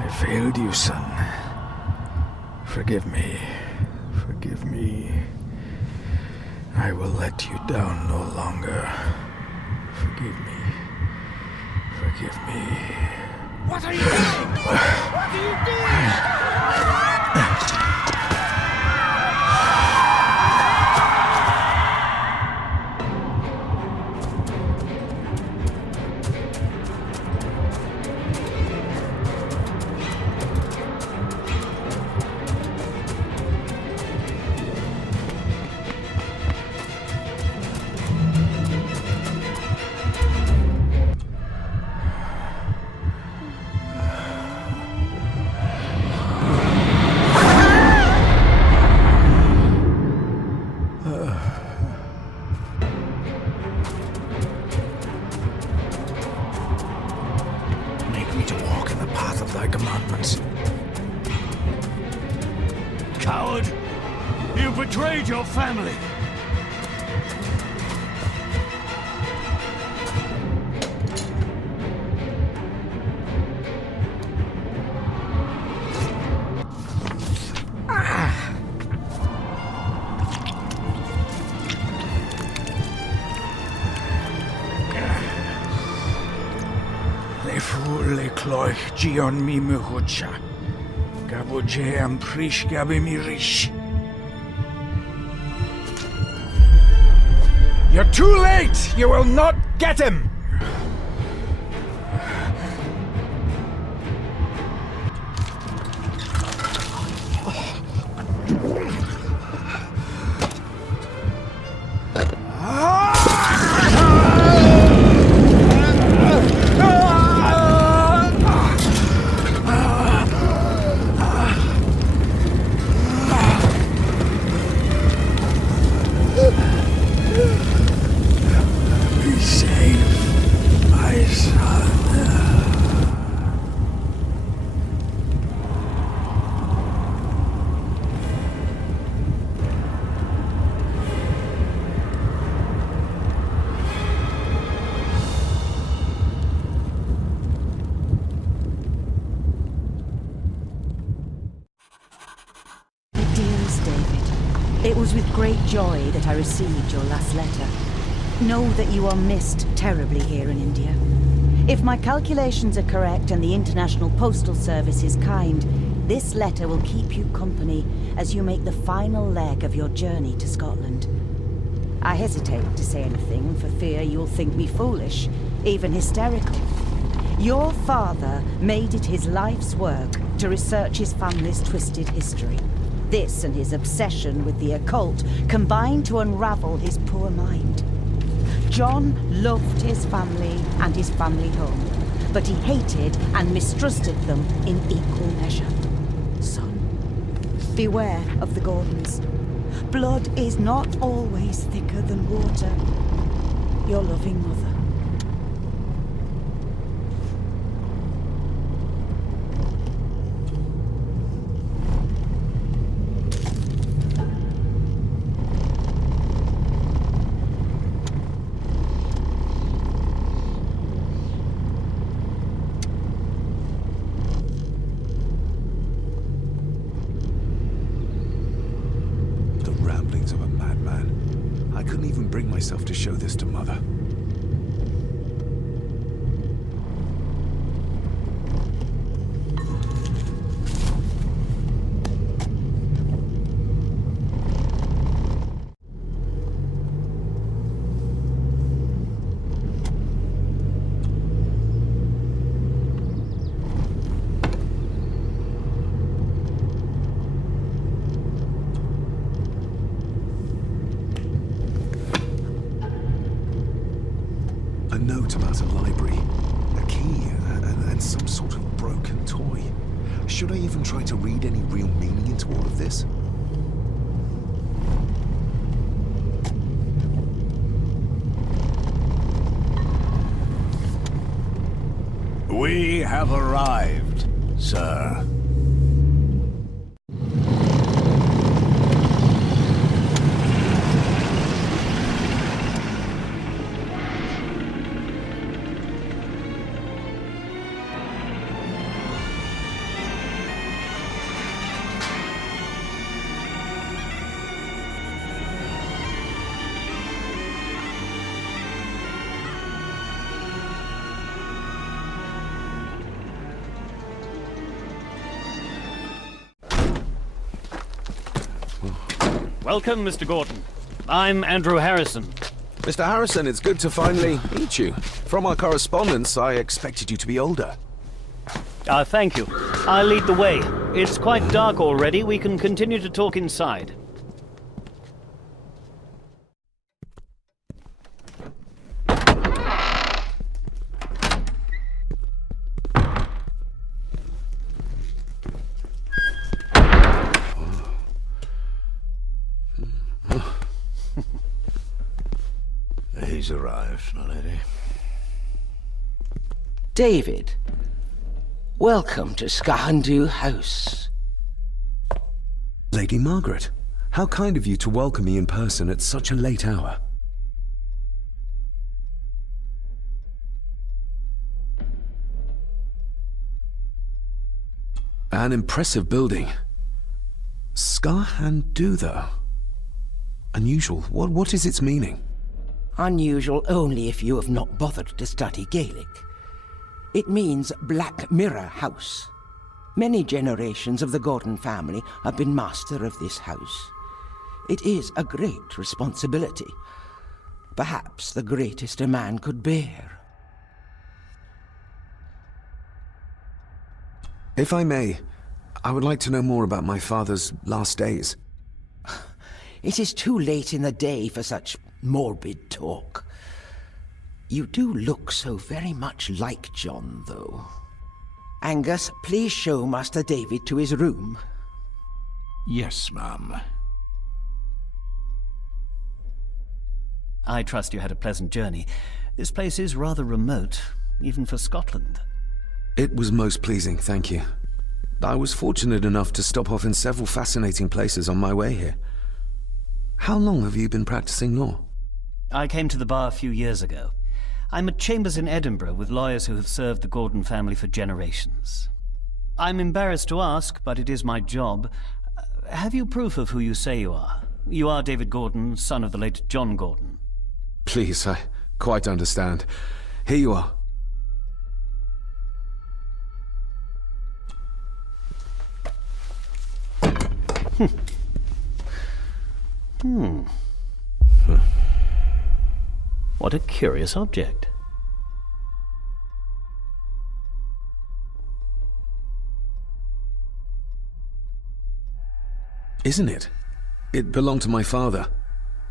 I failed you, son. Forgive me. Forgive me. I will let you down no longer. Forgive me. Forgive me. What are you doing? What are you doing? Make me to walk in the path of thy commandments. Coward! You betrayed your family! Le fu le cloich gion mi muhucha. Gaboje am prish gabi mi rish. You're too late! You will not get him! Be safe, my son. Dearest David, it was with great joy that I received your last letter. Know that you are missed terribly here in India. If my calculations are correct and the International Postal Service is kind, this letter will keep you company as you make the final leg of your journey to Scotland. I hesitate to say anything for fear you'll think me foolish, even hysterical. Your father made it his life's work to research his family's twisted history. This and his obsession with the occult combined to unravel his poor mind. John loved his family and his family home, but he hated and mistrusted them in equal measure. Son, beware of the Gordons. Blood is not always thicker than water. Your loving mother. Of a madman. I couldn't even bring myself to show this to Mother. A note about a library, a key, and some sort of broken toy. Should I even try to read any real meaning into all of this? We have arrived, sir. Welcome, Mr. Gordon. I'm Andrew Harrison. Mr. Harrison, it's good to finally meet you. From our correspondence, I expected you to be older. Thank you. I'll lead the way. It's quite dark already. We can continue to talk inside. He's arrived, my lady. David, welcome to Skahandu House. Lady Margaret, how kind of you to welcome me in person at such a late hour. An impressive building. Skahandu, though. Unusual. What is its meaning? Unusual only if you have not bothered to study Gaelic. It means Black Mirror House. Many generations of the Gordon family have been master of this house. It is a great responsibility. Perhaps the greatest a man could bear. If I may, I would like to know more about my father's last days. It is too late in the day for such morbid talk. You do look so very much like John, though. Angus, please show Master David to his room. Yes, ma'am. I trust you had a pleasant journey. This place is rather remote, even for Scotland. It was most pleasing, thank you. I was fortunate enough to stop off in several fascinating places on my way here. How long have you been practicing law? I came to the bar a few years ago. I'm at chambers in Edinburgh with lawyers who have served the Gordon family for generations. I'm embarrassed to ask, but it is my job. Have you proof of who you say you are? You are David Gordon, son of the late John Gordon. Please, I quite understand. Here you are. What a curious object. Isn't it? It belonged to my father.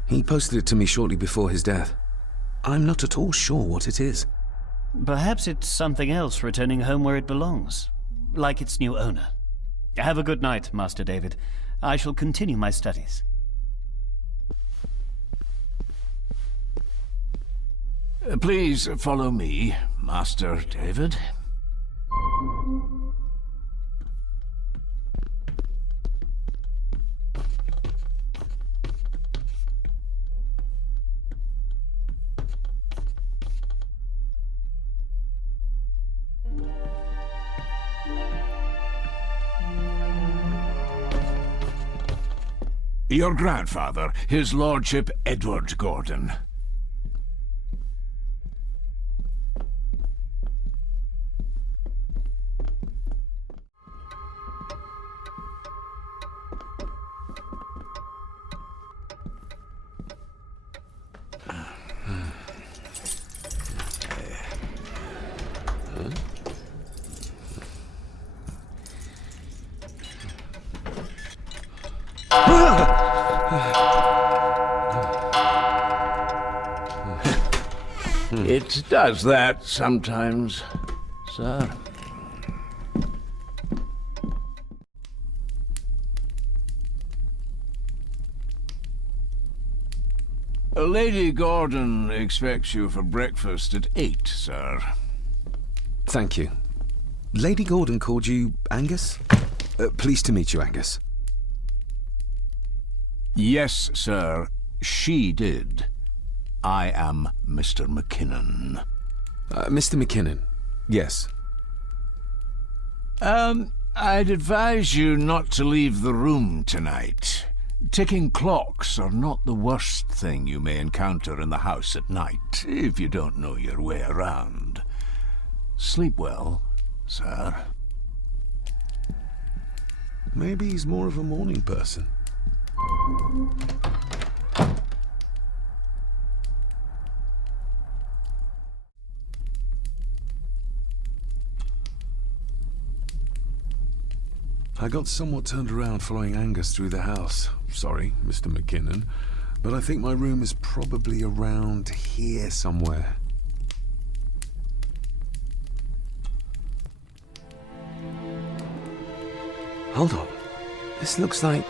He posted it to me shortly before his death. I'm not at all sure what it is. Perhaps it's something else returning home where it belongs, like its new owner. Have a good night, Master David. I shall continue my studies. Please follow me, Master David. Your grandfather, his lordship Edward Gordon. It does that sometimes, sir. Lady Gordon expects you for breakfast at 8, sir. Thank you. Lady Gordon called you Angus? Pleased to meet you, Angus. Yes, sir, she did. I am Mr. McKinnon. Mr. McKinnon, yes. I'd advise you not to leave the room tonight. Ticking clocks are not the worst thing you may encounter in the house at night, if you don't know your way around. Sleep well, sir. Maybe he's more of a morning person. I got somewhat turned around following Angus through the house. Sorry, Mr. McKinnon, but I think my room is probably around here somewhere. Hold on. This looks like...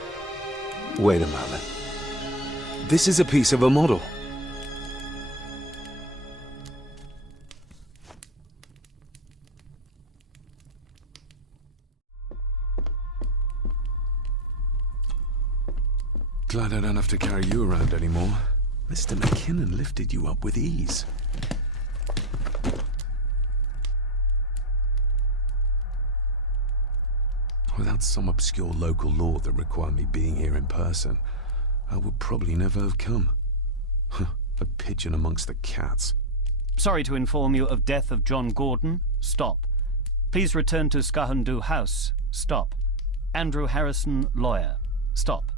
Wait a moment. This is a piece of a model. Glad I don't have to carry you around anymore. Mr. McKinnon lifted you up with ease. Without some obscure local law that required me being here in person, I would probably never have come. A pigeon amongst the cats. Sorry to inform you of death of John Gordon. Stop. Please return to Skahandu House. Stop. Andrew Harrison, lawyer. Stop.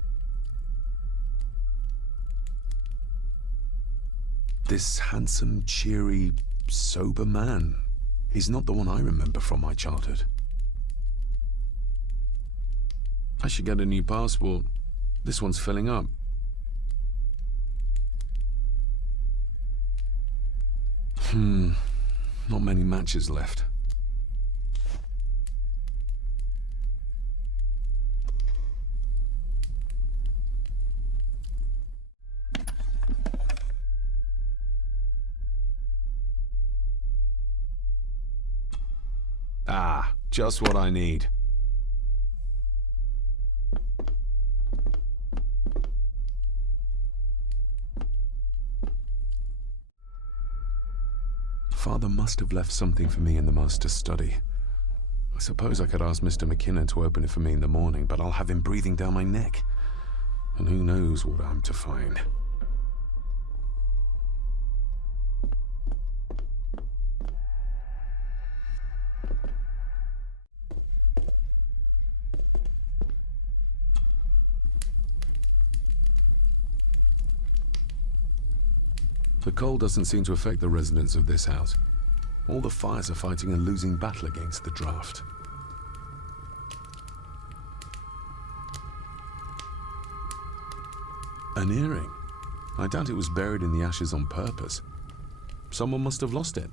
This handsome, cheery, sober man. He's not the one I remember from my childhood. I should get a new passport. This one's filling up. Not many matches left. Ah, just what I need. Father must have left something for me in the master's study. I suppose I could ask Mr. McKinnon to open it for me in the morning, but I'll have him breathing down my neck. And who knows what I'm to find. The cold doesn't seem to affect the residents of this house. All the fires are fighting a losing battle against the draft. An earring. I doubt it was buried in the ashes on purpose. Someone must have lost it.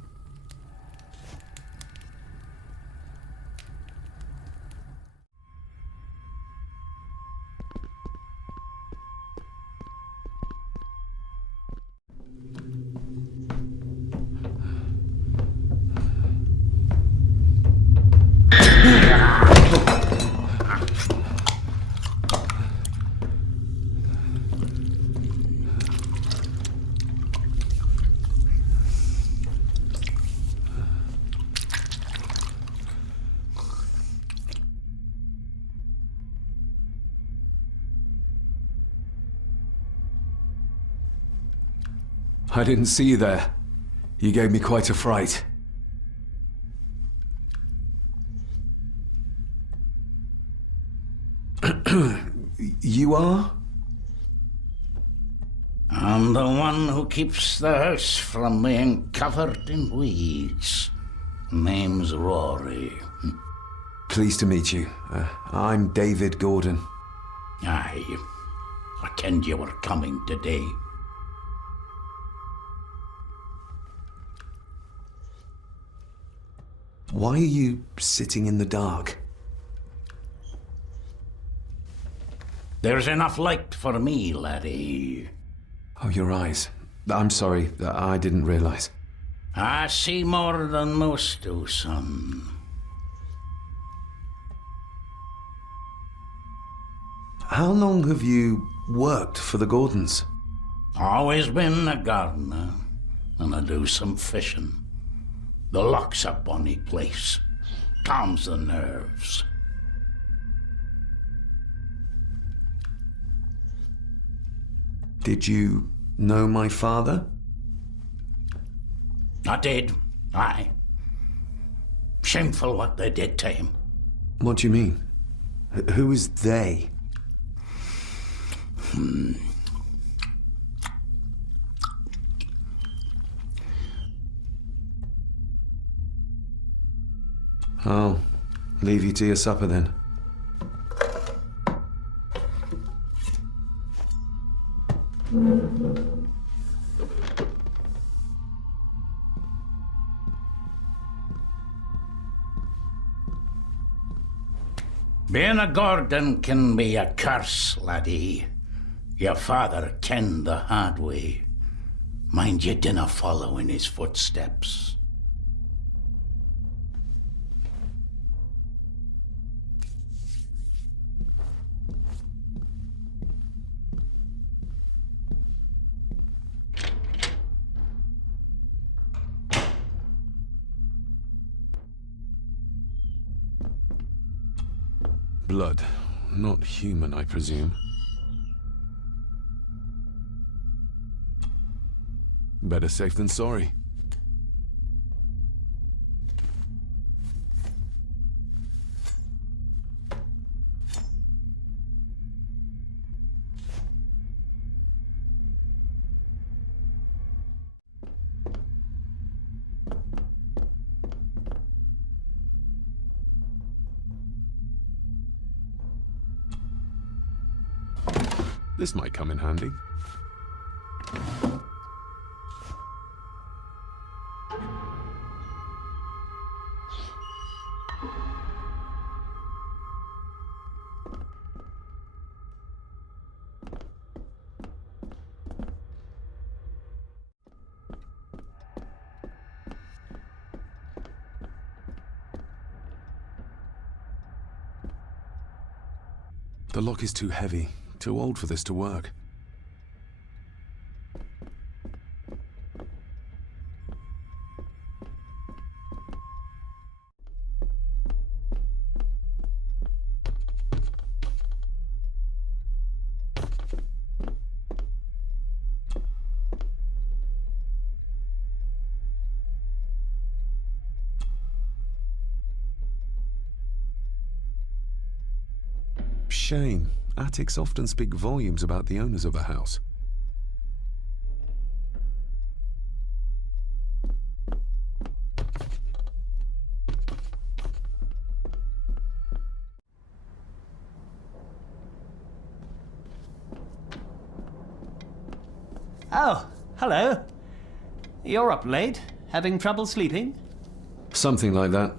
I didn't see you there. You gave me quite a fright. You are? I'm the one who keeps the house from being covered in weeds. Name's Rory. Pleased to meet you. I'm David Gordon. Aye. I kenned you were coming today. Why are you sitting in the dark? There's enough light for me, laddie. Oh, your eyes. I'm sorry, I didn't realize. I see more than most do, son. How long have you worked for the Gordons? Always been a gardener, and I do some fishing. The loch's a bonny place. Calms the nerves. Did you know my father? I did, aye. Shameful what they did to him. What do you mean? Who is they? I'll leave you to your supper then. Being a Gordon can be a curse, laddie. Your father kenned the hard way. Mind you dinna follow in his footsteps. Blood. Not human, I presume. Better safe than sorry. This might come in handy. The lock is too heavy. Too old for this to work. Shame. Attics often speak volumes about the owners of a house. Oh, hello. You're up late? Having trouble sleeping? Something like that.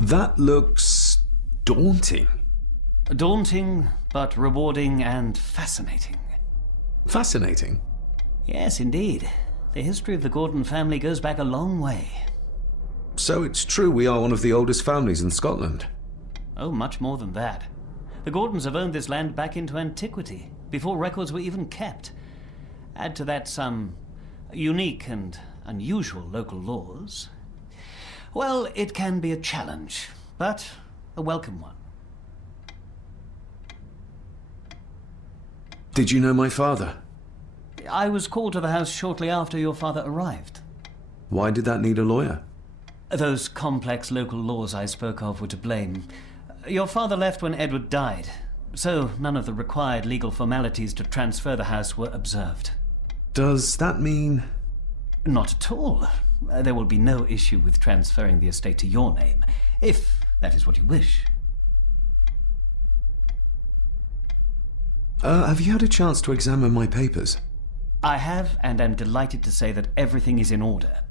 That looks daunting. Daunting, but rewarding and fascinating. Fascinating? Yes, indeed. The history of the Gordon family goes back a long way. So it's true we are one of the oldest families in Scotland. Oh, much more than that. The Gordons have owned this land back into antiquity, before records were even kept. Add to that some unique and unusual local laws. Well, it can be a challenge, but a welcome one. Did you know my father? I was called to the house shortly after your father arrived. Why did that need a lawyer? Those complex local laws I spoke of were to blame. Your father left when Edward died, so none of the required legal formalities to transfer the house were observed. Does that mean... Not at all. There will be no issue with transferring the estate to your name, if that is what you wish. Have you had a chance to examine my papers? I have, and am delighted to say that everything is in order.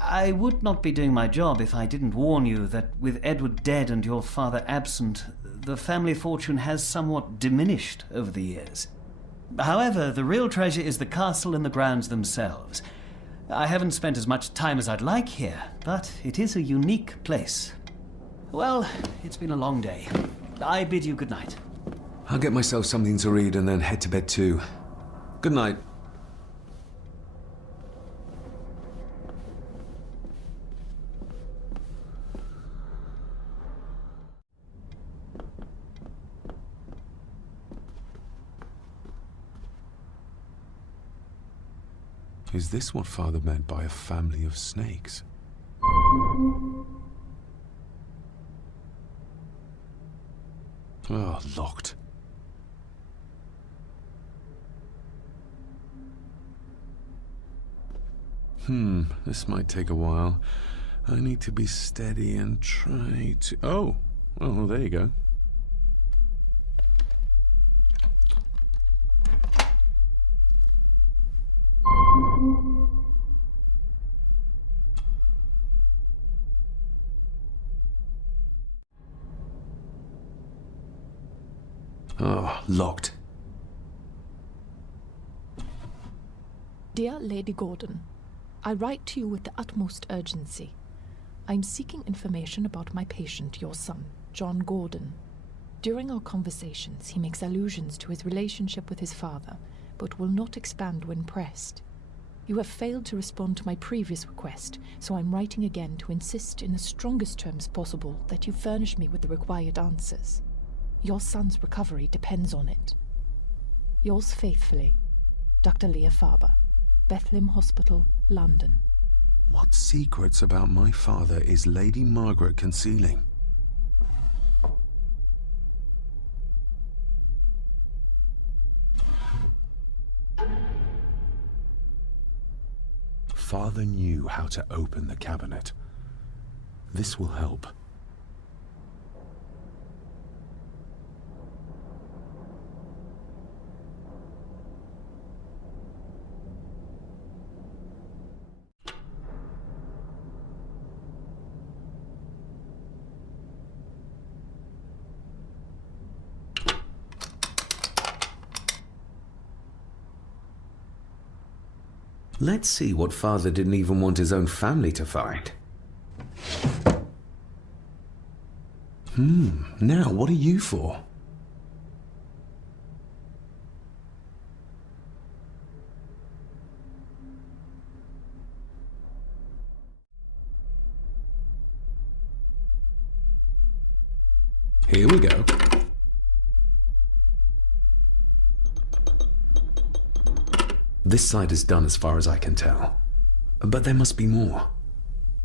I would not be doing my job if I didn't warn you that with Edward dead and your father absent, the family fortune has somewhat diminished over the years. However, the real treasure is the castle and the grounds themselves. I haven't spent as much time as I'd like here, but it is a unique place. Well, it's been a long day. I bid you good night. I'll get myself something to read and then head to bed too. Good night. Is this what Father meant by a family of snakes? Oh, locked. This might take a while. I need to be steady and try to... Oh, well, there you go. Oh, locked. Dear Lady Gordon, I write to you with the utmost urgency. I'm seeking information about my patient, your son, John Gordon. During our conversations, he makes allusions to his relationship with his father, but will not expand when pressed. You have failed to respond to my previous request, so I'm writing again to insist in the strongest terms possible that you furnish me with the required answers. Your son's recovery depends on it. Yours faithfully, Dr. Leah Faber, Bethlehem Hospital, London. What secrets about my father is Lady Margaret concealing? Father knew how to open the cabinet. This will help. Let's see what Father didn't even want his own family to find. Now what are you for? Here we go. This side is done as far as I can tell. But there must be more.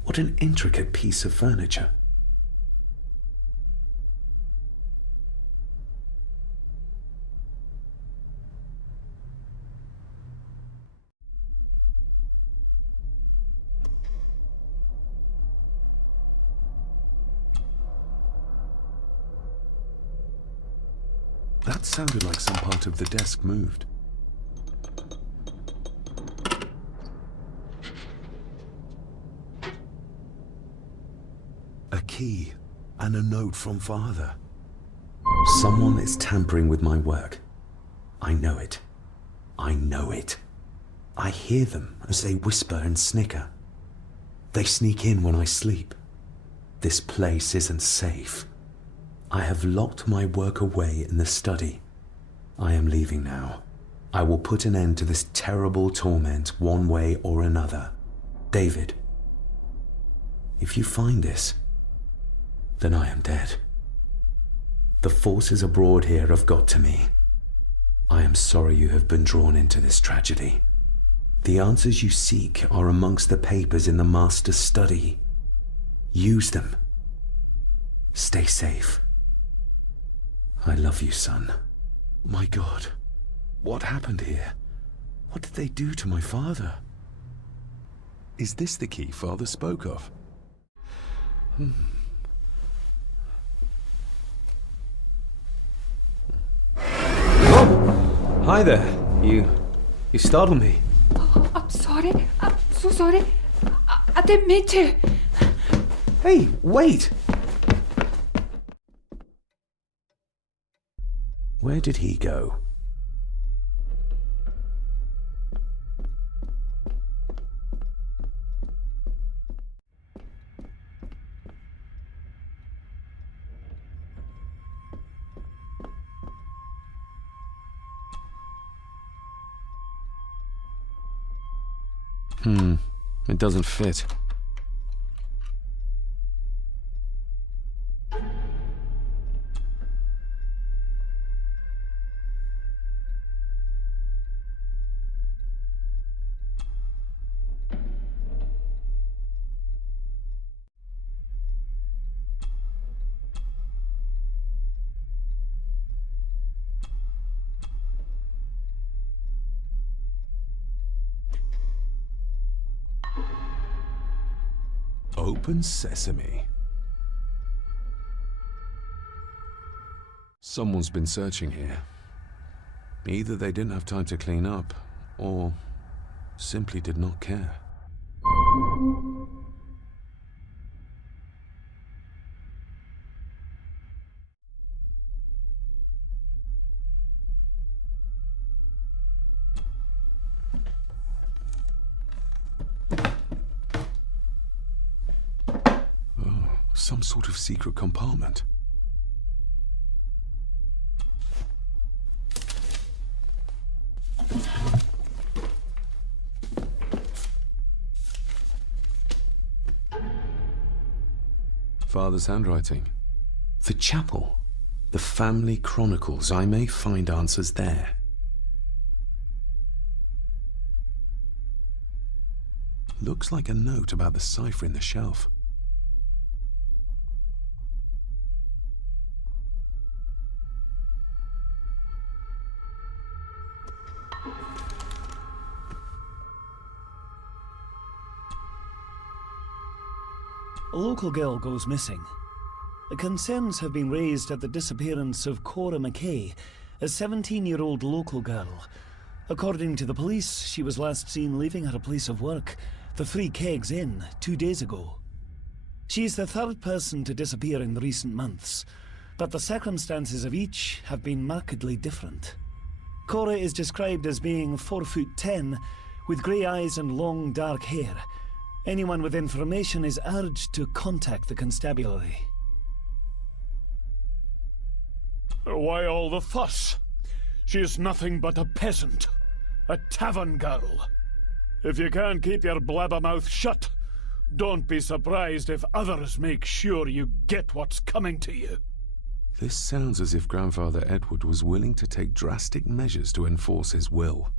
What an intricate piece of furniture. That sounded like some part of the desk moved. A key and a note from Father. Someone is tampering with my work. I know it. I know it. I hear them as they whisper and snicker. They sneak in when I sleep. This place isn't safe. I have locked my work away in the study. I am leaving now. I will put an end to this terrible torment one way or another. David, if you find this, then I am dead. The forces abroad here have got to me. I am sorry you have been drawn into this tragedy. The answers you seek are amongst the papers in the Master's study. Use them. Stay safe. I love you, son. My God, what happened here? What did they do to my father? Is this the key Father spoke of? Oh, hi there. You startled me. Oh, I'm sorry. I'm so sorry. I didn't mean to. Hey, wait! Where did he go? It doesn't fit. Open sesame. Someone's been searching here. Either they didn't have time to clean up, or simply did not care. Some sort of secret compartment. Father's handwriting. The chapel. The family chronicles. I may find answers there. Looks like a note about the cipher in the shelf. A local girl goes missing. Concerns have been raised at the disappearance of Cora McKay, a 17-year-old local girl. According to the police, she was last seen leaving her place of work, the Three Kegs Inn, 2 days ago. She's the third person to disappear in recent months, but the circumstances of each have been markedly different. Cora is described as being 4'10", with grey eyes and long dark hair. Anyone with information is urged to contact the constabulary. Why all the fuss? She is nothing but a peasant, a tavern girl. If you can't keep your blabbermouth shut, don't be surprised if others make sure you get what's coming to you. This sounds as if Grandfather Edward was willing to take drastic measures to enforce his will.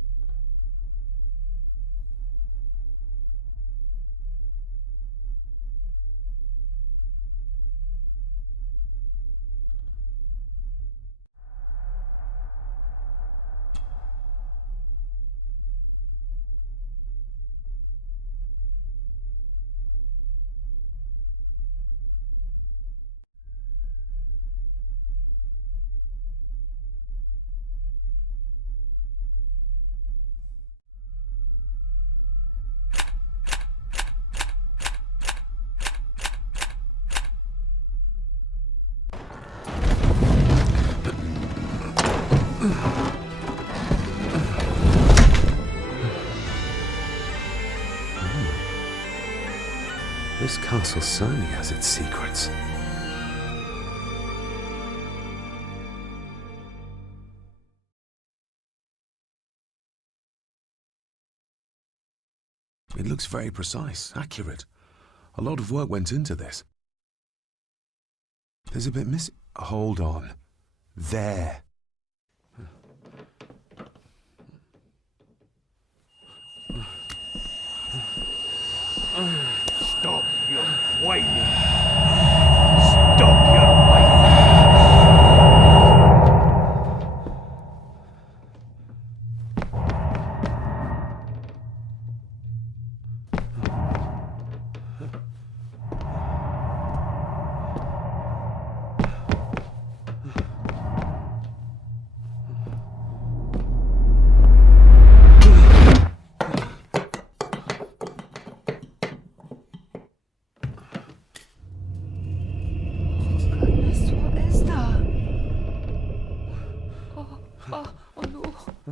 This castle certainly has its secrets. It looks very precise, accurate. A lot of work went into this. There's a bit missing. Hold on. There. Stop your whining! Stop your whining!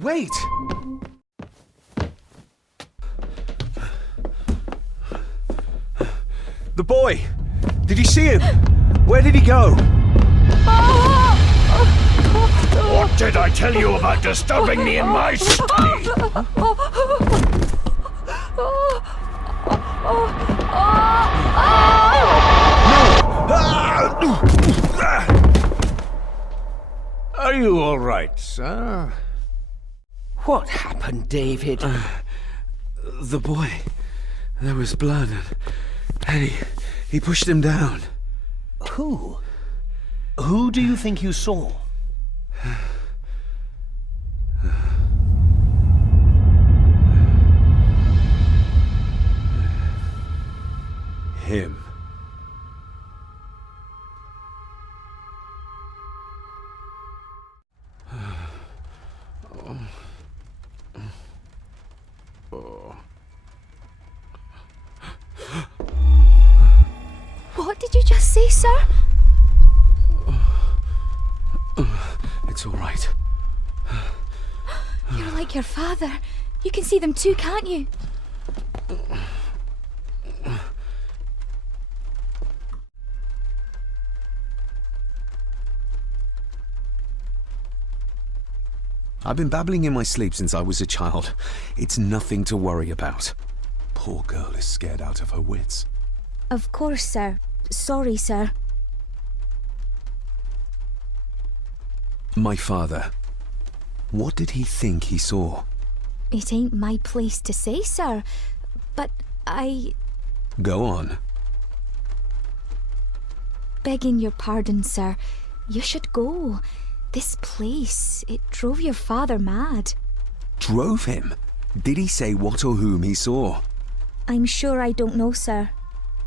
Wait! The boy! Did you see him? Where did he go? What did I tell you about disturbing me in my study? Are you all right, sir? What happened, David? The boy. There was blood, and he pushed him down. Who? Who do you think you saw? Him. What did you just say, sir? It's all right. You're like your father. You can see them too, can't you? I've been babbling in my sleep since I was a child. It's nothing to worry about. Poor girl is scared out of her wits. Of course, sir. Sorry, sir. My father. What did he think he saw? It ain't my place to say, sir. But Go on. begging your pardon, sir, you should go. This place, it drove your father mad. Drove him? Did he say what or whom he saw? I'm sure I don't know, sir.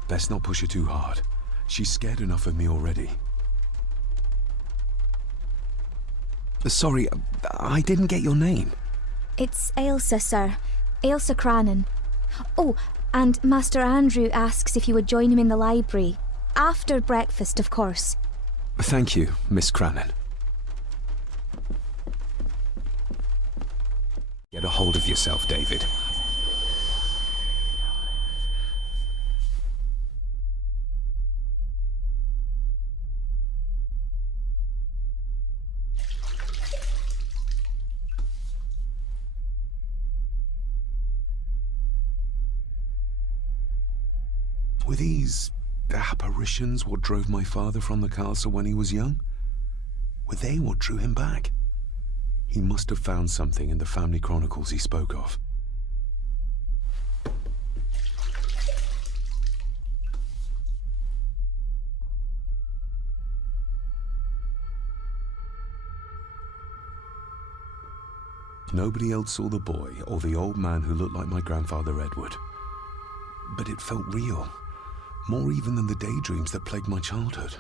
Best not push her too hard. She's scared enough of me already. Sorry, I didn't get your name. It's Ailsa, sir. Ailsa Crannan. Oh, and Master Andrew asks if you would join him in the library. After breakfast, of course. Thank you, Miss Crannan. Get a hold of yourself, David. Were these apparitions what drove my father from the castle when he was young? Were they what drew him back? He must have found something in the family chronicles he spoke of. Nobody else saw the boy or the old man who looked like my grandfather Edward. But it felt real. More even than the daydreams that plagued my childhood.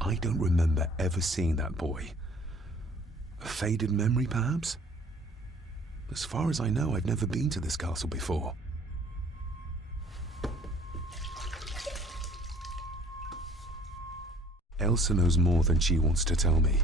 I don't remember ever seeing that boy. A faded memory, perhaps? As far as I know, I've never been to this castle before. Elsa knows more than she wants to tell me.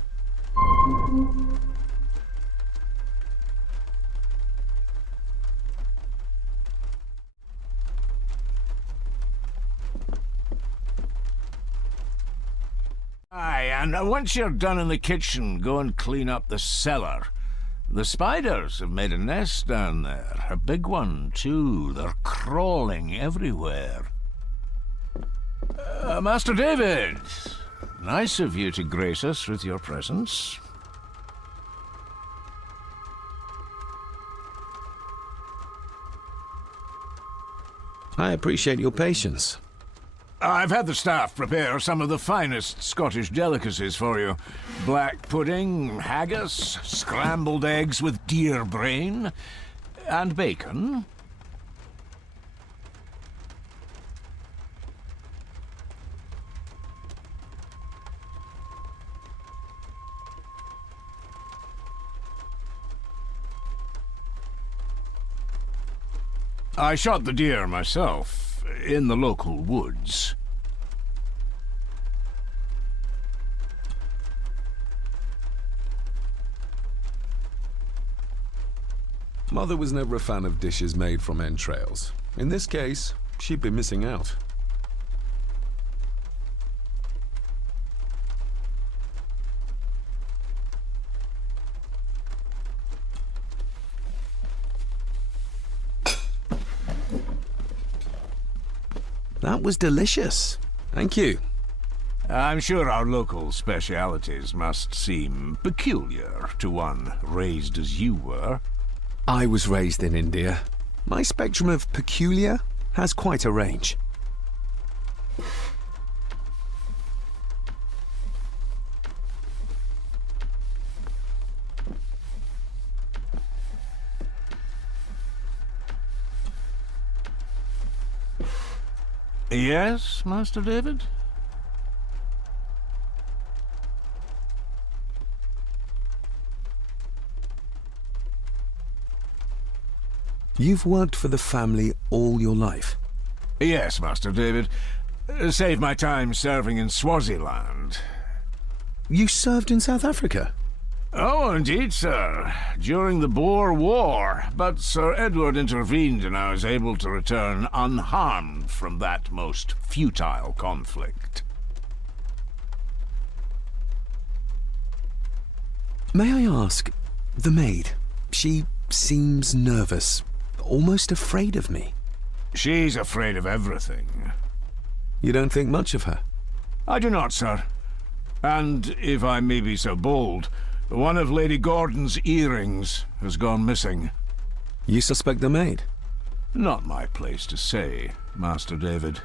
Aye, and once you're done in the kitchen, go and clean up the cellar. The spiders have made a nest down there. A big one, too. They're crawling everywhere. Master David, nice of you to grace us with your presence. I appreciate your patience. I've had the staff prepare some of the finest Scottish delicacies for you. Black pudding, haggis, scrambled eggs with deer brain, and bacon. I shot the deer myself, in the local woods. Mother was never a fan of dishes made from entrails. In this case, she'd be missing out. That was delicious. Thank you. I'm sure our local specialities must seem peculiar to one raised as you were. I was raised in India. My spectrum of peculiar has quite a range. Yes, Master David? You've worked for the family all your life? Yes, Master David. Save my time serving in Swaziland. You served in South Africa? Oh, indeed, sir. During the Boer War. But Sir Edward intervened and I was able to return unharmed from that most futile conflict. May I ask, the maid, she seems nervous, almost afraid of me. She's afraid of everything. You don't think much of her? I do not, sir. And, if I may be so bold, one of Lady Gordon's earrings has gone missing. You suspect the maid? Not my place to say, Master David.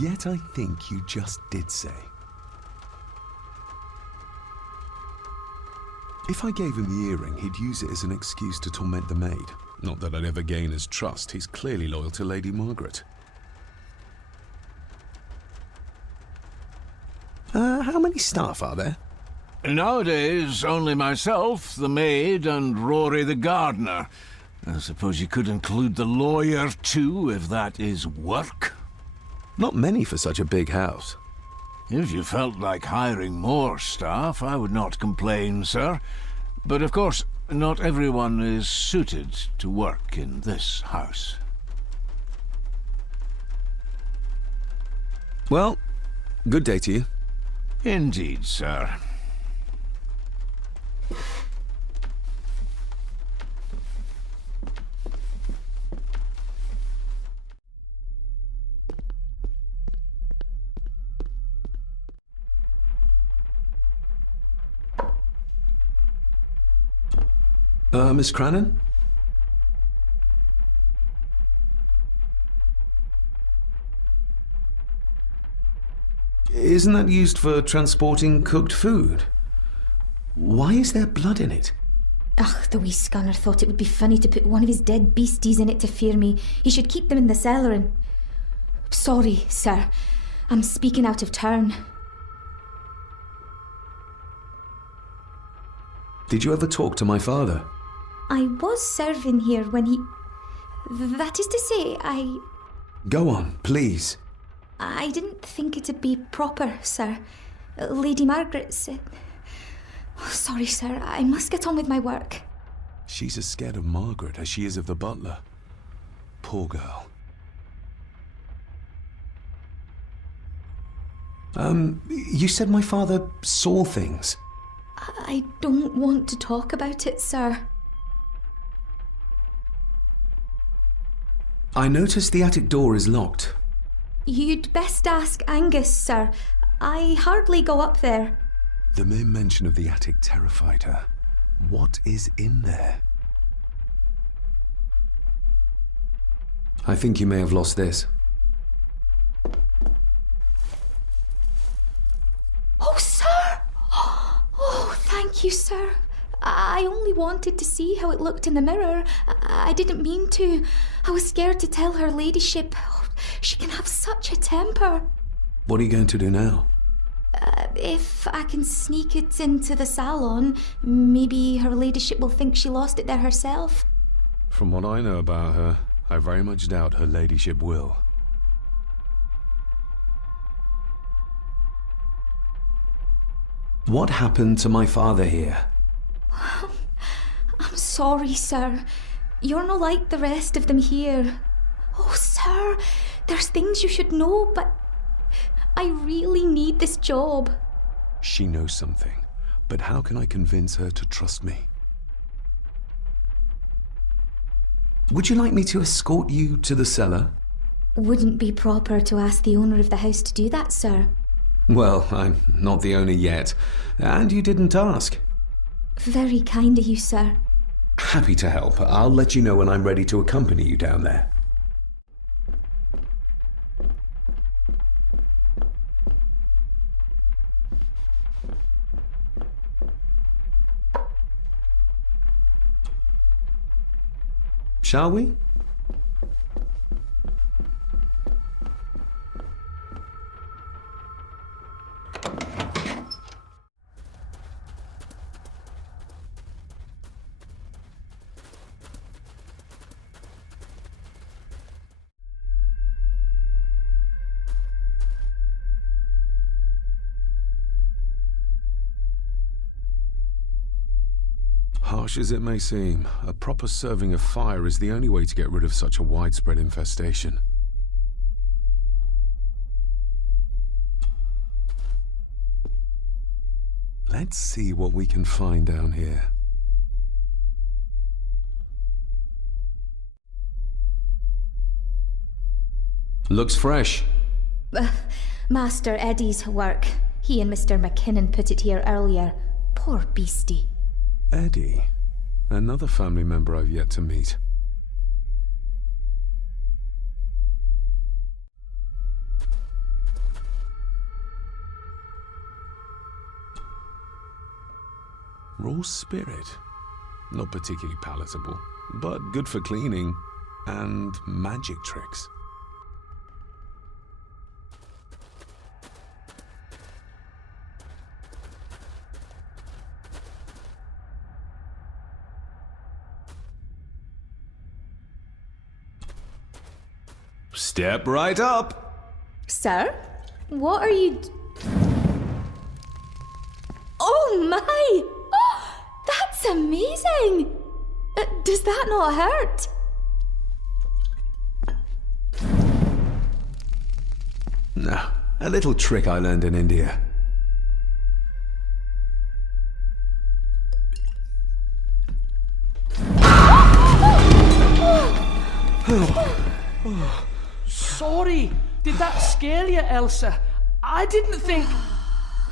Yet I think you just did say. If I gave him the earring, he'd use it as an excuse to torment the maid. Not that I'd ever gain his trust. He's clearly loyal to Lady Margaret. How many staff are there? Nowadays, only myself, the maid, and Rory the gardener. I suppose you could include the lawyer, too, if that is work. Not many for such a big house. If you felt like hiring more staff, I would not complain, sir. But of course, not everyone is suited to work in this house. Well, good day to you. Indeed, sir. Miss Crannan? Isn't that used for transporting cooked food? Why is there blood in it? Ugh, the wee scunner thought it would be funny to put one of his dead beasties in it to fear me. He should keep them in the cellar and... Sorry, sir. I'm speaking out of turn. Did you ever talk to my father? I was serving here when he... That is to say, Go on, please. I didn't think it'd be proper, sir. Lady Margaret said... Oh, sorry, sir. I must get on with my work. She's as scared of Margaret as she is of the butler. Poor girl. You said my father saw things. I don't want to talk about it, sir. I noticed the attic door is locked. You'd best ask Angus, sir. I hardly go up there. The mere mention of the attic terrified her. What is in there? I think you may have lost this. Oh, sir! Oh, thank you, sir. I only wanted to see how it looked in the mirror. I didn't mean to. I was scared to tell her ladyship. Oh, she can have such a temper. What are you going to do now? If I can sneak it into the salon, maybe her ladyship will think she lost it there herself. From what I know about her, I very much doubt her ladyship will. What happened to my father here? I'm sorry, sir. You're no like the rest of them here. Oh, sir, there's things you should know, but I really need this job. She knows something, but how can I convince her to trust me? Would you like me to escort you to the cellar? Wouldn't be proper to ask the owner of the house to do that, sir. Well, I'm not the owner yet, and you didn't ask. Very kind of you, sir. Happy to help. I'll let you know when I'm ready to accompany you down there. Shall we? Harsh as it may seem, a proper serving of fire is the only way to get rid of such a widespread infestation. Let's see what we can find down here. Looks fresh. Master Eddie's work. He and Mr. McKinnon put it here earlier. Poor beastie. Eddie. Another family member I've yet to meet. Raw spirit. Not particularly palatable, but good for cleaning and magic tricks. Step right up. Sir? What are you... Oh my! Oh, that's amazing! Does that not hurt? No, a little trick I learned in India. Sorry, did that scare you, Elsa? I didn't think...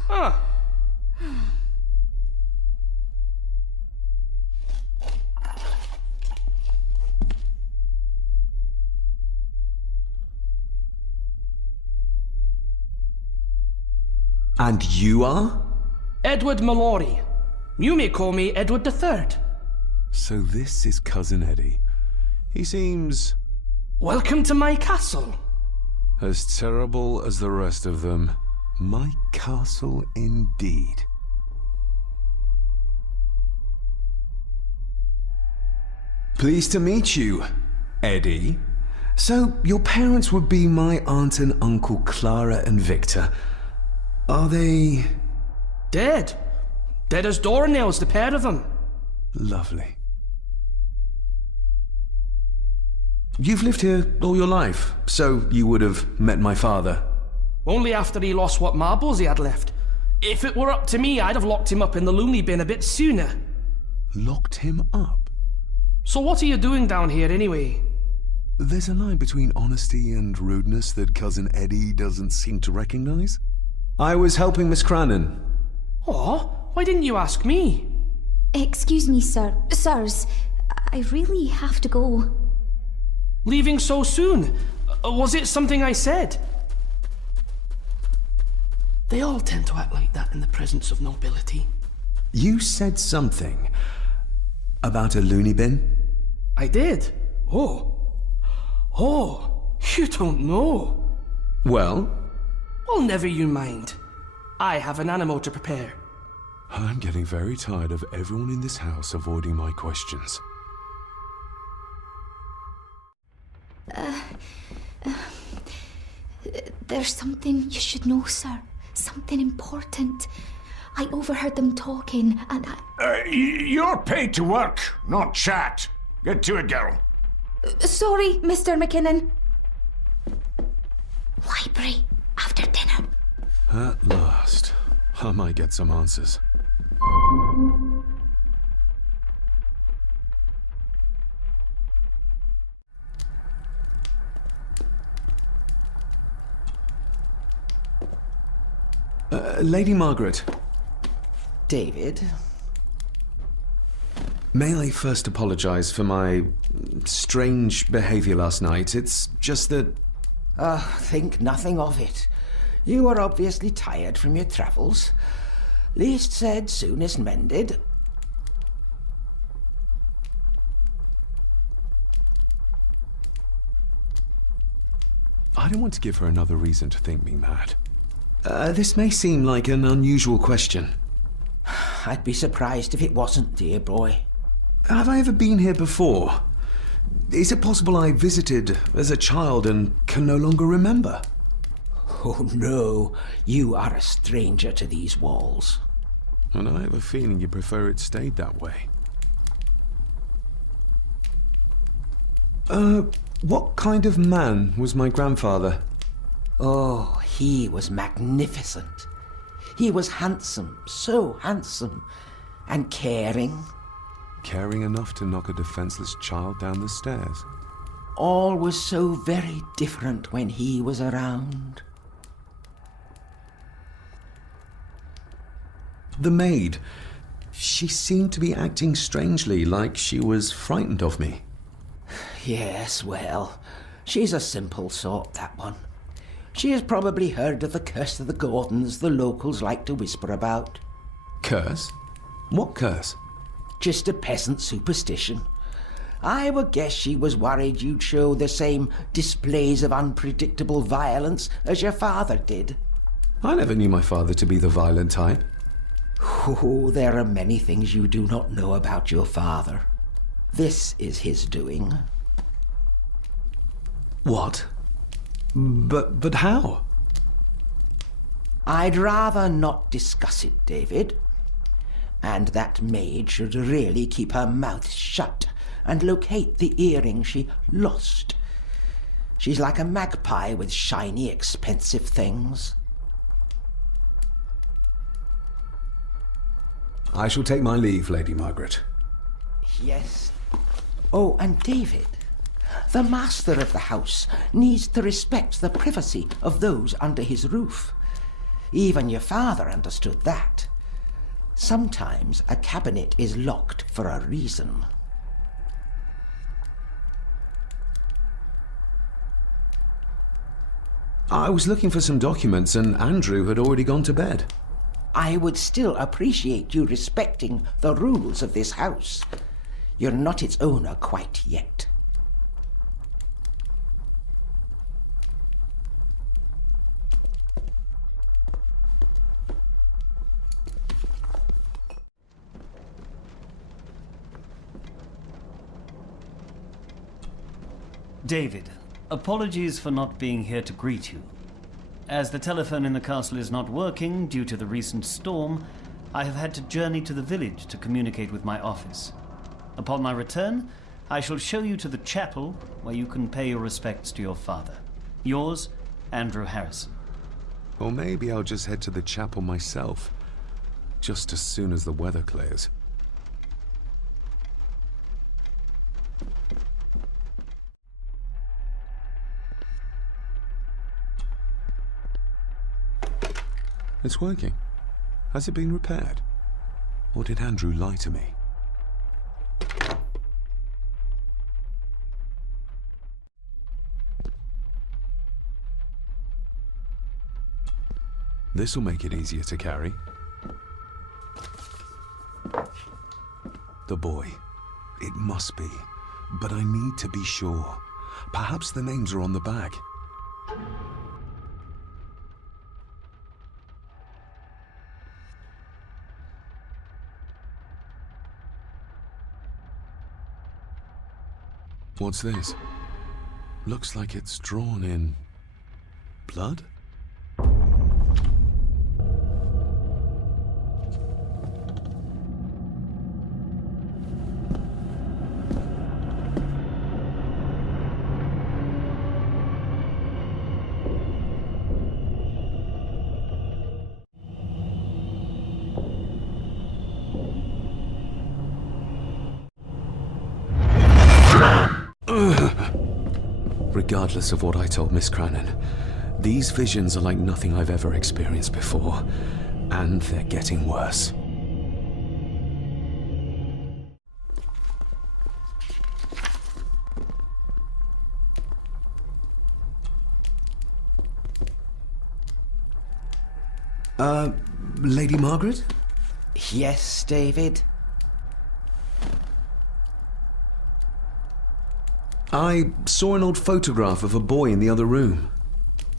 Huh. And you are? Edward Mallory. You may call me Edward III. So this is Cousin Eddie. He seems... Welcome to my castle. as terrible as the rest of them. My castle indeed. Pleased to meet you, Eddie. So, your parents would be my aunt and uncle Clara and Victor. Are they... Dead. Dead as doornails, the pair of them. Lovely. You've lived here all your life, so you would have met my father. Only after he lost what marbles he had left. If it were up to me, I'd have locked him up in the loony bin a bit sooner. Locked him up? So what are you doing down here anyway? There's a line between honesty and rudeness that Cousin Eddie doesn't seem to recognize. I was helping Miss Crannan. Oh, why didn't you ask me? Excuse me, sir. Sirs, I really have to go. Leaving so soon? Was it something I said? They all tend to act like that in the presence of nobility. You said something about a loony bin? I did. Oh, you don't know. Well? Well, never you mind. I have an animal to prepare. I'm getting very tired of everyone in this house avoiding my questions. There's something you should know, sir. Something important. I overheard them talking, and You're paid to work, not chat. Get to it, girl. Sorry, Mr. McKinnon. Library, after dinner. At last. I might get some answers. Lady Margaret. David? May I first apologize for my strange behavior last night? It's just that... Think nothing of it. You were obviously tired from your travels. Least said, soonest mended. I don't want to give her another reason to think me mad. This may seem like an unusual question. I'd be surprised if it wasn't, dear boy. Have I ever been here before? Is it possible I visited as a child and can no longer remember? Oh no, you are a stranger to these walls. And I have a feeling you prefer it stayed that way. What kind of man was my grandfather? Oh, he was magnificent. He was handsome, so handsome, and caring. Caring enough to knock a defenseless child down the stairs. All was so very different when he was around. The maid. She seemed to be acting strangely, like she was frightened of me. Yes, well, she's a simple sort, that one. She has probably heard of the curse of the Gordons the locals like to whisper about. Curse? What curse? Just a peasant superstition. I would guess she was worried you'd show the same displays of unpredictable violence as your father did. I never knew my father to be the violent type. Oh, there are many things you do not know about your father. This is his doing. What? But how? I'd rather not discuss it, David. And that maid should really keep her mouth shut and locate the earring she lost. She's like a magpie with shiny, expensive things. I shall take my leave, Lady Margaret. Yes. Oh, and David, the master of the house needs to respect the privacy of those under his roof. Even your father understood that. Sometimes a cabinet is locked for a reason. I was looking for some documents and Andrew had already gone to bed. I would still appreciate you respecting the rules of this house. You're not its owner quite yet. David, apologies for not being here to greet you. As the telephone in the castle is not working due to the recent storm, I have had to journey to the village to communicate with my office. Upon my return, I shall show you to the chapel where you can pay your respects to your father. Yours, Andrew Harrison. Or maybe I'll just head to the chapel myself, just as soon as the weather clears. It's working. Has it been repaired? Or did Andrew lie to me? This'll make it easier to carry. The boy. It must be. But I need to be sure. Perhaps the names are on the bag. What's this? Looks like it's drawn in blood? Regardless of what I told Miss Crannan, These visions are like nothing I've ever experienced before, and they're getting worse. Lady Margaret? Yes, David? I saw an old photograph of a boy in the other room.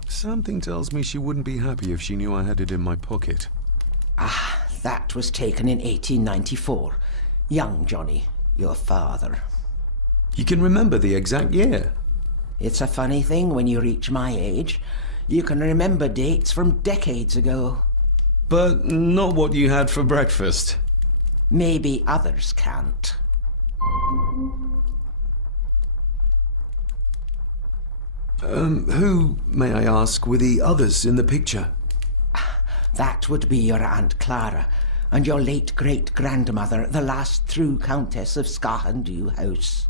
Something tells me she wouldn't be happy if she knew I had it in my pocket. Ah, that was taken in 1894. Young Johnny, your father. You can remember the exact year? It's a funny thing when you reach my age. You can remember dates from decades ago. But not what you had for breakfast. Maybe others can't. Who, may I ask, were the others in the picture? That would be your Aunt Clara and your late great-grandmother, the last true Countess of Scahandew House.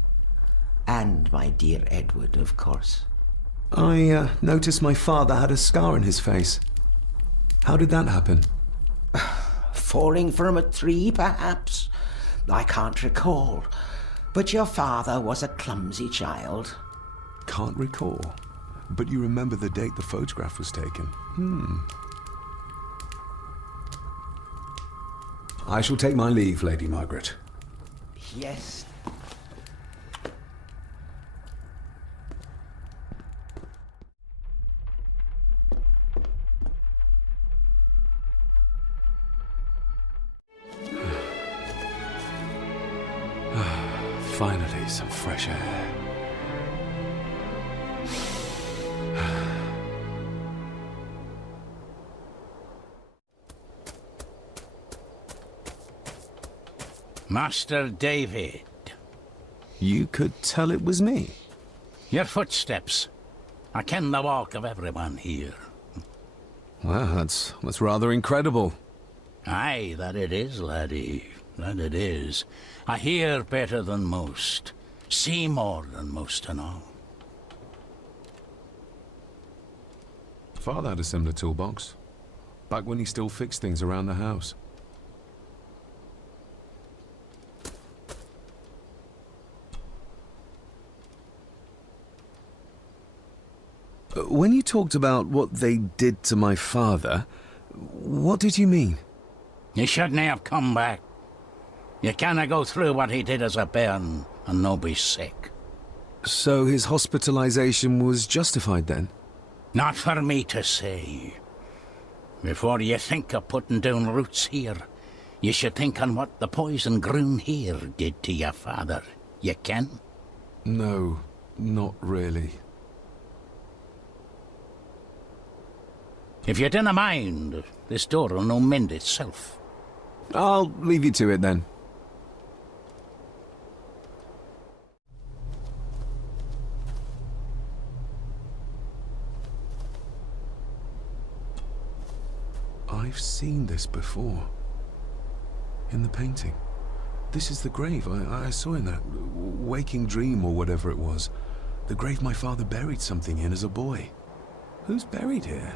And my dear Edward, of course. I noticed my father had a scar on his face. How did that happen? Falling from a tree, perhaps? I can't recall. But your father was a clumsy child. Can't recall. But you remember the date the photograph was taken? I shall take my leave, Lady Margaret. Yes. Finally, some fresh air. Master David. You could tell it was me. Your footsteps. I ken the walk of everyone here. Well, that's rather incredible. Aye, that it is, laddie. That it is. I hear better than most. See more than most and all. Father had a similar toolbox. Back when he still fixed things around the house. When you talked about what they did to my father, what did you mean? You shouldn't have come back. You canna go through what he did as a bairn and no be sick. So his hospitalization was justified then? Not for me to say. Before you think of putting down roots here, you should think on what the poison grown here did to your father. You ken? No, not really. If you dinna mind, this door'll no mend itself. I'll leave you to it then. I've seen this before. In the painting. This is the grave I saw in that waking dream or whatever it was. The grave my father buried something in as a boy. Who's buried here?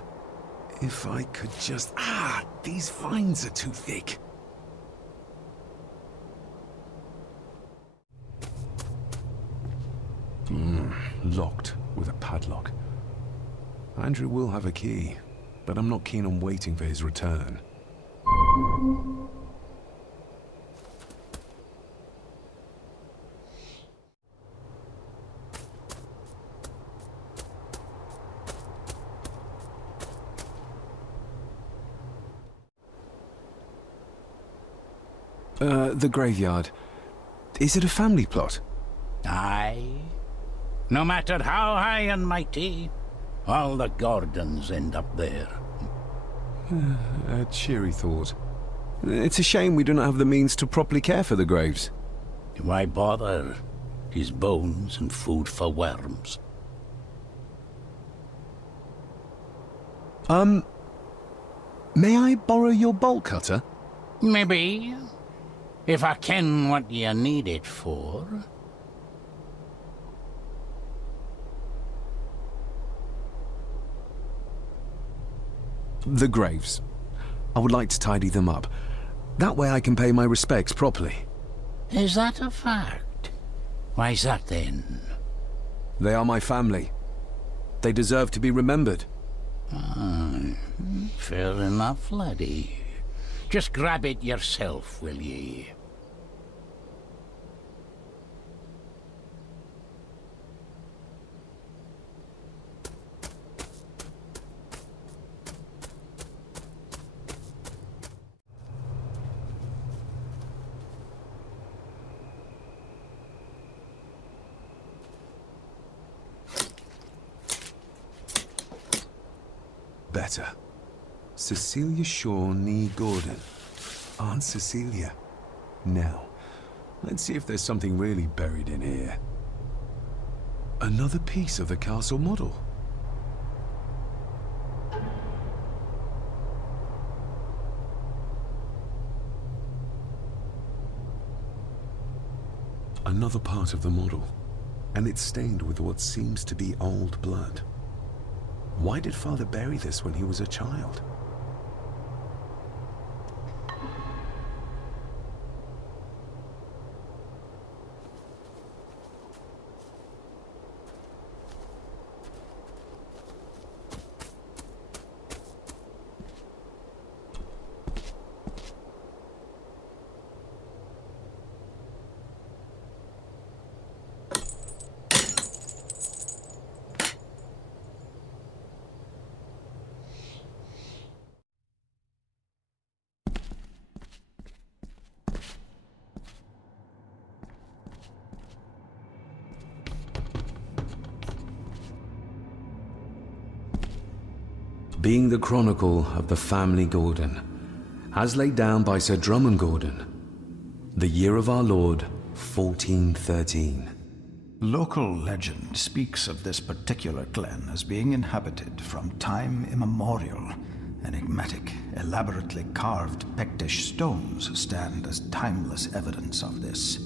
If I could just... these vines are too thick. Locked with a padlock. Andrew will have a key, but I'm not keen on waiting for his return. The graveyard. Is it a family plot? Aye. No matter how high and mighty, all the Gordons end up there. A cheery thought. It's a shame we do not have the means to properly care for the graves. Why bother? His bones and food for worms. May I borrow your bolt cutter? Maybe. If I ken what you need it for. The graves. I would like to tidy them up. That way I can pay my respects properly. Is that a fact? Why's that then? They are my family. They deserve to be remembered. Fair enough, laddie. Just grab it yourself, will ye? Better. Cecilia Shaw Nee Gordon. Aunt Cecilia. Now, let's see if there's something really buried in here. Another piece of the castle model. Another part of the model, and it's stained with what seems to be old blood. Why did Father bury this when he was a child? Being the chronicle of the family Gordon, as laid down by Sir Drummond Gordon, the year of our Lord, 1413. Local legend speaks of this particular glen as being inhabited from time immemorial. Enigmatic, elaborately carved Pictish stones stand as timeless evidence of this.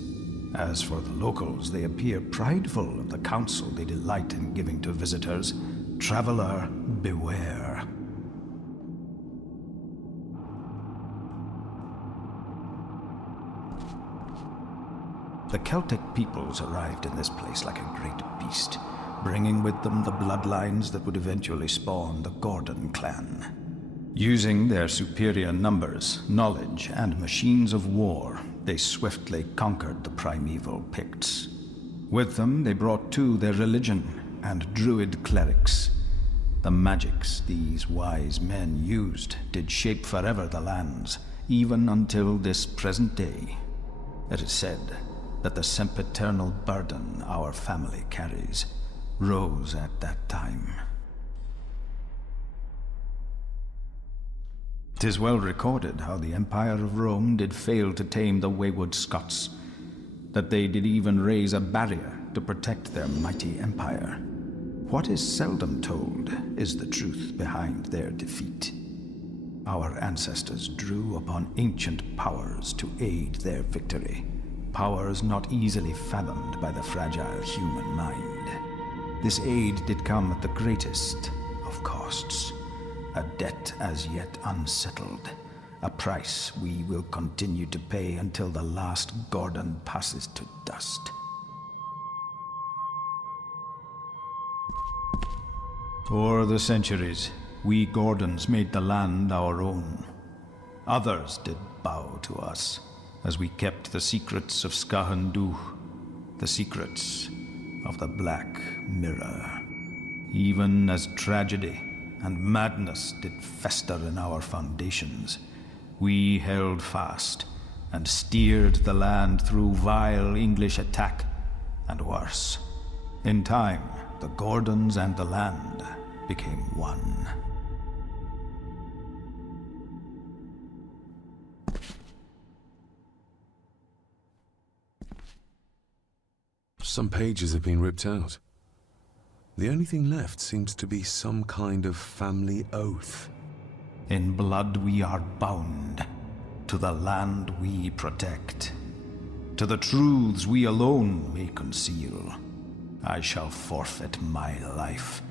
As for the locals, they appear prideful of the counsel they delight in giving to visitors. Traveler, beware. The Celtic peoples arrived in this place like a great beast, bringing with them the bloodlines that would eventually spawn the Gordon clan. Using their superior numbers, knowledge, and machines of war, they swiftly conquered the primeval Picts. With them, they brought too their religion and druid clerics. The magics these wise men used did shape forever the lands, even until this present day. It is said that the sempiternal burden our family carries rose at that time. 'Tis well recorded how the Empire of Rome did fail to tame the wayward Scots, that they did even raise a barrier to protect their mighty empire. What is seldom told is the truth behind their defeat. Our ancestors drew upon ancient powers to aid their victory, powers not easily fathomed by the fragile human mind. This aid did come at the greatest of costs, a debt as yet unsettled, a price we will continue to pay until the last Gordon passes to dust. For the centuries, we Gordons made the land our own. Others did bow to us, as we kept the secrets of Skahandu, the secrets of the Black Mirror. Even as tragedy and madness did fester in our foundations, we held fast and steered the land through vile English attack and worse. In time, the Gordons and the land became one. Some pages have been ripped out. The only thing left seems to be some kind of family oath. In blood we are bound, to the land we protect, to the truths we alone may conceal. I shall forfeit my life,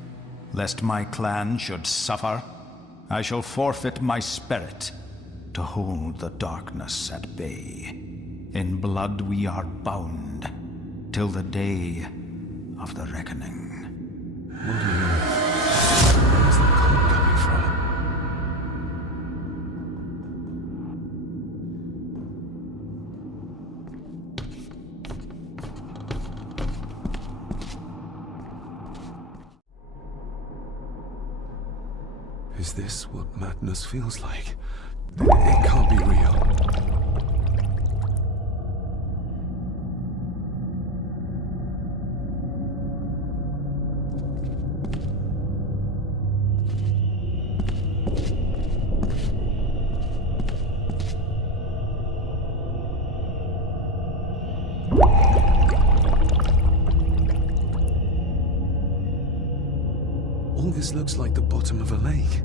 lest my clan should suffer I shall forfeit my spirit to hold the darkness at bay. In blood we are bound till the day of the reckoning. What on earth? Where's the cold coming from? Is this what madness feels like? It can't be real. All this looks like the bottom of a lake.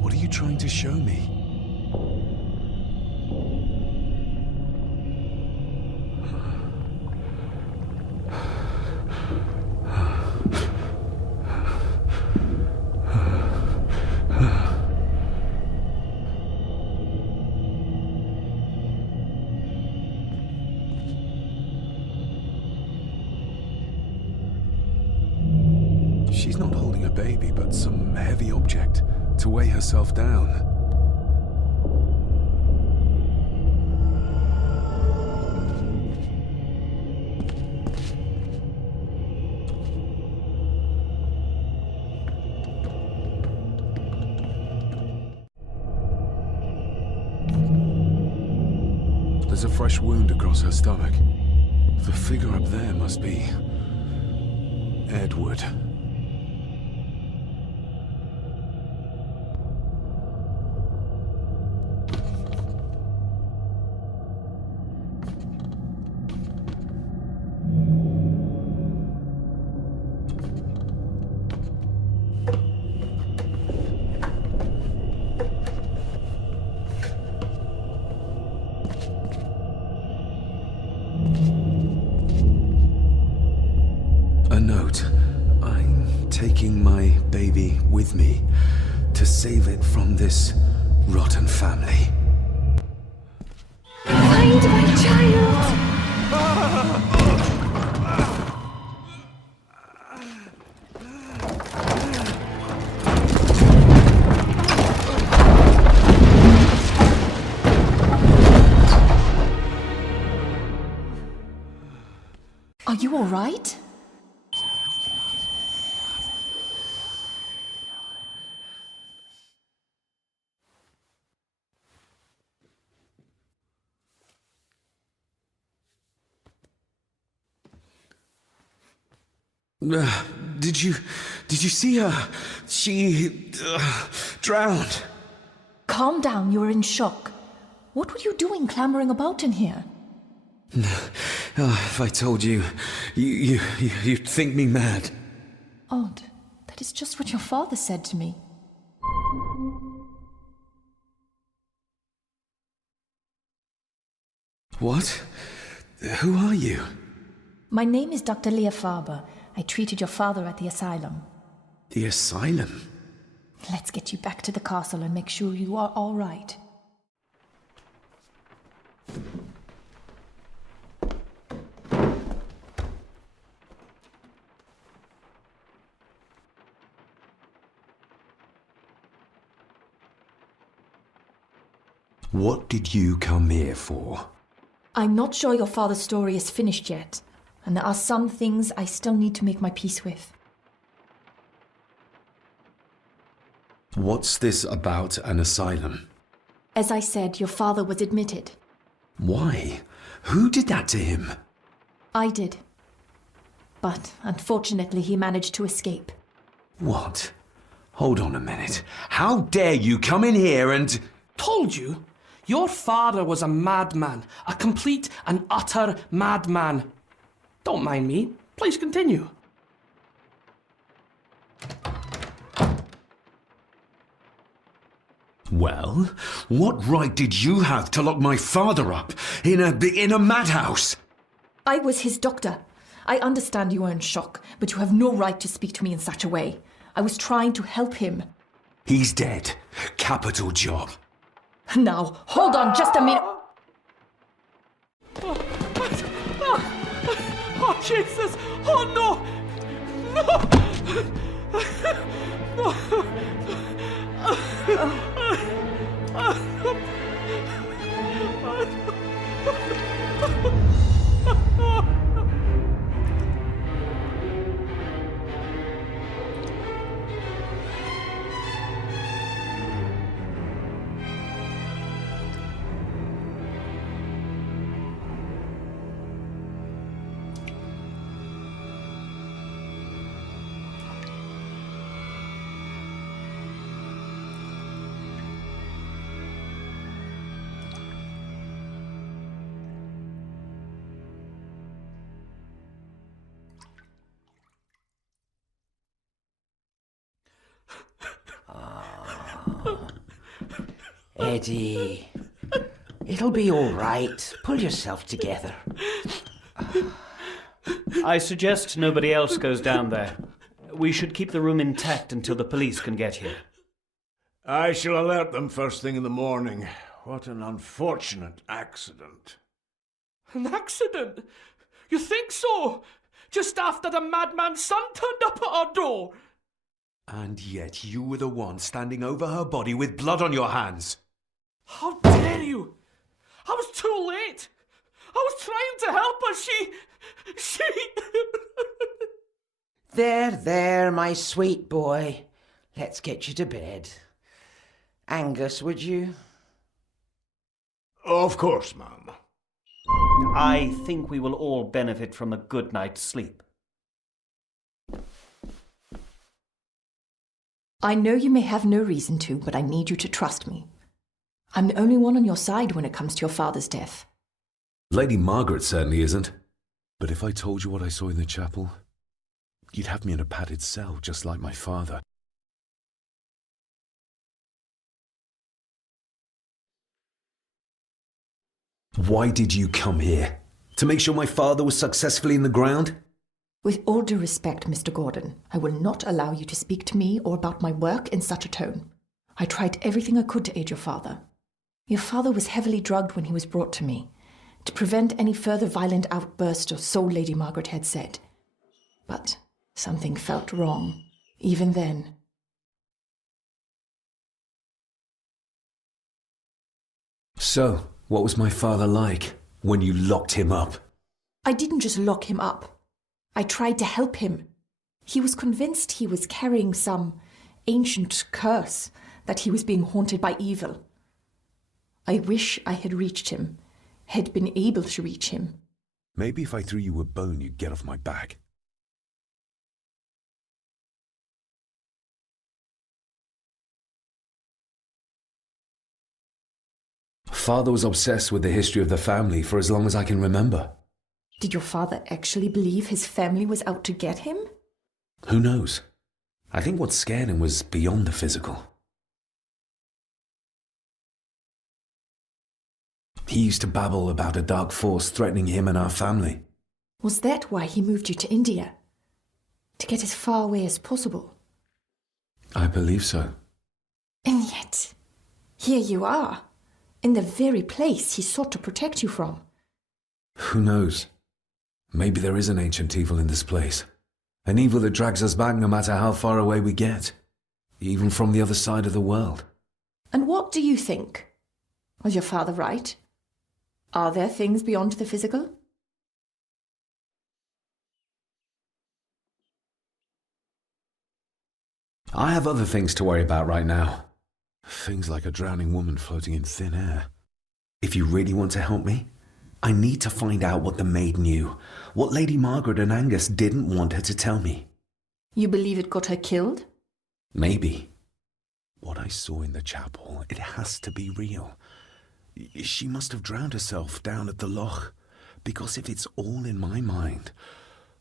What are you trying to show me? She's not holding a baby, but some heavy object to weigh herself down. There's a fresh wound across her stomach. The figure up there must be Edward. A note. I'm taking my baby with me to save it from this rotten family. Find my child! Are you all right? Did you see her? She drowned. Calm down, you're in shock. What were you doing clambering about in here? If I told you, you'd think me mad. Odd. That is just what your father said to me. What? Who are you? My name is Dr. Leah Farber. I treated your father at the asylum. The asylum? Let's get you back to the castle and make sure you are all right. What did you come here for? I'm not sure your father's story is finished yet, and there are some things I still need to make my peace with. What's this about an asylum? As I said, your father was admitted. Why? Who did that to him? I did. But unfortunately, he managed to escape. What? Hold on a minute. How dare you come in here and... Told you? Your father was a madman. A complete and utter madman. Don't mind me. Please continue. Well, what right did you have to lock my father up in a madhouse? I was his doctor. I understand you are in shock, but you have no right to speak to me in such a way. I was trying to help him. He's dead. Capital job. Now, hold on just a minute. Oh, Jesus! Oh, no! No! Eddie, it'll be all right. Pull yourself together. I suggest nobody else goes down there. We should keep the room intact until the police can get here. I shall alert them first thing in the morning. What an unfortunate accident. An accident? You think so? Just after the madman's son turned up at our door? And yet you were the one standing over her body with blood on your hands. How dare you! I was too late! I was trying to help her, she... There, my sweet boy. Let's get you to bed. Angus, would you? Of course, ma'am. I think we will all benefit from a good night's sleep. I know you may have no reason to, but I need you to trust me. I'm the only one on your side when it comes to your father's death. Lady Margaret certainly isn't. But if I told you what I saw in the chapel, you'd have me in a padded cell, just like my father. Why did you come here? To make sure my father was successfully in the ground? With all due respect, Mr. Gordon, I will not allow you to speak to me or about my work in such a tone. I tried everything I could to aid your father. Your father was heavily drugged when he was brought to me, to prevent any further violent outburst, or so Lady Margaret had said. But something felt wrong, even then. So, what was my father like when you locked him up? I didn't just lock him up. I tried to help him. He was convinced he was carrying some ancient curse, that he was being haunted by evil. I wish I had reached him, had been able to reach him. Maybe if I threw you a bone, you'd get off my back. Father was obsessed with the history of the family for as long as I can remember. Did your father actually believe his family was out to get him? Who knows? I think what scared him was beyond the physical. He used to babble about a dark force threatening him and our family. Was that why he moved you to India? To get as far away as possible? I believe so. And yet, here you are, in the very place he sought to protect you from. Who knows? Maybe there is an ancient evil in this place. An evil that drags us back no matter how far away we get. Even from the other side of the world. And what do you think? Was your father right? Are there things beyond the physical? I have other things to worry about right now. Things like a drowning woman floating in thin air. If you really want to help me, I need to find out what the maid knew. What Lady Margaret and Angus didn't want her to tell me. You believe it got her killed? Maybe. What I saw in the chapel, it has to be real. She must have drowned herself down at the loch. Because if it's all in my mind,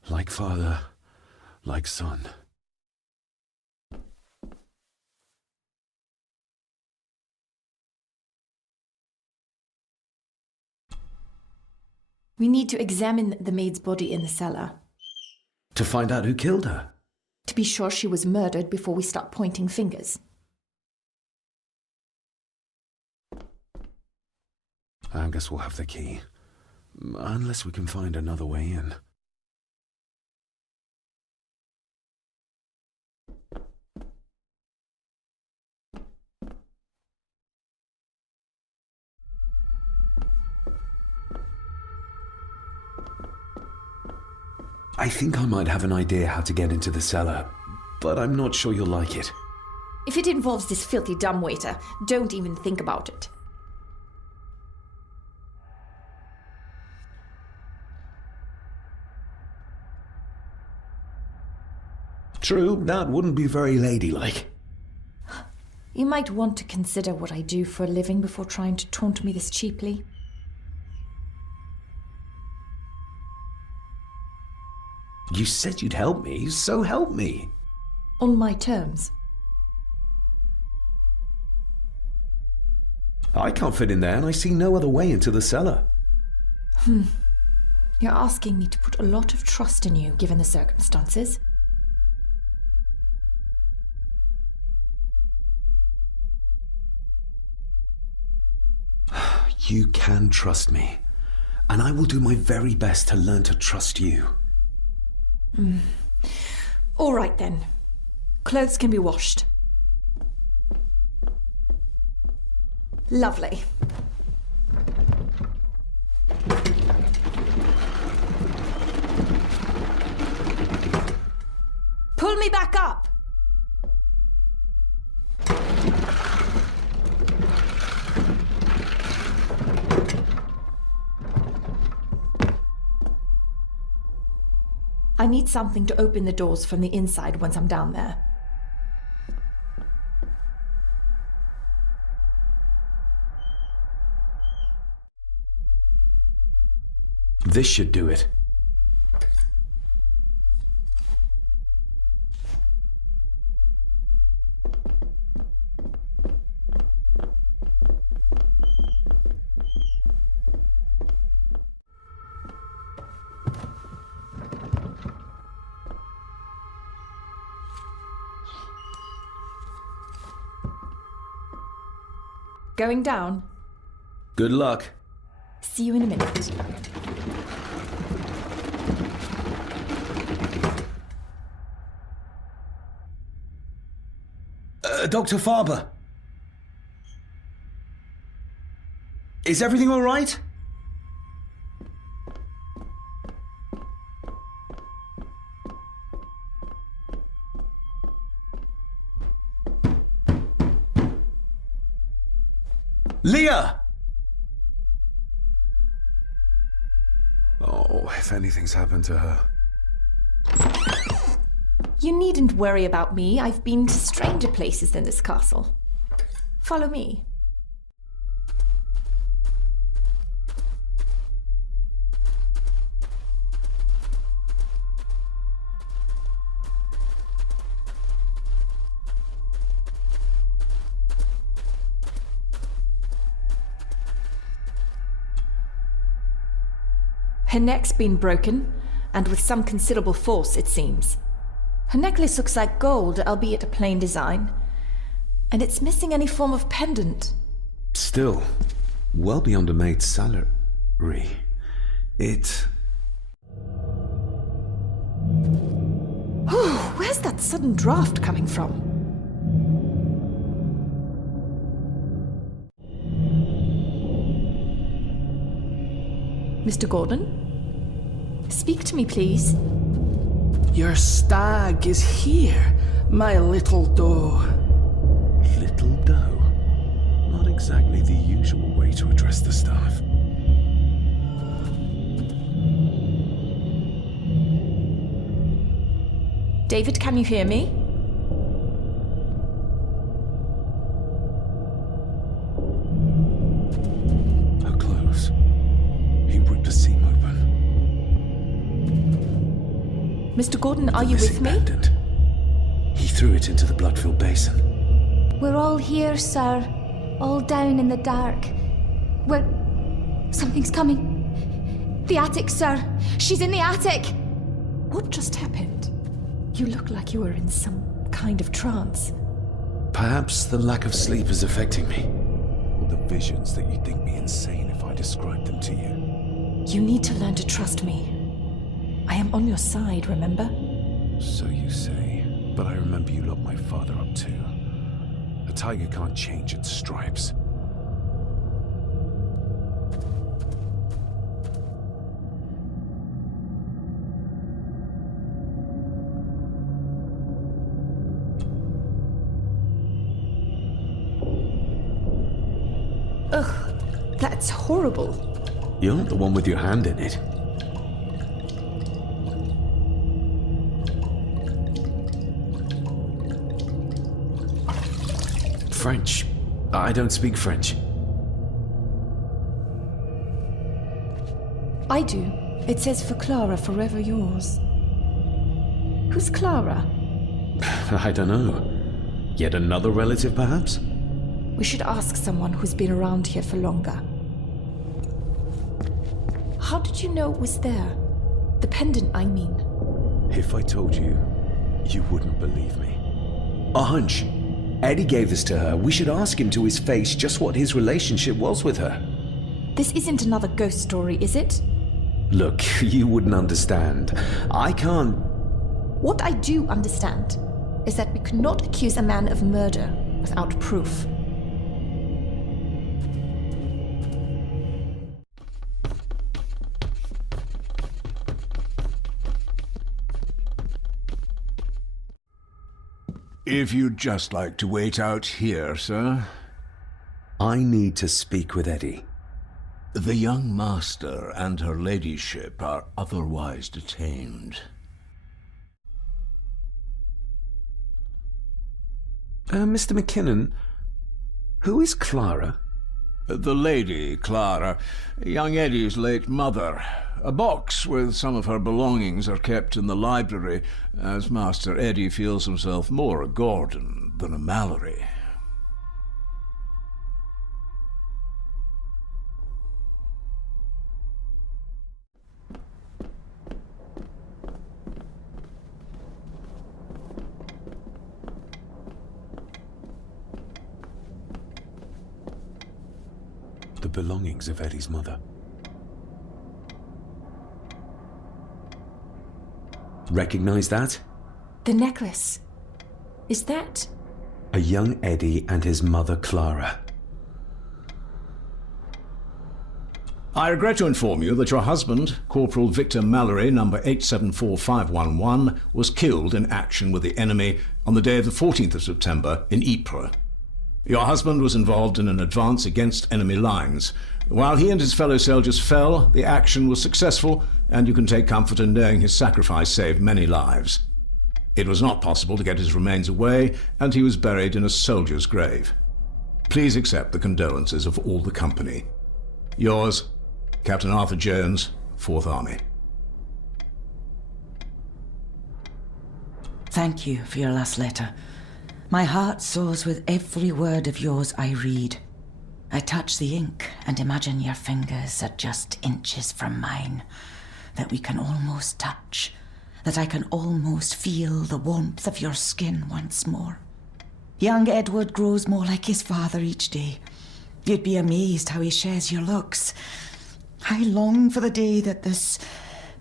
like father, like son... We need to examine the maid's body in the cellar. To find out who killed her? To be sure she was murdered before we start pointing fingers. I guess we'll have the key. Unless we can find another way in. I think I might have an idea how to get into the cellar, but I'm not sure you'll like it. If it involves this filthy dumbwaiter, don't even think about it. True, that wouldn't be very ladylike. You might want to consider what I do for a living before trying to taunt me this cheaply. You said you'd help me, so help me. On my terms. I can't fit in there, and I see no other way into the cellar. You're asking me to put a lot of trust in you, given the circumstances. You can trust me, and I will do my very best to learn to trust you. All right then. Clothes can be washed. Lovely. Pull me back up! I need something to open the doors from the inside once I'm down there. This should do it. Going down. Good luck. See you in a minute. Dr. Farber. Is everything all right? Leah! Oh, if anything's happened to her. You needn't worry about me. I've been to stranger places than this castle. Follow me. Her neck's been broken, and with some considerable force, it seems. Her necklace looks like gold, albeit a plain design. And it's missing any form of pendant. Still, well beyond a maid's salary. Where's that sudden draft coming from? Mr. Gordon? Speak to me, please. Your stag is here, my little doe. Little doe? Not exactly the usual way to address the staff. David, can you hear me? Her clothes. He ripped a seam open. Mr. Gordon, are you with me? Pendant. He threw it into the blood-filled basin. We're all here, sir. All down in the dark. Something's coming. The attic, sir. She's in the attic. What just happened? You look like you were in some kind of trance. Perhaps the lack of sleep is affecting me. Or the visions that you'd think me insane if I described them to you. You need to learn to trust me. I am on your side, remember? So you say, but I remember you locked my father up too. A tiger can't change its stripes. Ugh, that's horrible. You're not the one with your hand in it. French. I don't speak French. I do. It says for Clara, forever yours. Who's Clara? I don't know. Yet another relative, perhaps? We should ask someone who's been around here for longer. How did you know it was there? The pendant, I mean. If I told you, you wouldn't believe me. A hunch. Eddie gave this to her. We should ask him to his face just what his relationship was with her. This isn't another ghost story, is it? Look, you wouldn't understand. I can't... What I do understand is that we could not accuse a man of murder without proof. If you'd just like to wait out here, sir. I need to speak with Eddie. The young master and her ladyship are otherwise detained. Mr. McKinnon, who is Clara? The lady, Clara, young Eddie's late mother. A box with some of her belongings are kept in the library, as Master Eddie feels himself more a Gordon than a Mallory. The belongings of Eddie's mother. Recognize that? The necklace. Is that... A young Eddie and his mother Clara. I regret to inform you that your husband, Corporal Victor Mallory, number 874511, was killed in action with the enemy on the day of the 14th of September in Ypres. Your husband was involved in an advance against enemy lines. While he and his fellow soldiers fell, the action was successful, and you can take comfort in knowing his sacrifice saved many lives. It was not possible to get his remains away, and he was buried in a soldier's grave. Please accept the condolences of all the company. Yours, Captain Arthur Jones, 4th Army. Thank you for your last letter. My heart soars with every word of yours I read. I touch the ink and imagine your fingers are just inches from mine, that we can almost touch, that I can almost feel the warmth of your skin once more. Young Edward grows more like his father each day. You'd be amazed how he shares your looks. I long for the day that this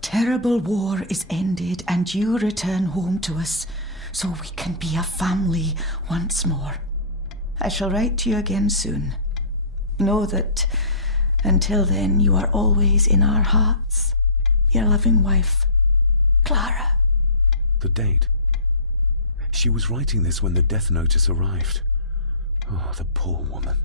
terrible war is ended and you return home to us, so we can be a family once more. I shall write to you again soon. Know that until then you are always in our hearts. Your loving wife, Clara. The date. She was writing this when the death notice arrived. Oh, the poor woman.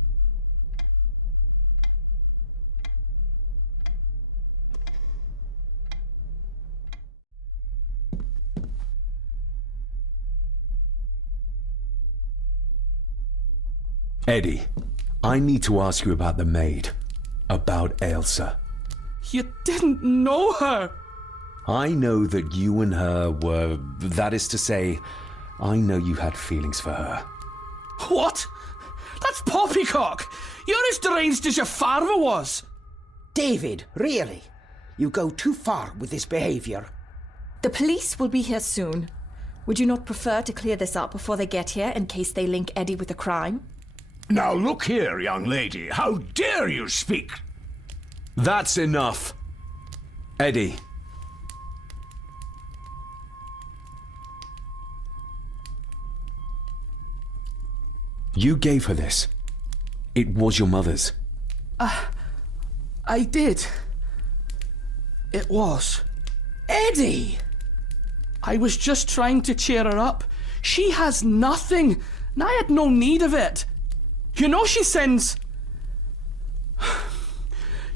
Eddie, I need to ask you about the maid. About Ailsa. You didn't know her! I know that you and her were... That is to say, I know you had feelings for her. What? That's poppycock! You're as deranged as your father was! David, really? You go too far with this behavior. The police will be here soon. Would you not prefer to clear this up before they get here in case they link Eddie with a crime? Now look here, young lady. How dare you speak? That's enough. Eddie. You gave her this. It was your mother's. I did. It was. Eddie! I was just trying to cheer her up. She has nothing, and I had no need of it. You know she sends...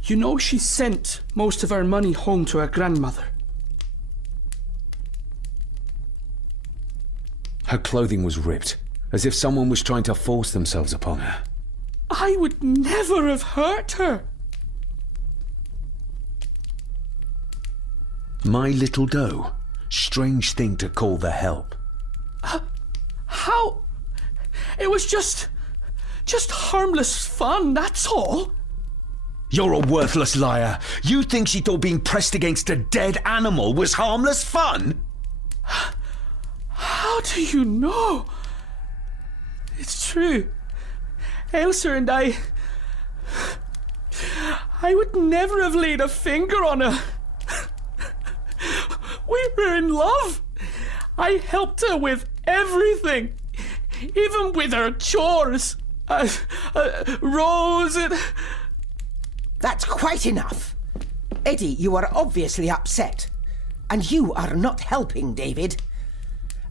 You know she sent most of her money home to her grandmother. Her clothing was ripped, as if someone was trying to force themselves upon her. I would never have hurt her. My little doe. Strange thing to call the help. How? It was just harmless fun, that's all. You're a worthless liar. You think she thought being pressed against a dead animal was harmless fun? How do you know? It's true. Elsa and I would never have laid a finger on her. We were in love. I helped her with everything, even with her chores. Rose and... That's quite enough. Eddie, you are obviously upset. And you are not helping, David.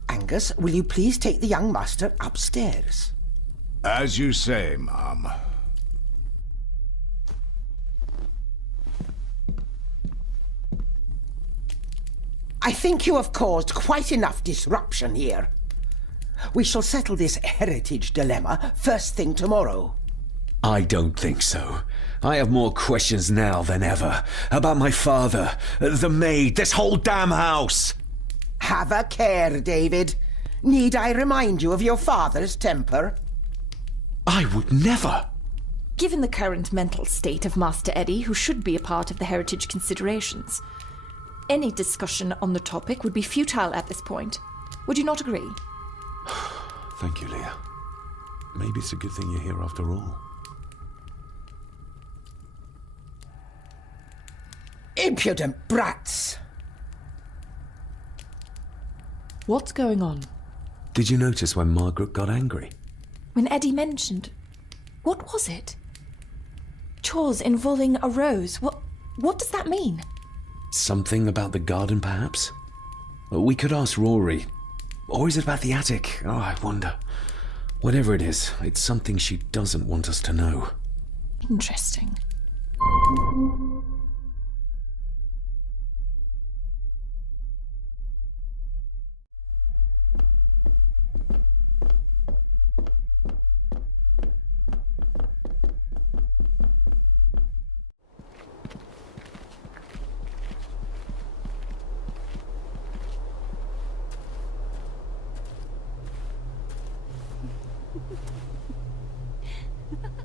Angus, will you please take the young master upstairs? As you say, Mom. I think you have caused quite enough disruption here. We shall settle this heritage dilemma first thing tomorrow. I don't think so. I have more questions now than ever. About my father, the maid, this whole damn house. Have a care, David. Need I remind you of your father's temper? I would never. Given the current mental state of Master Eddie, who should be a part of the heritage considerations, any discussion on the topic would be futile at this point. Would you not agree? Thank you, Leah. Maybe it's a good thing you're here after all. Impudent brats! What's going on? Did you notice when Margaret got angry? When Eddie mentioned... What was it? Chores involving a rose. What does that mean? Something about the garden, perhaps? We could ask Rory. Or is it about the attic? Oh, I wonder. Whatever it is, it's something she doesn't want us to know. Interesting.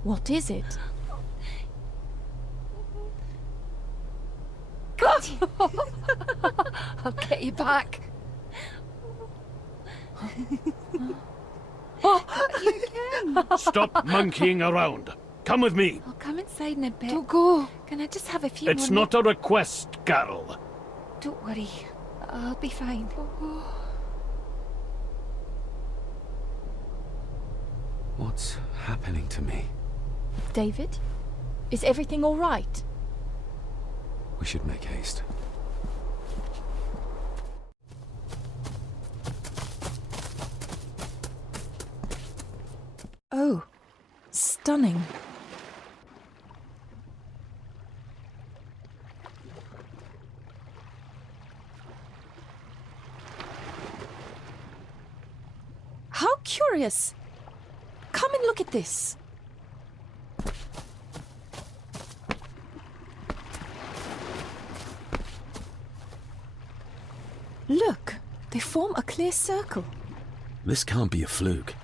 What is it? I'll get you back. You again? Stop monkeying around. Come with me. I'll come inside in a bit. Don't go. Can I just have a few It's more not a request, Carol. Don't worry. I'll be fine. What's happening to me? David? Is everything all right? We should make haste. Oh, stunning. How curious. Come and look at this. Look, they form a clear circle. This can't be a fluke.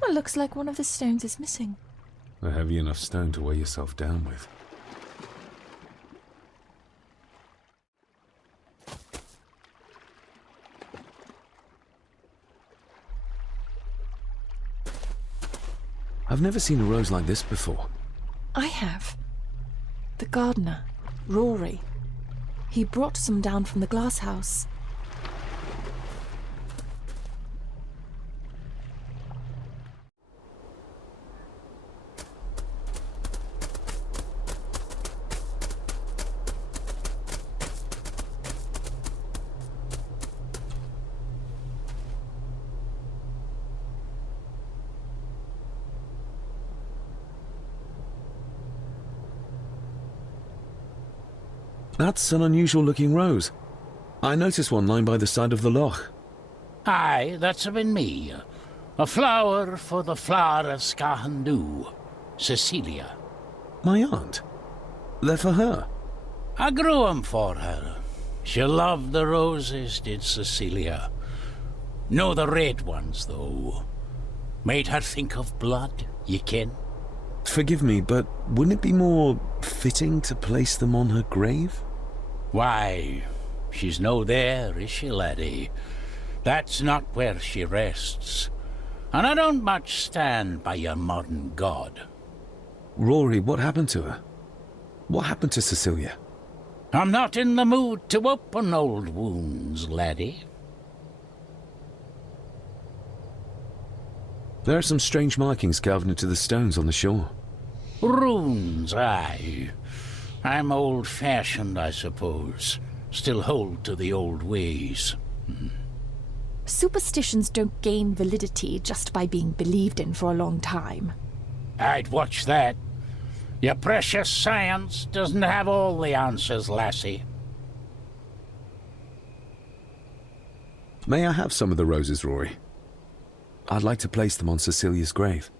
Well, looks like one of the stones is missing. A heavy enough stone to weigh yourself down with. I've never seen a rose like this before. I have. The gardener, Rory. He brought some down from the glass house. That's an unusual looking rose. I noticed one lying by the side of the loch. Aye, that's been me. A flower for the flower of Scahandoo, Cecilia. My aunt? They're for her? I grew 'em for her. She loved the roses, did Cecilia. No the red ones, though. Made her think of blood, ye ken. Forgive me, but wouldn't it be more fitting to place them on her grave? Why, she's no there, is she, laddie? That's not where she rests. And I don't much stand by your modern god. Rory, what happened to her? What happened to Cecilia? I'm not in the mood to open old wounds, laddie. There are some strange markings carved into the stones on the shore. Runes, aye. I'm old-fashioned, I suppose. Still hold to the old ways. Superstitions don't gain validity just by being believed in for a long time. I'd watch that. Your precious science doesn't have all the answers, lassie. May I have some of the roses, Rory? I'd like to place them on Cecilia's grave.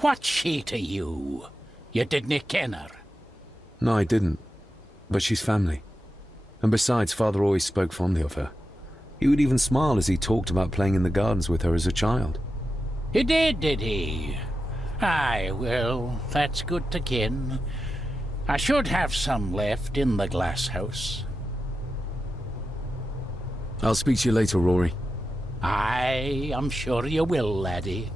What's she to you? You didn't ken her. No, I didn't. But she's family. And besides, Father always spoke fondly of her. He would even smile as he talked about playing in the gardens with her as a child. He did he? Aye, well, that's good to ken. I should have some left in the glass house. I'll speak to you later, Rory. Aye, I'm sure you will, laddie.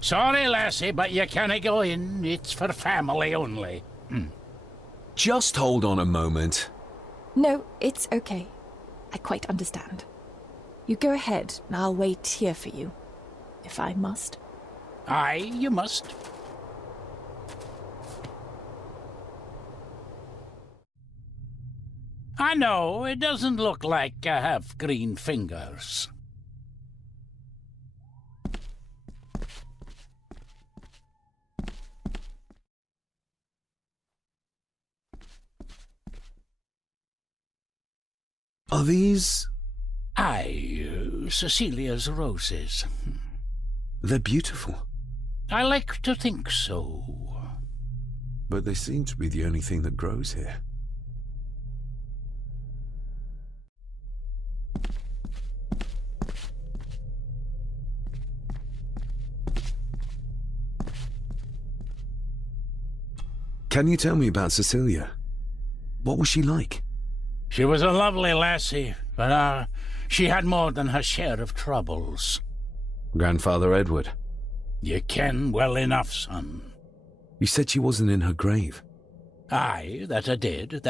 Sorry, lassie, but you can't go in. It's for family only. Just hold on a moment. No, it's okay. I quite understand. You go ahead, and I'll wait here for you, if I must. Aye, you must. I know, it doesn't look like I have green fingers. Are these... Aye, Cecilia's roses. They're beautiful. I like to think so. But they seem to be the only thing that grows here. Can you tell me about Cecilia? What was she like? She was a lovely lassie, but she had more than her share of troubles. Grandfather Edward. You ken well enough, son. You said she wasn't in her grave. Aye, that I did.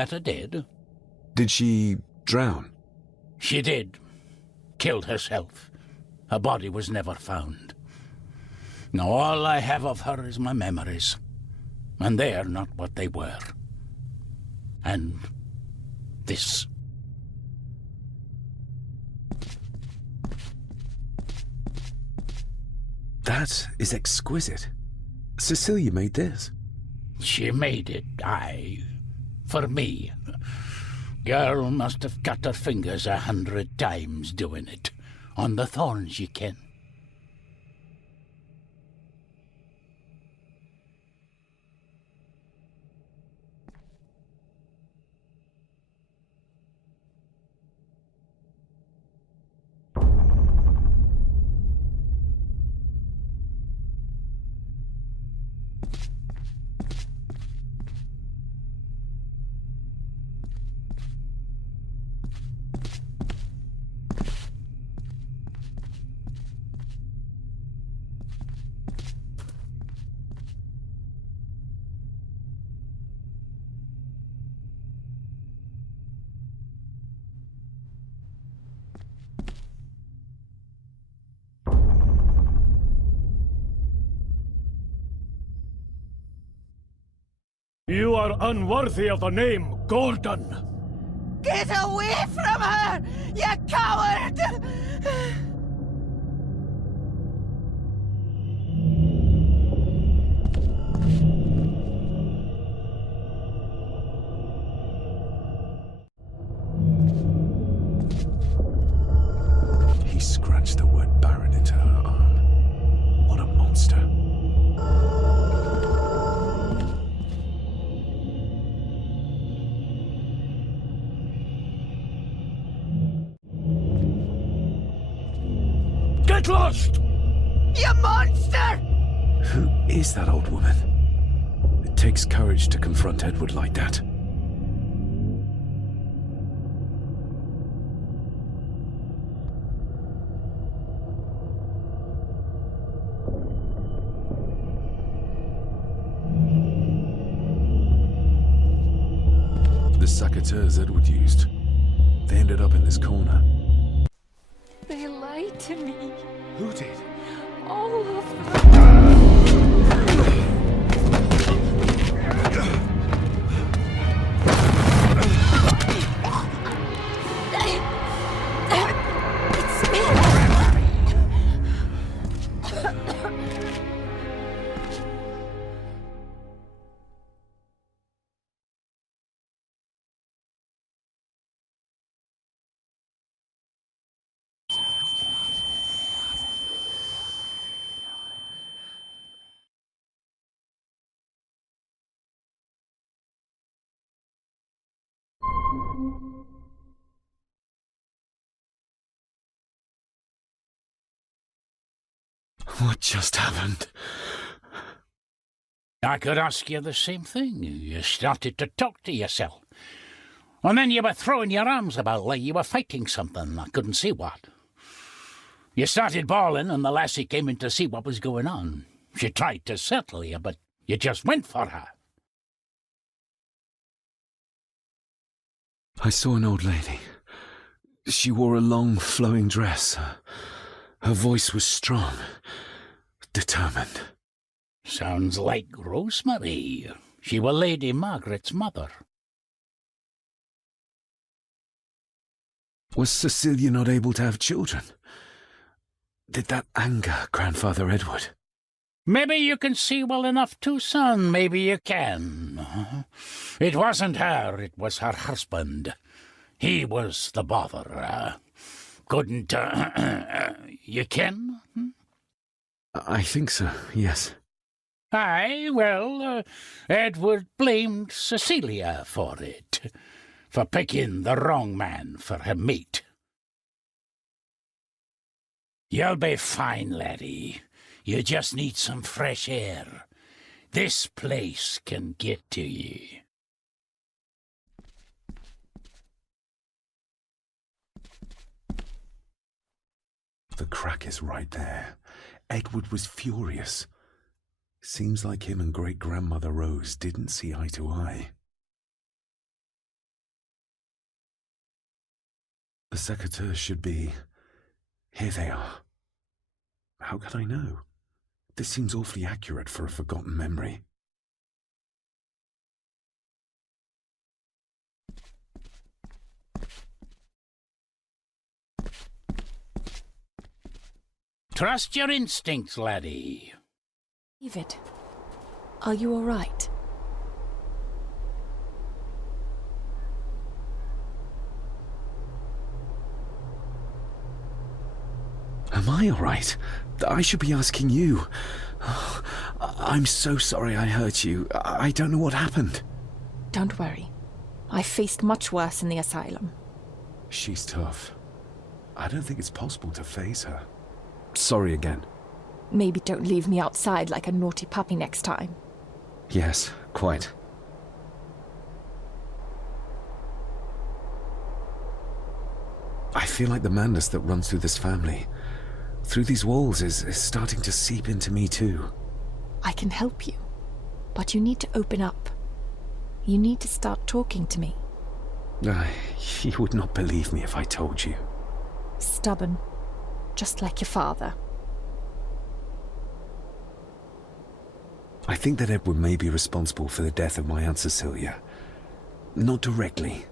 Did she drown? She did. Killed herself. Her body was never found. Now all I have of her is my memories. And they are not what they were. And this. That is exquisite. Cecilia made this. She made it, aye. For me. Girl must have cut her fingers 100 times doing it. On the thorns, ye ken. You are unworthy of the name Gordon. Get away from her, you coward! He scratched the word Baron into her arm. What a monster. Get lost! You monster! Who is that old woman? It takes courage to confront Edward like that. The secateurs Edward used. They ended up in this corner. They lied to me. Who did? All of them. It's me. What just happened? I could ask you the same thing. You started to talk to yourself. And then you were throwing your arms about like you were fighting something. I couldn't see what. You started bawling and the lassie came in to see what was going on. She tried to settle you, but you just went for her. I saw an old lady. She wore a long, flowing dress. Her voice was strong, determined. Sounds like Rosemary. She were Lady Margaret's mother. Was Cecilia not able to have children? Did that anger Grandfather Edward? Maybe you can see well enough too, son. Maybe you can. It wasn't her, it was her husband. He was the bother. Couldn't, you ken? I think so, yes. Aye, well, Edward blamed Cecilia for it. For picking the wrong man for her mate. You'll be fine, laddie. You just need some fresh air. This place can get to ye. The crack is right there. Edward was furious. Seems like him and great-grandmother Rose didn't see eye to eye. The secateurs should be... Here they are. How could I know? This seems awfully accurate for a forgotten memory. Trust your instincts, laddie. David, are you all right? Am I all right? I should be asking you. I'm so sorry I hurt you. I don't know what happened. Don't worry. I faced much worse in the asylum. She's tough. I don't think it's possible to face her. Sorry again. Maybe don't leave me outside like a naughty puppy next time. Yes, quite. I feel like the madness that runs through this family, through these walls, is starting to seep into me too. I can help you, but you need to open up. You need to start talking to me. You would not believe me if I told you. Stubborn, just like your father. I think that Edward may be responsible for the death of my Aunt Cecilia. Not directly.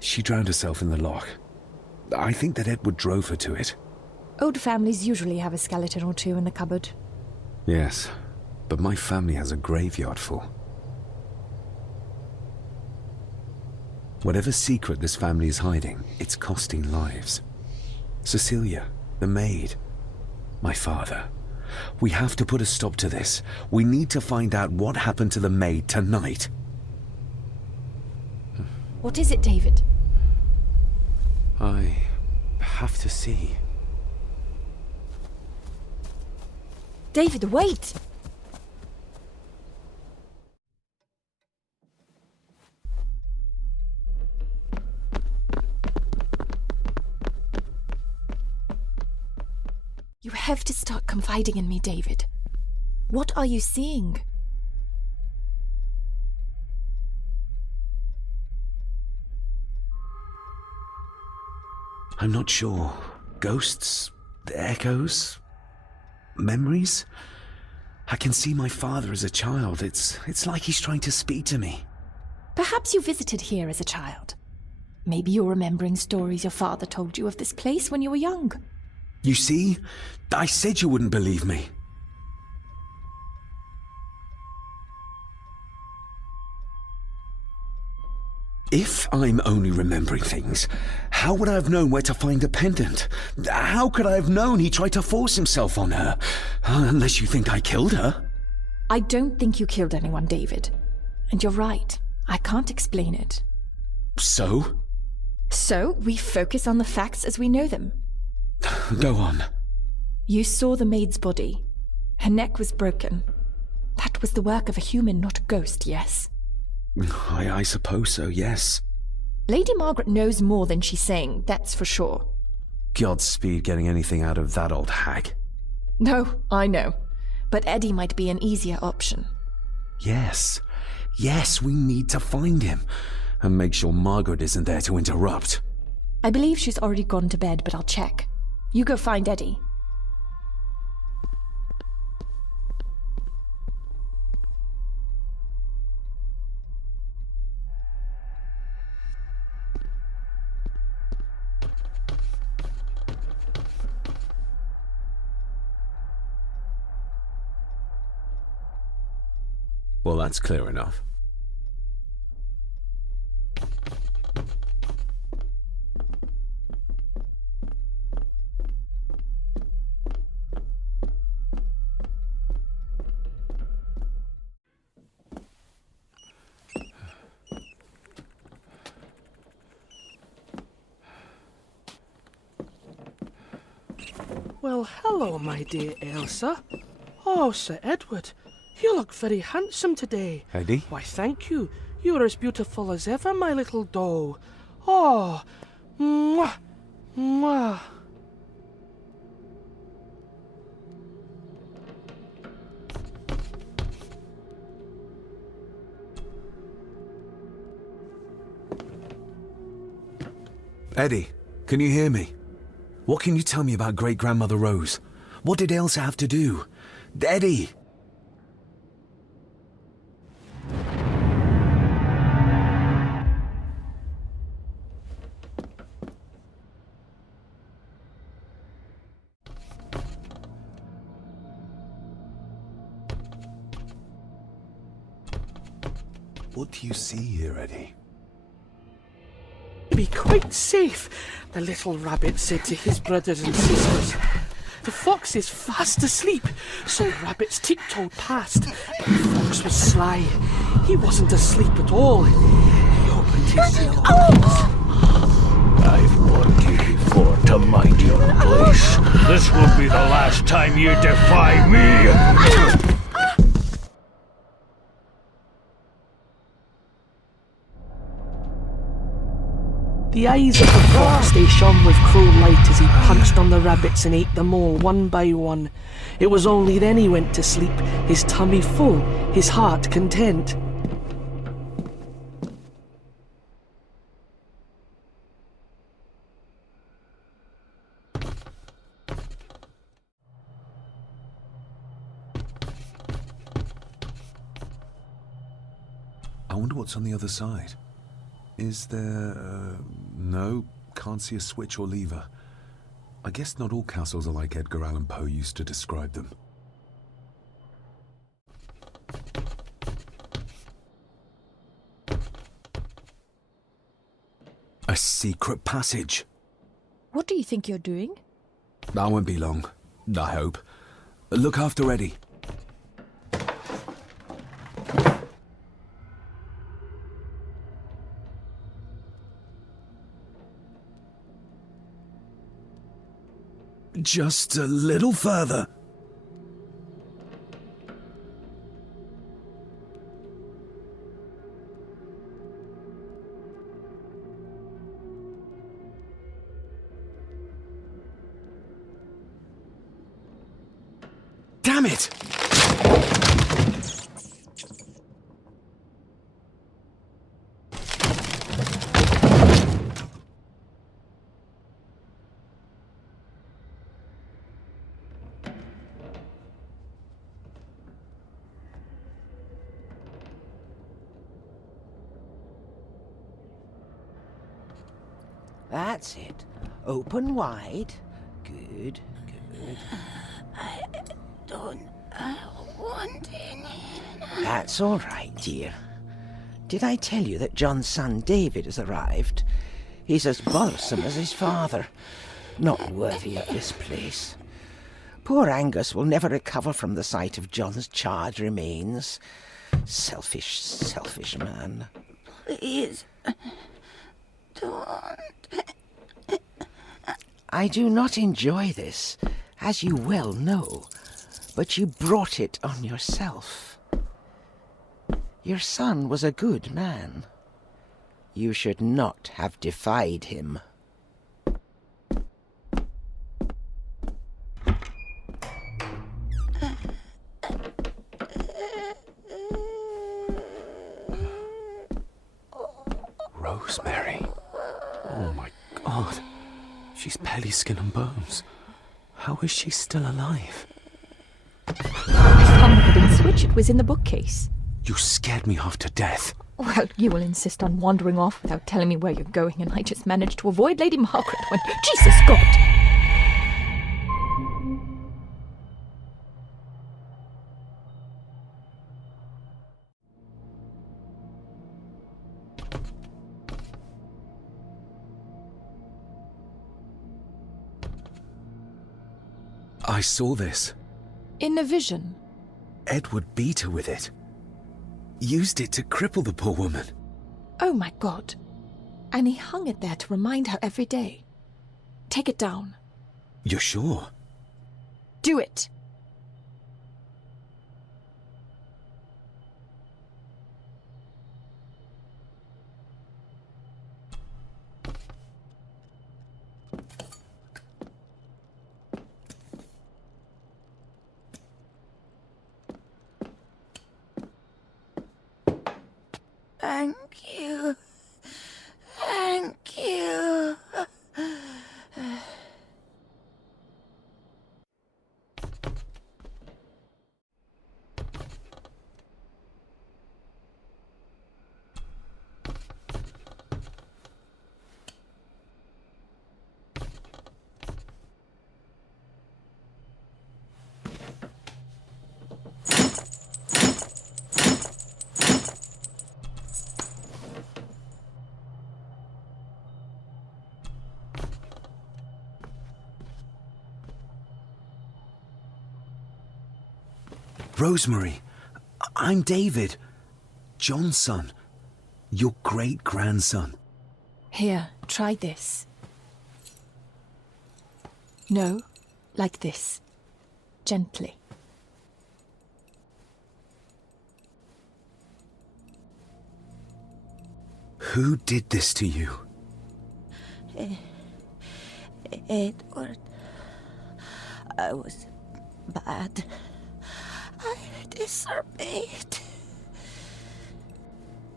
She drowned herself in the loch. I think that Edward drove her to it. Old families usually have a skeleton or two in the cupboard. Yes, but my family has a graveyard full. Whatever secret this family is hiding, it's costing lives. Cecilia, the maid, my father. We have to put a stop to this. We need to find out what happened to the maid tonight. What is it, David? I have to see. David, wait! You have to start confiding in me, David. What are you seeing? I'm not sure. Ghosts? Echoes? Memories? I can see my father as a child. It's like he's trying to speak to me. Perhaps you visited here as a child. Maybe you're remembering stories your father told you of this place when you were young. You see? I said you wouldn't believe me. If I'm only remembering things, how would I have known where to find the pendant? How could I have known he tried to force himself on her? Unless you think I killed her. I don't think you killed anyone, David. And you're right. I can't explain it. So? So, we focus on the facts as we know them. Go on. You saw the maid's body. Her neck was broken. That was the work of a human, not a ghost, yes? I suppose so, yes. Lady Margaret knows more than she's saying, that's for sure. Godspeed getting anything out of that old hag. No, I know. But Eddie might be an easier option. Yes. Yes, we need to find him. And make sure Margaret isn't there to interrupt. I believe she's already gone to bed, but I'll check. You go find Eddie. Well, that's clear enough. Well, hello, my dear Elsa. Oh, Sir Edward, you look very handsome today. Eddie? Why, thank you. You're as beautiful as ever, my little doll. Oh, mwah, mwah. Eddie, can you hear me? What can you tell me about Great-Grandmother Rose? What did Elsa have to do? Eddie! What do you see here, Eddie? Be quite safe, the little rabbit said to his brothers and sisters. The fox is fast asleep, so the rabbits tiptoed past. But the fox was sly. He wasn't asleep at all. He opened his yellow eyes. I've warned you before to mind your place. This will be the last time you defy me. The eyes of the fox, they shone with cruel light as he punched on the rabbits and ate them all one by one. It was only then he went to sleep, his tummy full, his heart content. I wonder what's on the other side. Is there... no, can't see a switch or lever. I guess not all castles are like Edgar Allan Poe used to describe them. A secret passage. What do you think you're doing? That won't be long, I hope. Look after Eddie. Just a little further. Damn it! That's it. Open wide. Good, good. I don't want any. That's all right, dear. Did I tell you that John's son David has arrived? He's as bothersome as his father. Not worthy of this place. Poor Angus will never recover from the sight of John's charred remains. Selfish, selfish man. Please, don't. I do not enjoy this, as you well know, but you brought it on yourself. Your son was a good man. You should not have defied him. Rosemary. Oh my God. She's barely skin and bones. How is she still alive? I found the hidden switch. It was in the bookcase. You scared me half to death. Well, you will insist on wandering off without telling me where you're going, and I just managed to avoid Lady Margaret when... Jesus God! I saw this. In a vision? Edward beat her with it. Used it to cripple the poor woman. Oh my God. And he hung it there to remind her every day. Take it down. You're sure? Do it! Thank you. Thank you. Rosemary, I'm David. John's son. Your great-grandson. Here, try this. No, like this. Gently. Who did this to you? Edward. I was bad. I disobeyed.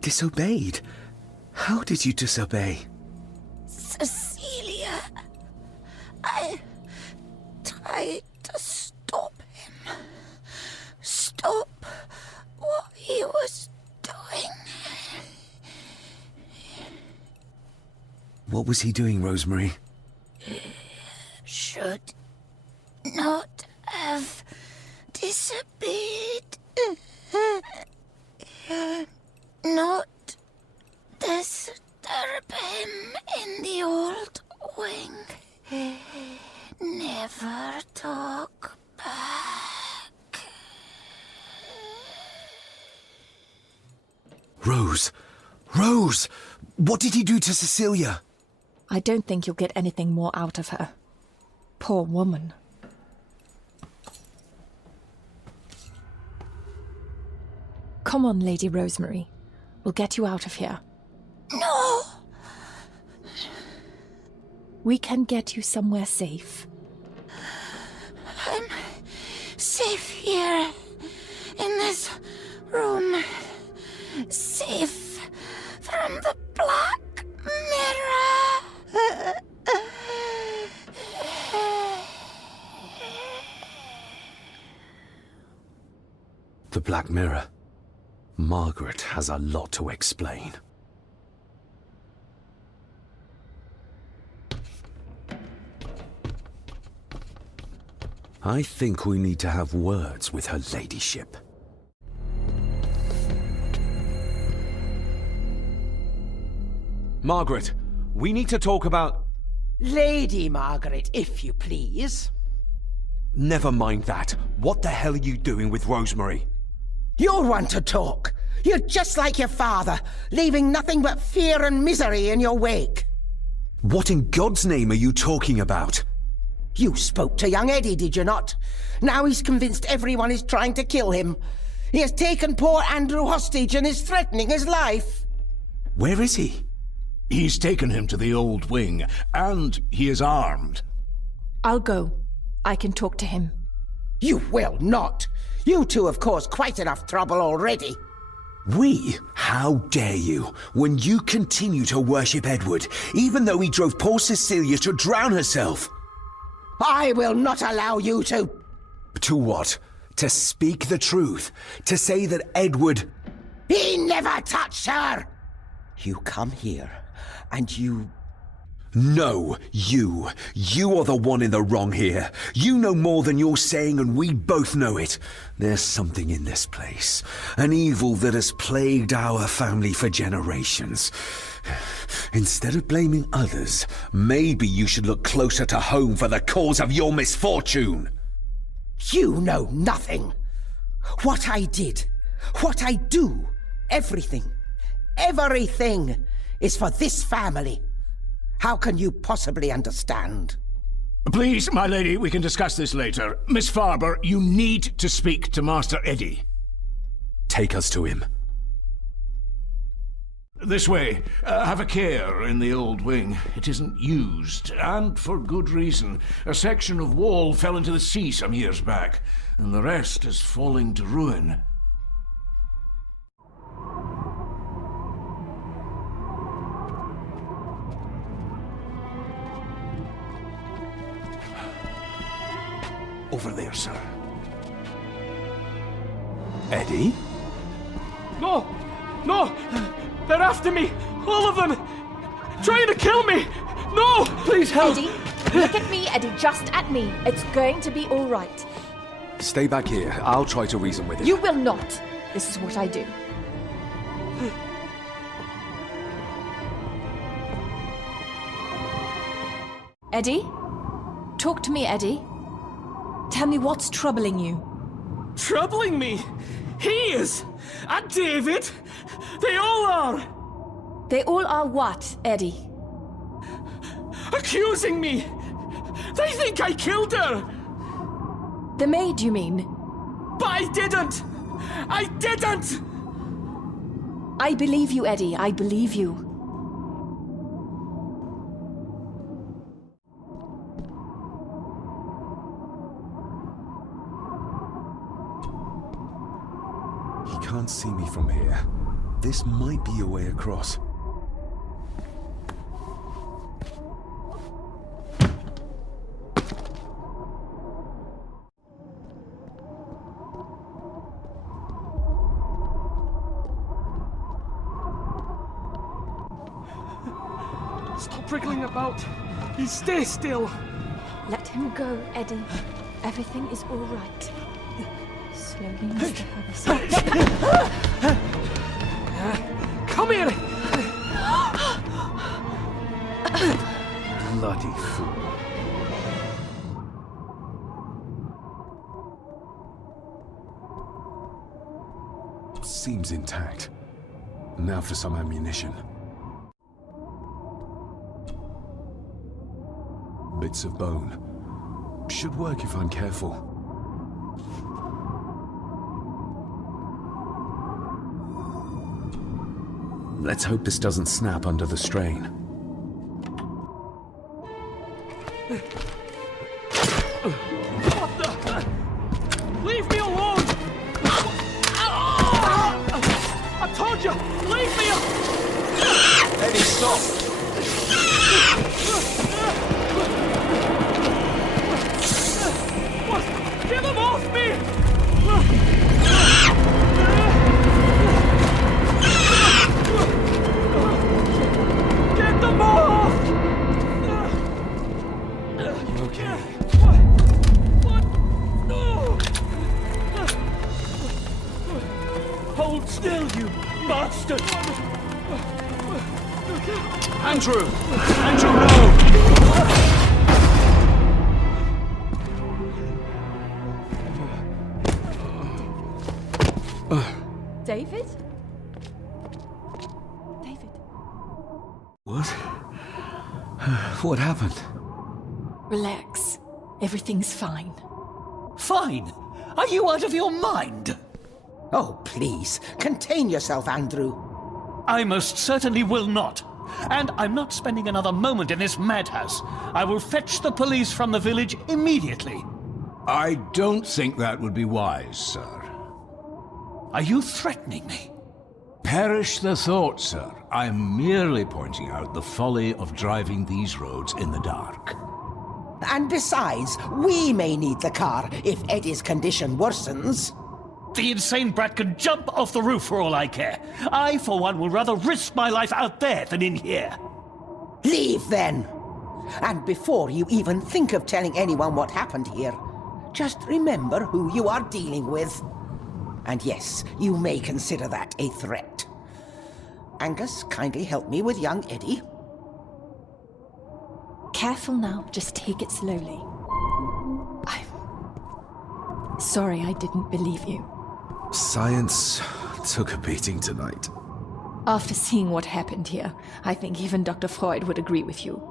Disobeyed? How did you disobey? Cecilia. I tried to stop him. Stop what he was doing. What was he doing, Rosemary? Should not have disobeyed. Not disturb him in the old wing. Never talk back. Rose! Rose! What did he do to Cecilia? I don't think you'll get anything more out of her. Poor woman. Come on, Lady Rosemary. We'll get you out of here. No! We can get you somewhere safe. I'm safe here, in this room. Safe from the Black Mirror. The Black Mirror. Margaret has a lot to explain. I think we need to have words with her ladyship. Margaret, we need to talk about... Lady Margaret, if you please. Never mind that. What the hell are you doing with Rosemary? You're one to talk. You're just like your father, leaving nothing but fear and misery in your wake. What in God's name are you talking about? You spoke to young Eddie, did you not? Now he's convinced everyone is trying to kill him. He has taken poor Andrew hostage and is threatening his life. Where is he? He's taken him to the old wing, and he is armed. I'll go. I can talk to him. You will not. You two have caused quite enough trouble already. We? How dare you, when you continue to worship Edward, even though he drove poor Cecilia to drown herself? I will not allow you to... To what? To speak the truth? To say that Edward... He never touched her! You come here, and you... No, you. You are the one in the wrong here. You know more than you're saying, and we both know it. There's something in this place. An evil that has plagued our family for generations. Instead of blaming others, maybe you should look closer to home for the cause of your misfortune. You know nothing. What I did, what I do, everything is for this family. How can you possibly understand? Please, my lady, we can discuss this later. Miss Farber, you need to speak to Master Eddie. Take us to him. This way. Have a care in the old wing. It isn't used, and for good reason. A section of wall fell into the sea some years back, and the rest is falling to ruin. Over there, sir. Eddie? No! No! They're after me! All of them! Trying to kill me! No! Please help! Eddie, look at me, Eddie, just at me. It's going to be all right. Stay back here. I'll try to reason with him. You will not. This is what I do. Eddie? Talk to me, Eddie. Tell me what's troubling you. Troubling me? He is! And David! They all are! They all are what, Eddie? Accusing me! They think I killed her! The maid, you mean? But I didn't! I didn't! I believe you, Eddie. I believe you. He can't see me from here. This might be a way across. Stop wriggling about. You stay still. Let him go, Eddie. Everything is all right. Slowly, Mr. Herbison. Come here! Bloody fool. Seems intact. Now for some ammunition. Bits of bone. Should work if I'm careful. Let's hope this doesn't snap under the strain. Leave me alone! I told you! Leave me alone! Eddie, stop! What? Get them off me! Get them off! You okay? What? No! Hold still, you bastard! Andrew! Andrew, no! David? David? What? What happened? Relax. Everything's fine. Fine? Are you out of your mind? Oh, please, contain yourself, Andrew. I most certainly will not. And I'm not spending another moment in this madhouse. I will fetch the police from the village immediately. I don't think that would be wise, sir. Are you threatening me? Perish the thought, sir. I'm merely pointing out the folly of driving these roads in the dark. And besides, we may need the car if Eddie's condition worsens. The insane brat can jump off the roof for all I care. I, for one, will rather risk my life out there than in here. Leave, then. And before you even think of telling anyone what happened here, just remember who you are dealing with. And yes, you may consider that a threat. Angus, kindly help me with young Eddie. Careful now, just take it slowly. I'm sorry I didn't believe you. Science took a beating tonight. After seeing what happened here, I think even Dr. Freud would agree with you.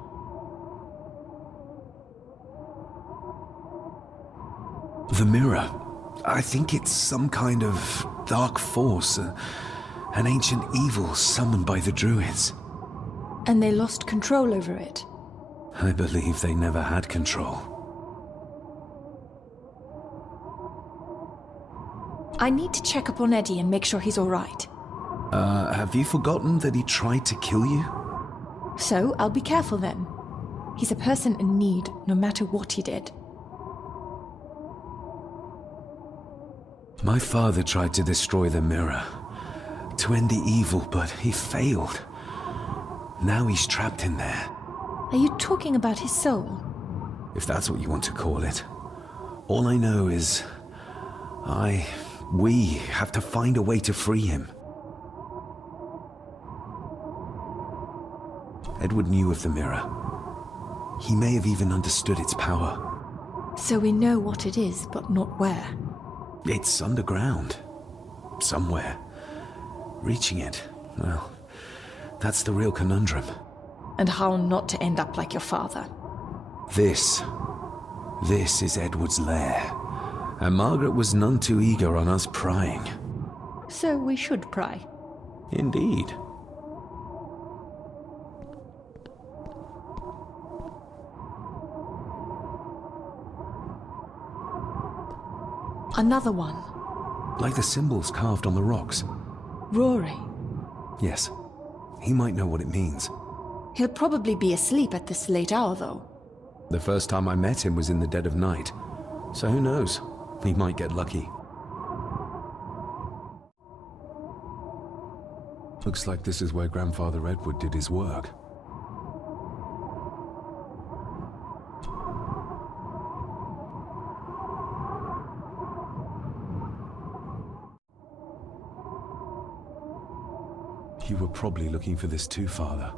The mirror. I think it's some kind of dark force, an ancient evil summoned by the druids. And they lost control over it. I believe they never had control. I need to check up on Eddie and make sure he's all right. Have you forgotten that he tried to kill you? So, I'll be careful then. He's a person in need, no matter what he did. My father tried to destroy the mirror, to end the evil, but he failed. Now he's trapped in there. Are you talking about his soul? If that's what you want to call it. All I know is... we have to find a way to free him. Edward knew of the mirror. He may have even understood its power. So we know what it is, but not where. It's underground. Somewhere. Reaching it, well, that's the real conundrum. And how not to end up like your father. This is Edward's lair. And Margaret was none too eager on us prying. So we should pry. Indeed. Another one. Like the symbols carved on the rocks. Rory. Yes. He might know what it means. He'll probably be asleep at this late hour, though. The first time I met him was in the dead of night. So who knows? He might get lucky. Looks like this is where Grandfather Edward did his work. You were probably looking for this too, Father.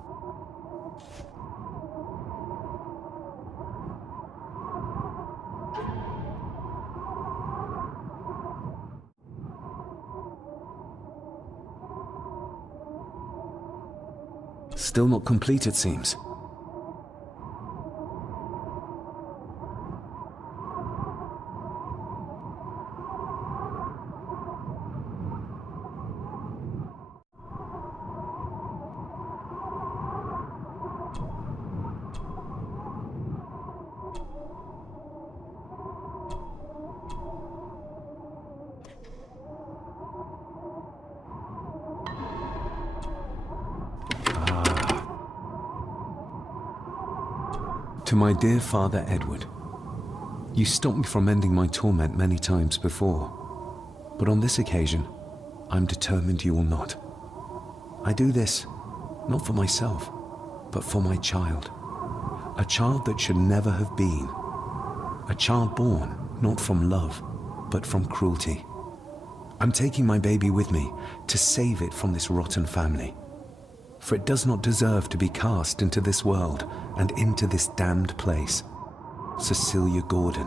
Still not complete, it seems. To my dear Father Edward, you stopped me from ending my torment many times before, but on this occasion, I'm determined you will not. I do this, not for myself, but for my child. A child that should never have been. A child born, not from love, but from cruelty. I'm taking my baby with me to save it from this rotten family. For it does not deserve to be cast into this world and into this damned place. Cecilia Gordon.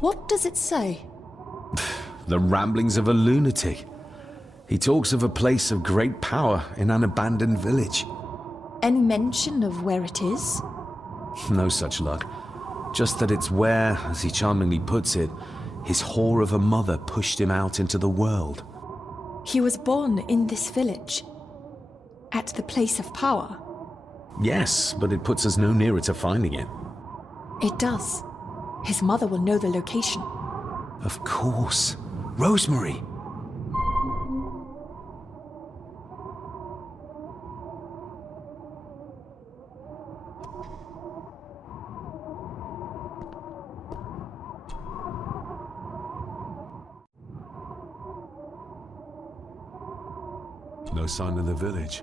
What does it say? The ramblings of a lunatic. He talks of a place of great power in an abandoned village. Any mention of where it is? No such luck. Just that it's where, as he charmingly puts it, his whore of a mother pushed him out into the world. He was born in this village, at the place of power. Yes, but it puts us no nearer to finding it. It does. His mother will know the location. Of course. Rosemary! No sign of the village.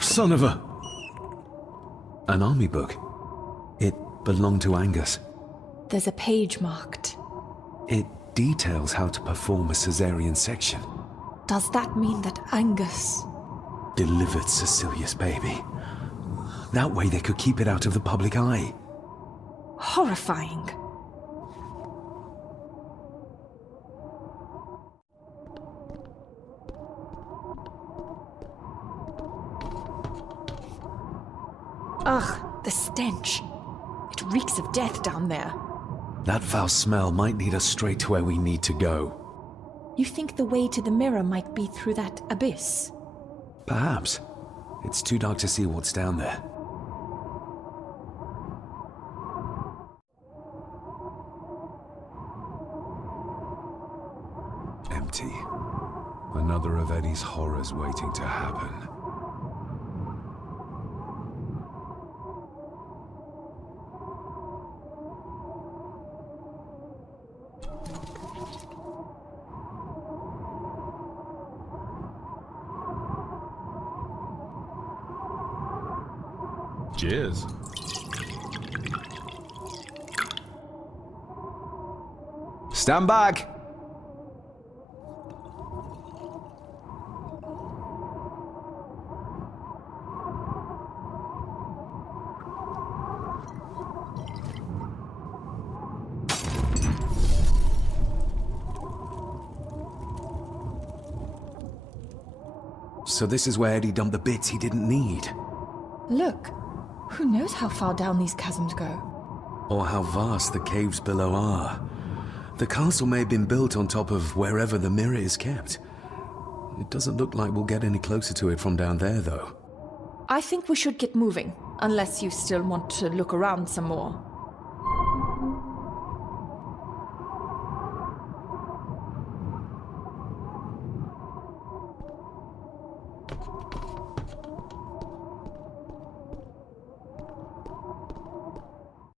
Son of a... An army book. It belonged to Angus. There's a page marked. It details how to perform a cesarean section. Does that mean that Angus delivered Cecilia's baby? That way they could keep it out of the public eye. Horrifying. Ugh, the stench. It reeks of death down there. That foul smell might lead us straight to where we need to go. You think the way to the mirror might be through that abyss? Perhaps. It's too dark to see what's down there. Empty. Another of Eddie's horrors waiting to happen. Cheers. Stand back! So this is where Eddie dumped the bits he didn't need. Look. Who knows how far down these chasms go? Or how vast the caves below are. The castle may have been built on top of wherever the mirror is kept. It doesn't look like we'll get any closer to it from down there, though. I think we should get moving, unless you still want to look around some more.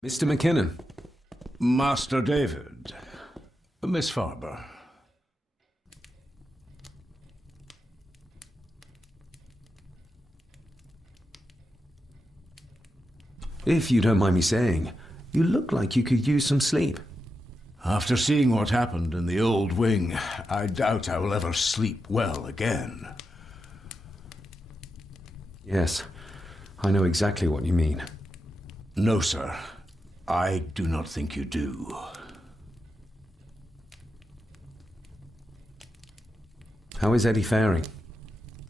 Mr. McKinnon. Master David. Miss Farber. If you don't mind me saying, you look like you could use some sleep. After seeing what happened in the old wing, I doubt I will ever sleep well again. Yes, I know exactly what you mean. No, sir. I do not think you do. How is Eddie faring?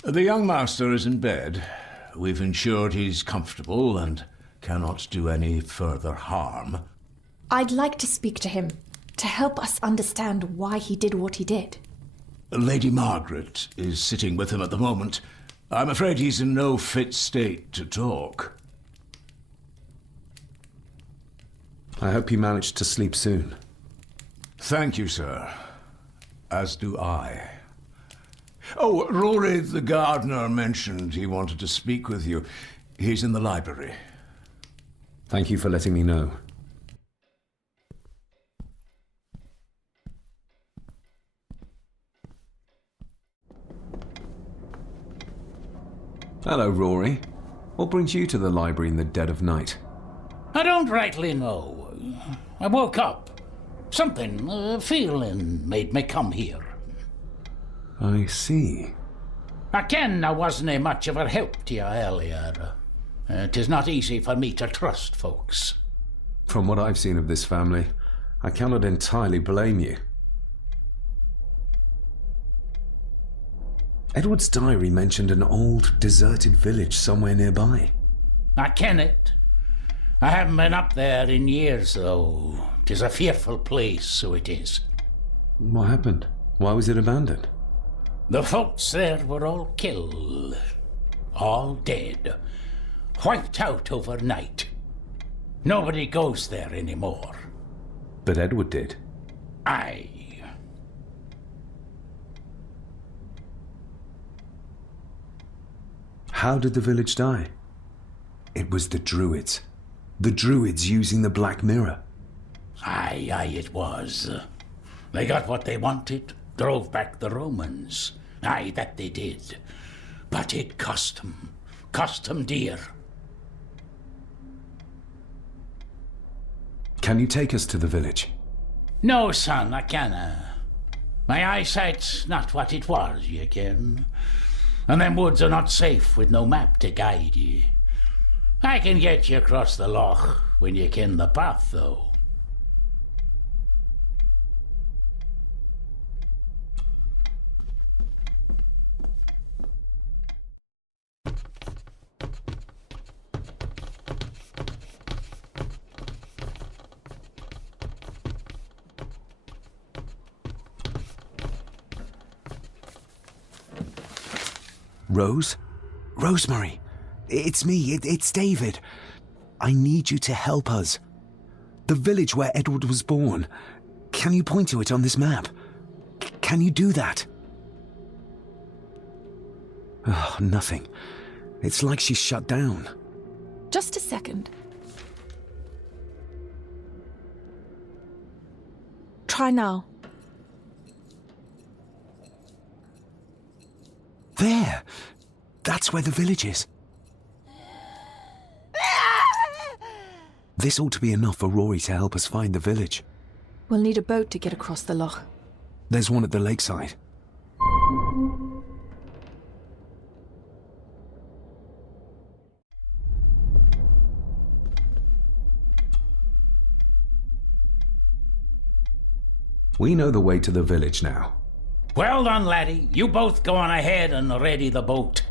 The young master is in bed. We've ensured he's comfortable and cannot do any further harm. I'd like to speak to him, to help us understand why he did what he did. Lady Margaret is sitting with him at the moment. I'm afraid he's in no fit state to talk. I hope you managed to sleep soon. Thank you, sir. As do I. Oh, Rory the gardener mentioned he wanted to speak with you. He's in the library. Thank you for letting me know. Hello, Rory. What brings you to the library in the dead of night? I don't rightly know. I woke up. Something, a feeling made me come here. I see. I ken I wasn't much of a help to you earlier. 'Tis not easy for me to trust folks. From what I've seen of this family, I cannot entirely blame you. Edward's diary mentioned an old, deserted village somewhere nearby. I ken it. I haven't been up there in years, though. 'Tis a fearful place, so it is. What happened? Why was it abandoned? The folks there were all killed. All dead. Wiped out overnight. Nobody goes there anymore. But Edward did. Aye. How did the village die? It was the Druids. The Druids using the Black Mirror. Aye, it was. They got what they wanted, drove back the Romans. Aye, that they did. But it cost them dear. Can you take us to the village? No, son, I canna. My eyesight's not what it was, you ken. And them woods are not safe with no map to guide ye. I can get you across the loch when you ken the path, though. Rose? Rosemary! It's me, it's David. I need you to help us. The village where Edward was born. Can you point to it on this map? Can you do that? Oh, nothing. It's like she's shut down. Just a second. Try now. There! That's where the village is. This ought to be enough for Rory to help us find the village. We'll need a boat to get across the loch. There's one at the lakeside. We know the way to the village now. Well done, laddie. You both go on ahead and ready the boat.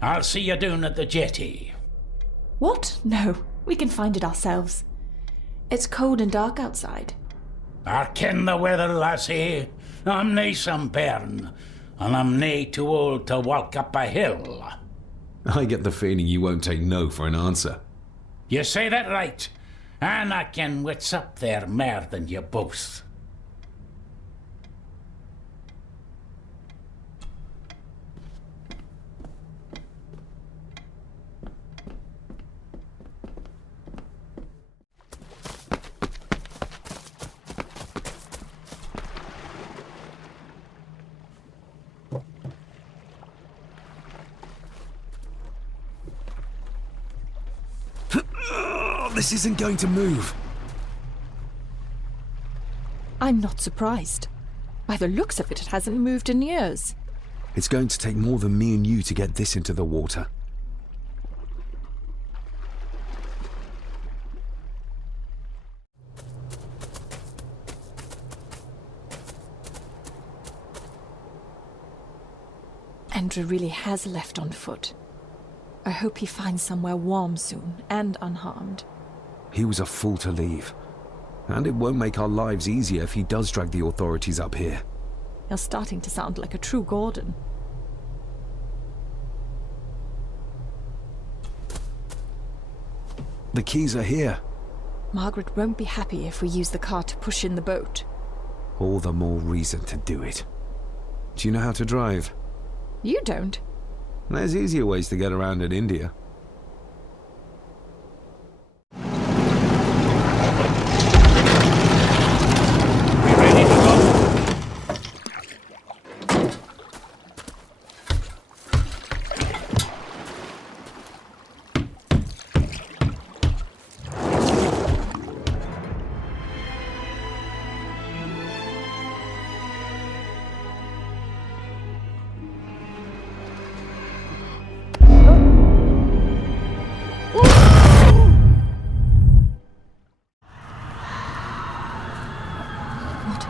I'll see you down at the jetty. What? No, we can find it ourselves. It's cold and dark outside. I ken the weather, lassie. I'm nae some bairn, and I'm nae too old to walk up a hill. I get the feeling you won't take no for an answer. You say that right, and I ken what's up there mair than you both. This isn't going to move. I'm not surprised. By the looks of it, it hasn't moved in years. It's going to take more than me and you to get this into the water. Andrew really has left on foot. I hope he finds somewhere warm soon, and unharmed. He was a fool to leave. And it won't make our lives easier if he does drag the authorities up here. You're starting to sound like a true Gordon. The keys are here. Margaret won't be happy if we use the car to push in the boat. All the more reason to do it. Do you know how to drive? You don't. There's easier ways to get around in India.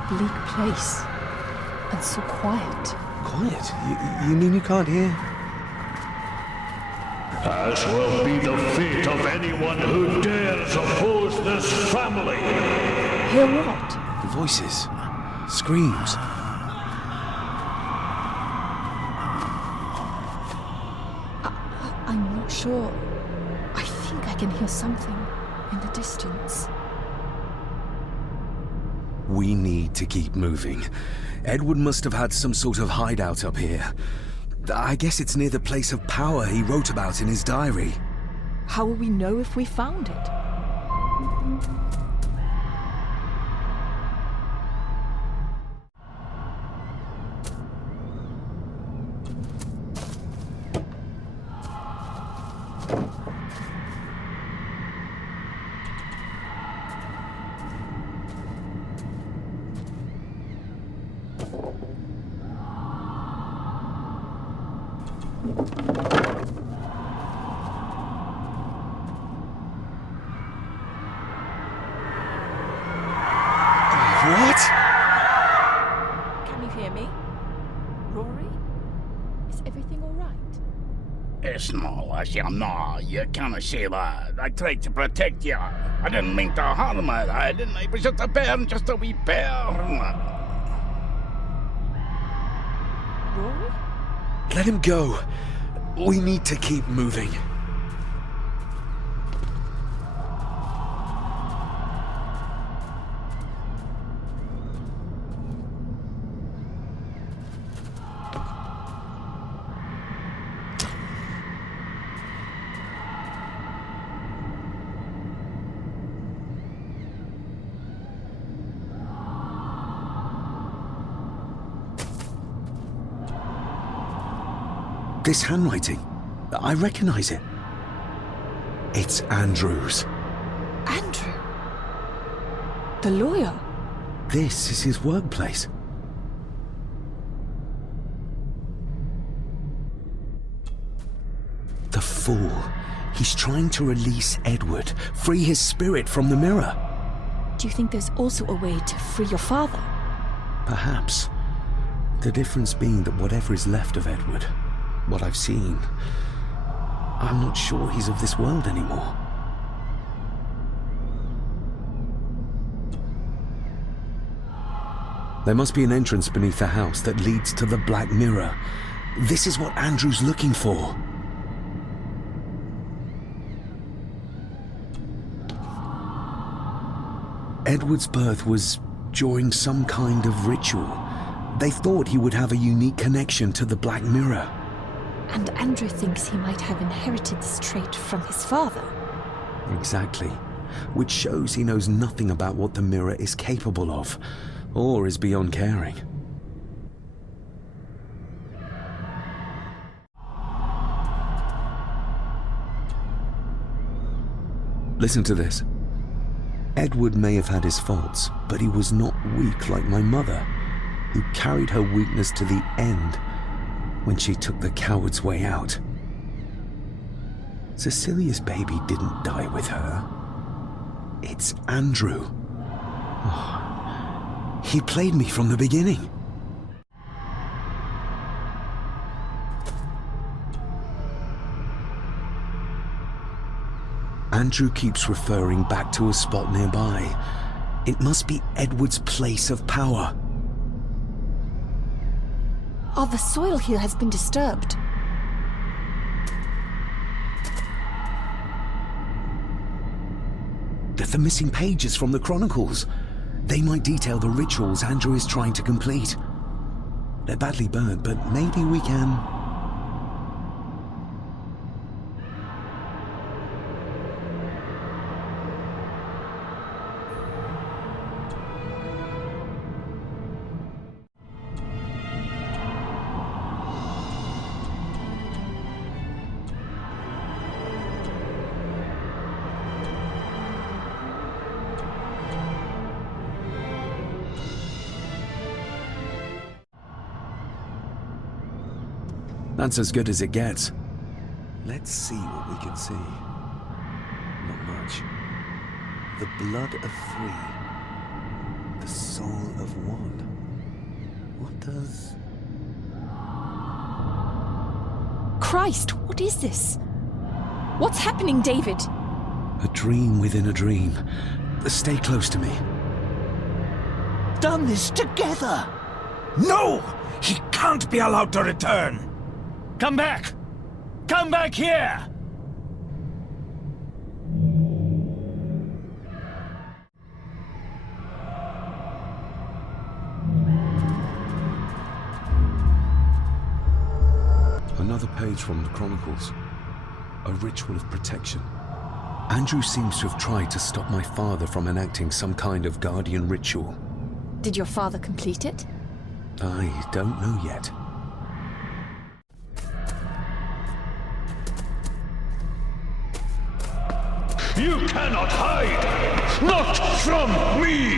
Bleak place. And so quiet. Quiet? You mean you can't hear? As will be the fate of anyone who dares oppose this family. Hear what? Voices. Screams. I'm not sure. I think I can hear something in the distance. We need to keep moving. Edward must have had some sort of hideout up here. I guess it's near the place of power he wrote about in his diary. How will we know if we found it? What? Can you hear me? Rory? Is everything all right? It's no, Lassie, no, you can't say that. I tried to protect you. I didn't mean to harm you. I didn't. It was just a burn, just a wee burn. Rory? Let him go. We need to keep moving. This handwriting, I recognize it. It's Andrew's. Andrew? The lawyer? This is his workplace. The fool. He's trying to release Edward, free his spirit from the mirror. Do you think there's also a way to free your father? Perhaps. The difference being that whatever is left of Edward, what I've seen, I'm not sure he's of this world anymore. There must be an entrance beneath the house that leads to the Black Mirror. This is what Andrew's looking for. Edward's birth was during some kind of ritual. They thought he would have a unique connection to the Black Mirror. And Andrew thinks he might have inherited this trait from his father. Exactly. Which shows he knows nothing about what the mirror is capable of, or is beyond caring. Listen to this. Edward may have had his faults, but he was not weak like my mother, who carried her weakness to the end when she took the coward's way out. Cecilia's baby didn't die with her. It's Andrew. Oh, he played me from the beginning. Andrew keeps referring back to a spot nearby. It must be Edward's place of power. Oh, the soil here has been disturbed. The missing pages from the Chronicles. They might detail the rituals Andrew is trying to complete. They're badly burnt, but maybe we can... That's as good as it gets. Let's see what we can see. Not much. The blood of 3. The soul of 1. What does... Christ, what is this? What's happening, David? A dream within a dream. Stay close to me. Done this together! No! He can't be allowed to return! Come back! Come back here! Another page from the Chronicles. A ritual of protection. Andrew seems to have tried to stop my father from enacting some kind of guardian ritual. Did your father complete it? I don't know yet. You cannot hide! Not from me!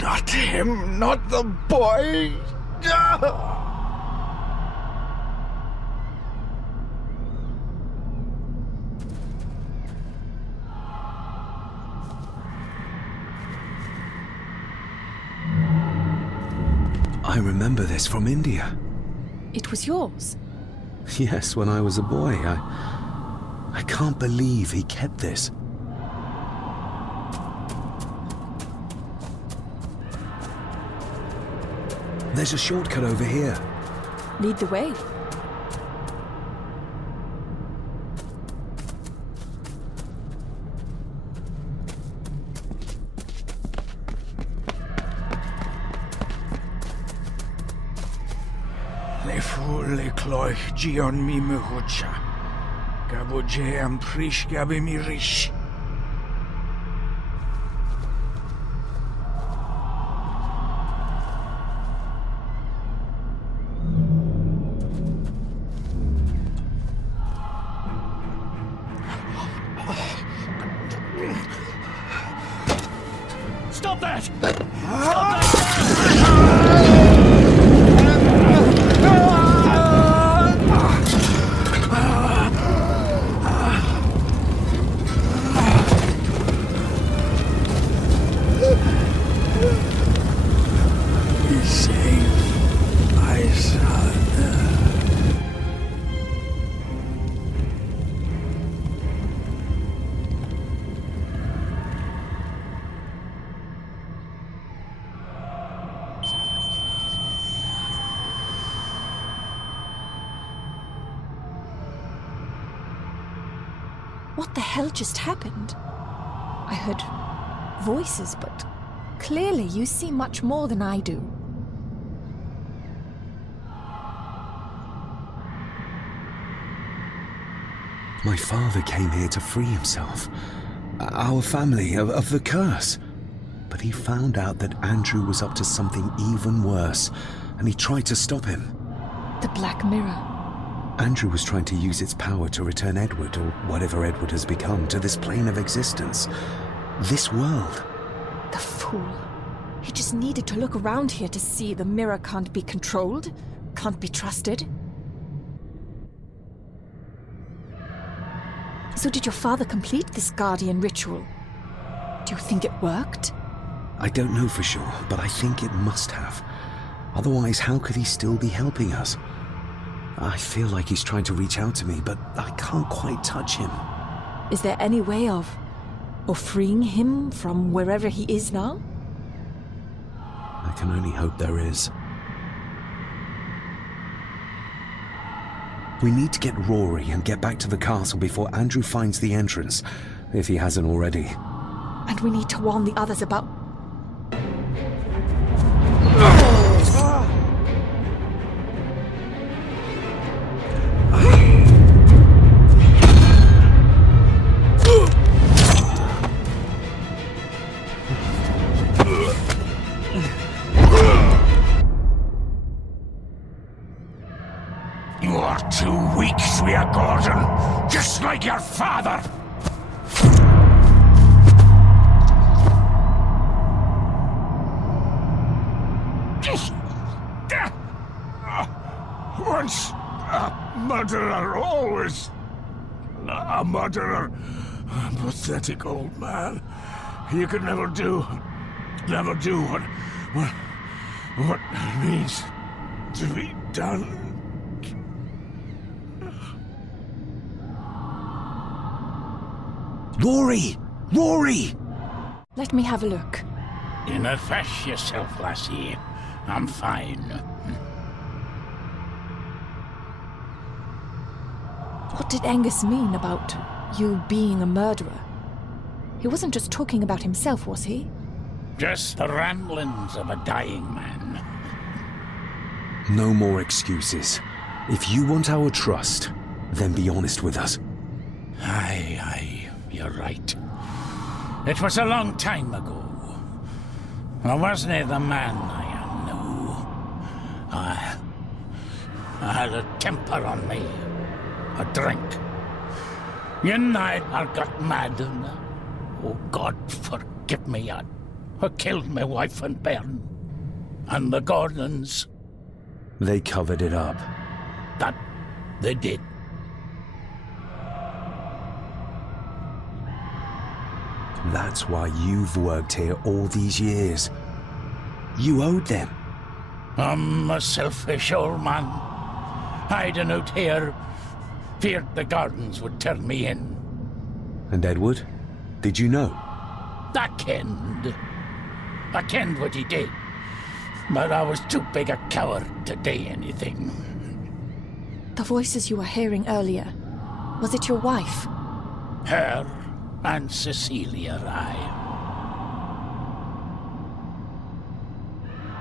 Not him, not the boy! I remember this from India. It was yours? Yes, when I was a boy. I can't believe he kept this. There's a shortcut over here. Lead the way. Le fu le cloich gion mi mehucha. Gabo je am prish gabe mi rish. Stop that! What the hell just happened? I heard voices, but clearly you see much more than I do. My father came here to free himself, our family, of the curse. But he found out that Andrew was up to something even worse, and he tried to stop him. The Black Mirror. Andrew was trying to use its power to return Edward, or whatever Edward has become, to this plane of existence. This world. The fool. He just needed to look around here to see the mirror can't be controlled, can't be trusted. So did your father complete this guardian ritual? Do you think it worked? I don't know for sure, but I think it must have. Otherwise, how could he still be helping us? I feel like he's trying to reach out to me, but I can't quite touch him. Is there any way of freeing him from wherever he is now? I can only hope there is. We need to get Rory and get back to the castle before Andrew finds the entrance, if he hasn't already. And we need to warn the others about... You are too weak, Swear Gordon, just like your father. Once a murderer, always a murderer. Pathetic old man. You could never do what needs to be done. Rory! Rory! Let me have a look. Dinna fash yourself, lassie. I'm fine. What did Angus mean about you being a murderer? He wasn't just talking about himself, was he? Just the ramblings of a dying man. No more excuses. If you want our trust, then be honest with us. Aye, you're right. It was a long time ago. I wasn't the man I am now. I had a temper on me. A drink. One night I got mad and, oh God forgive me, I killed my wife and bairn. And the Gordons. They covered it up. That they did. That's why you've worked here all these years. You owed them. I'm a selfish old man. Hiding out here, feared the Gardens would turn me in. And Edward? Did you know? I kenned what he did. But I was too big a coward to do anything. The voices you were hearing earlier, was it your wife? Her and Cecilia, aye.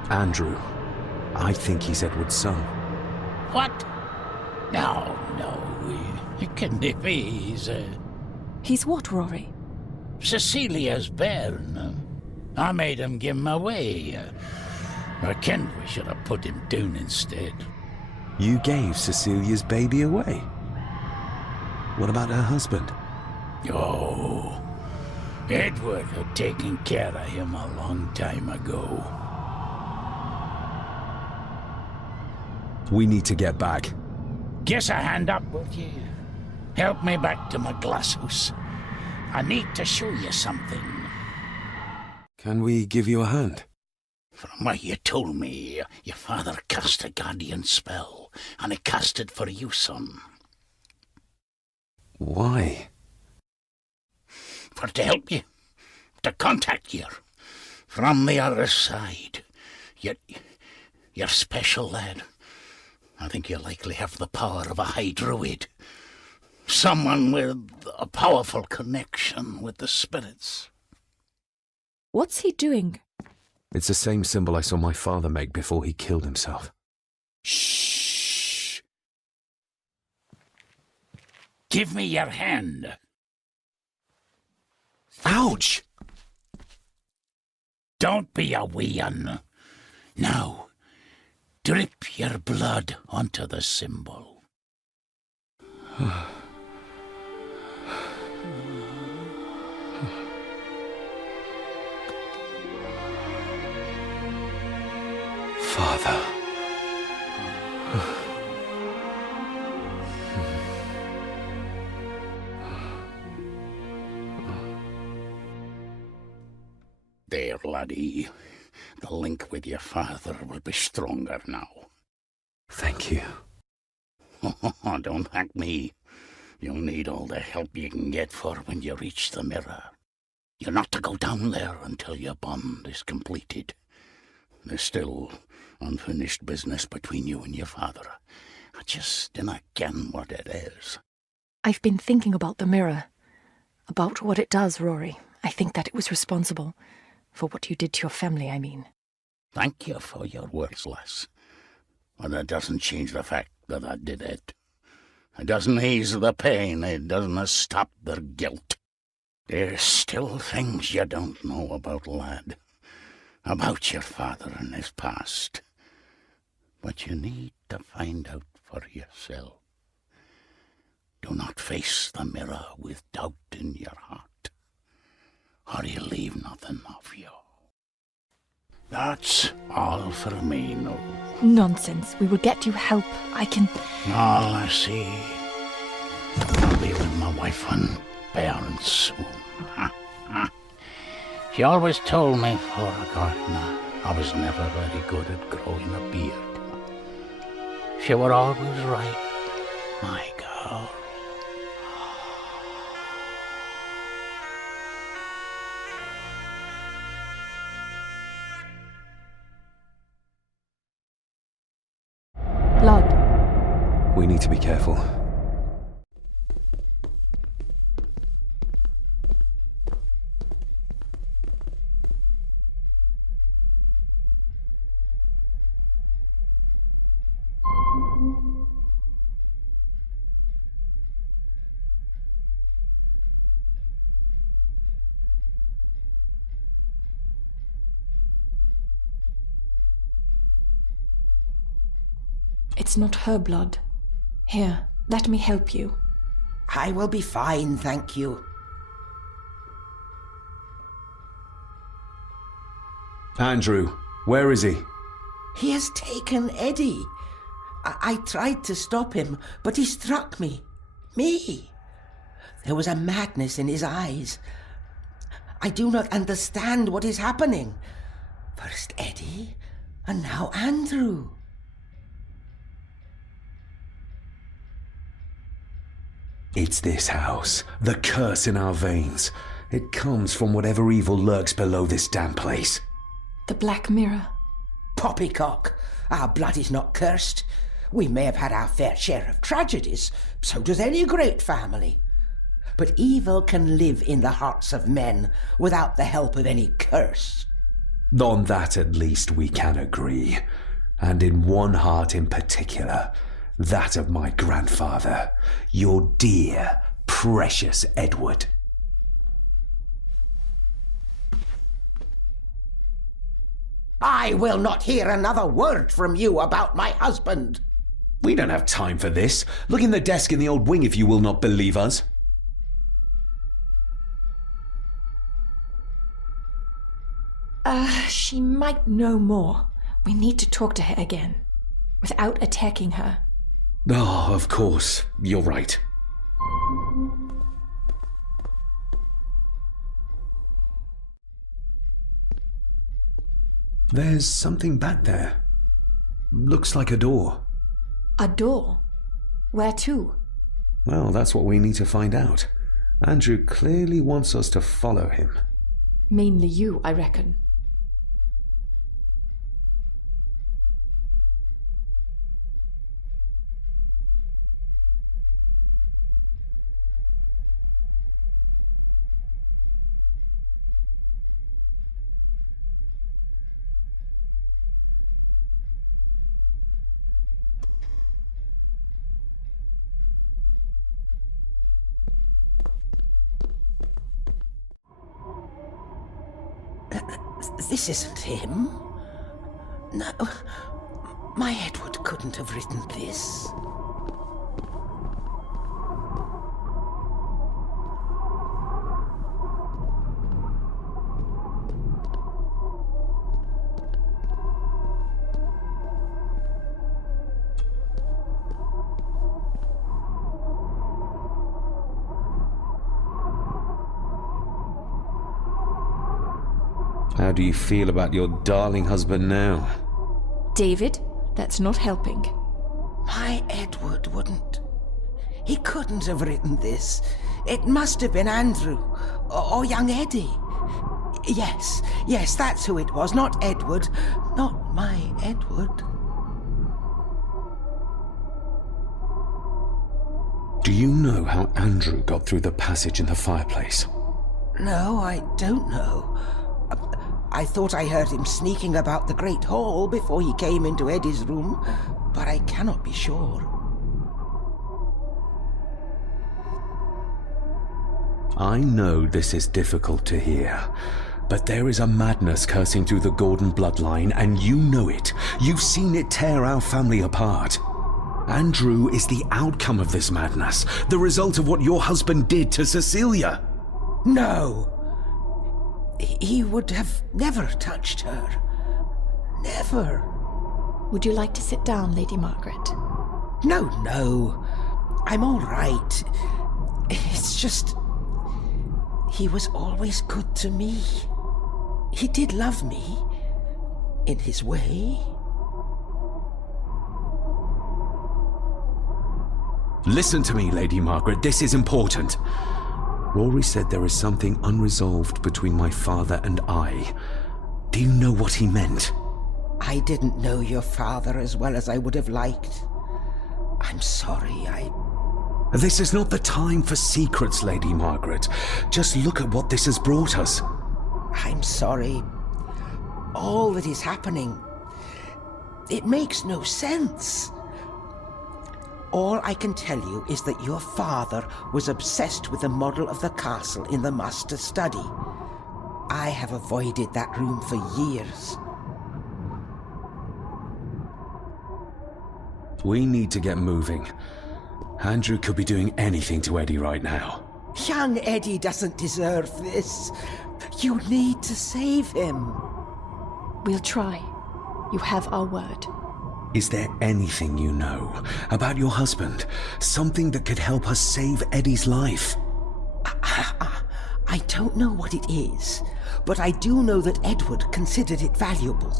Andrew. I think he's Edward's son. What? No, it can't be. He's what, Rory? Cecilia's bairn. I made him give him away. I kenned we should have put him down instead. You gave Cecilia's baby away? What about her husband? Oh, Edward had taken care of him a long time ago. We need to get back. Guess a hand up, would you? Help me back to my glasshouse. I need to show you something. Can we give you a hand? From what you told me, your father cast a guardian spell, and he cast it for you, son. Why? For to help you, to contact you from the other side. You're special, lad. I think you likely have the power of a high druid. Someone with a powerful connection with the spirits. What's he doing? It's the same symbol I saw my father make before he killed himself. Shh! Give me your hand. Ouch! Don't be a wee un. Now, drip your blood onto the symbol. Father. There, laddie. The link with your father will be stronger now. Thank you. Don't thank me. You'll need all the help you can get for when you reach the mirror. You're not to go down there until your bond is completed. There's still unfinished business between you and your father. I just dinna ken what it is. I've been thinking about the mirror. About what it does, Rory. I think that it was responsible. For what you did to your family, I mean. Thank you for your words, lass. But it doesn't change the fact that I did it. It doesn't ease the pain. It doesn't stop their guilt. There's still things you don't know about, lad. About your father and his past. But you need to find out for yourself. Do not face the mirror with doubt in your heart, or you leave nothing of you. That's all for me, no. Nonsense. We will get you help. I can... All I see. I'll be with my wife and parents soon. She always told me for a gardener I was never very good at growing a beard. She were always right, my girl. Blood. We need to be careful. It's not her blood. Here, let me help you. I will be fine, thank you. Andrew, where is he? He has taken Eddie. I tried to stop him, but he struck me. Me. There was a madness in his eyes. I do not understand what is happening. First Eddie, and now Andrew. It's this house. The curse in our veins. It comes from whatever evil lurks below this damn place. The Black Mirror. Poppycock. Our blood is not cursed. We may have had our fair share of tragedies. So does any great family. But evil can live in the hearts of men without the help of any curse. On that at least we can agree. And in one heart in particular. That of my grandfather, your dear, precious Edward. I will not hear another word from you about my husband. We don't have time for this. Look in the desk in the old wing if you will not believe us. She might know more. We need to talk to her again, without attacking her. Oh, of course. You're right. There's something back there. Looks like a door. A door? Where to? Well, that's what we need to find out. Andrew clearly wants us to follow him. Mainly you, I reckon. This isn't him. No, my Edward couldn't have written this. How do you feel about your darling husband now? David, that's not helping. My Edward wouldn't. He couldn't have written this. It must have been Andrew. Or young Eddie. Yes, that's who it was. Not Edward. Not my Edward. Do you know how Andrew got through the passage in the fireplace? No, I don't know. I thought I heard him sneaking about the Great Hall before he came into Eddie's room, but I cannot be sure. I know this is difficult to hear, but there is a madness coursing through the Gordon bloodline, and you know it. You've seen it tear our family apart. Andrew is the outcome of this madness, the result of what your husband did to Cecilia. No. He would have never touched her. Never. Would you like to sit down, Lady Margaret? No. I'm all right. It's just... he was always good to me. He did love me. In his way. Listen to me, Lady Margaret. This is important. Rory said there is something unresolved between my father and I. Do you know what he meant? I didn't know your father as well as I would have liked. I'm sorry, This is not the time for secrets, Lady Margaret. Just look at what this has brought us. I'm sorry. All that is happening, it makes no sense. All I can tell you is that your father was obsessed with the model of the castle in the master's study. I have avoided that room for years. We need to get moving. Andrew could be doing anything to Eddie right now. Young Eddie doesn't deserve this. You need to save him. We'll try. You have our word. Is there anything you know about your husband? Something that could help us save Eddie's life? I don't know what it is, but I do know that Edward considered it valuable.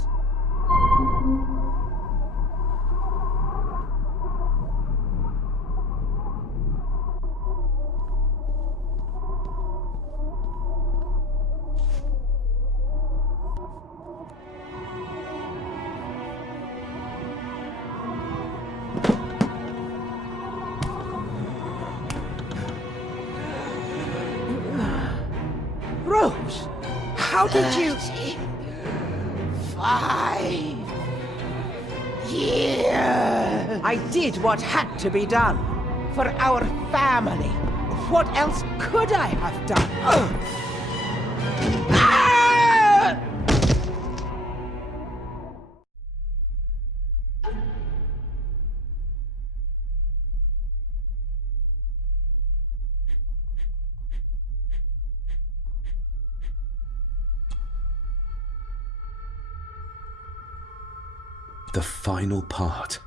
Rose, how did you... 5 years. I did what had to be done. For our family. What else could I have done? The final part.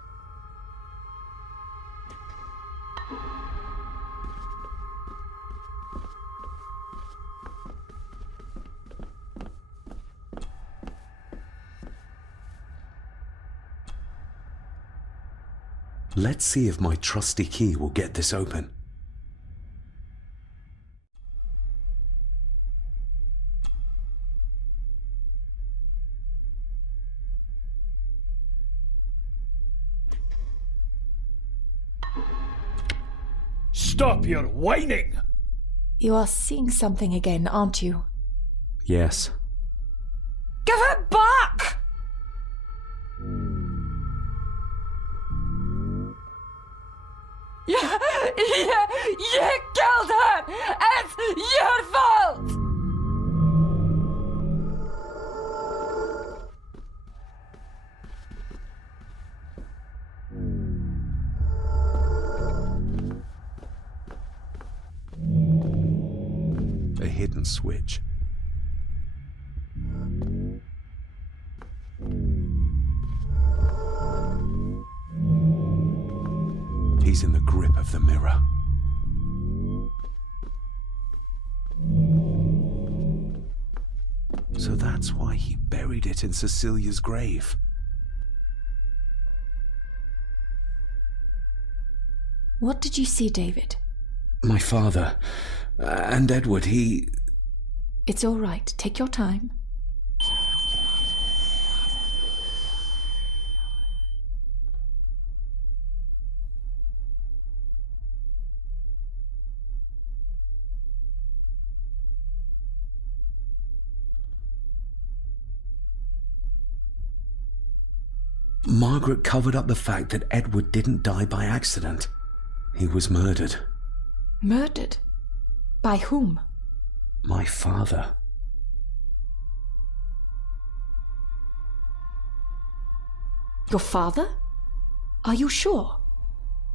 Let's see if my trusty key will get this open. Stop your whining! You are seeing something again, aren't you? Yes. Give it back! You killed her! It's your fault! A hidden switch. He's in the grip of the mirror. So that's why buried it in Cecilia's grave. What did you see, David? My father and Edward, he... It's all right. Take your time. Margaret covered up the fact that Edward didn't die by accident. He was murdered. Murdered? By whom? My father. Your father? Are you sure?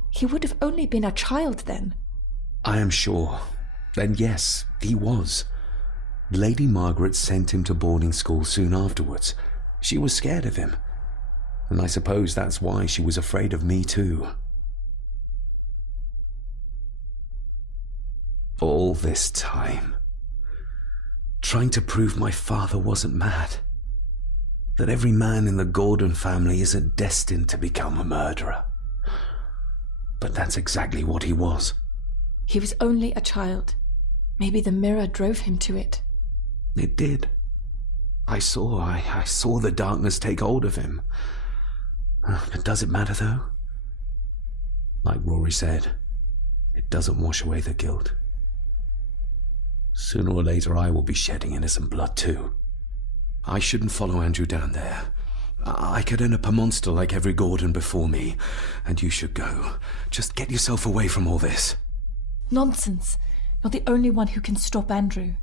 He would have only been a child then. I am sure. Then yes, he was. Lady Margaret sent him to boarding school soon afterwards. She was scared of him. And I suppose that's why she was afraid of me too. All this time, trying to prove my father wasn't mad. That every man in the Gordon family isn't destined to become a murderer. But that's exactly what he was. He was only a child. Maybe the mirror drove him to it. It did. I saw the darkness take hold of him. But does it matter though? Like Rory said, it doesn't wash away the guilt. Sooner or later I will be shedding innocent blood too. I shouldn't follow Andrew down there. I could end up a monster like every Gordon before me, and you should go. Just get yourself away from all this. Nonsense. You're the only one who can stop Andrew.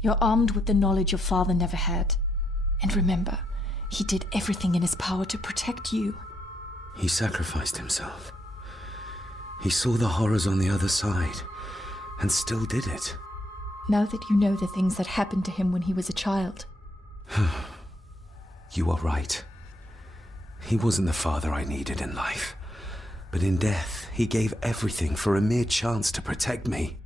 You're armed with the knowledge your father never had. And remember, he did everything in his power to protect you. He sacrificed himself. He saw the horrors on the other side, and still did it. Now that you know the things that happened to him when he was a child. You are right. He wasn't the father I needed in life. But in death, he gave everything for a mere chance to protect me.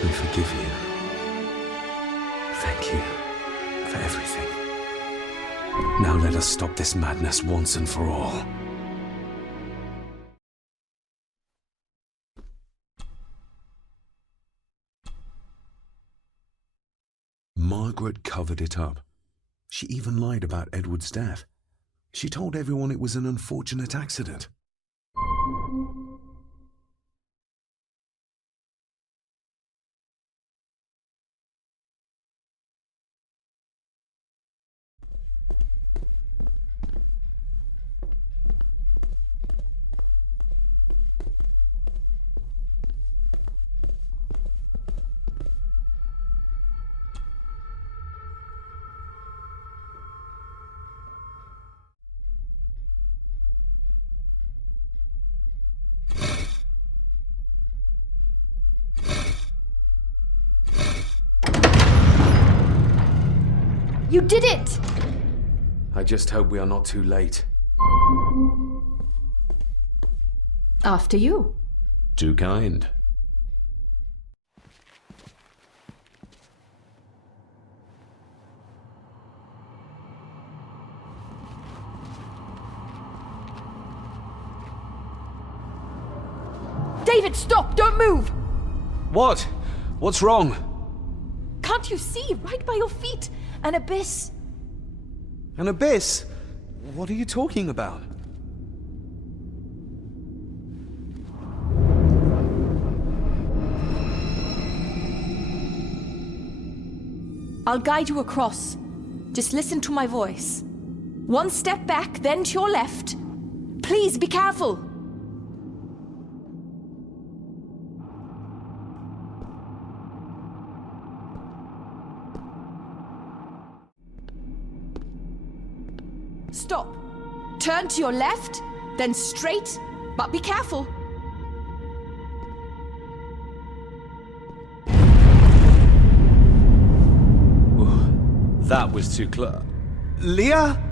I forgive you. Thank you for everything. Now let us stop this madness once and for all. Margaret covered it up. She even lied about Edward's death. She told everyone it was an unfortunate accident. You did it! I just hope we are not too late. After you. Too kind. David, stop! Don't move! What? What's wrong? Can't you see? Right by your feet. An abyss. An abyss? What are you talking about? I'll guide you across. Just listen to my voice. One step back, then to your left. Please be careful. Stop. Turn to your left, then straight, but be careful. That was too close. Leah?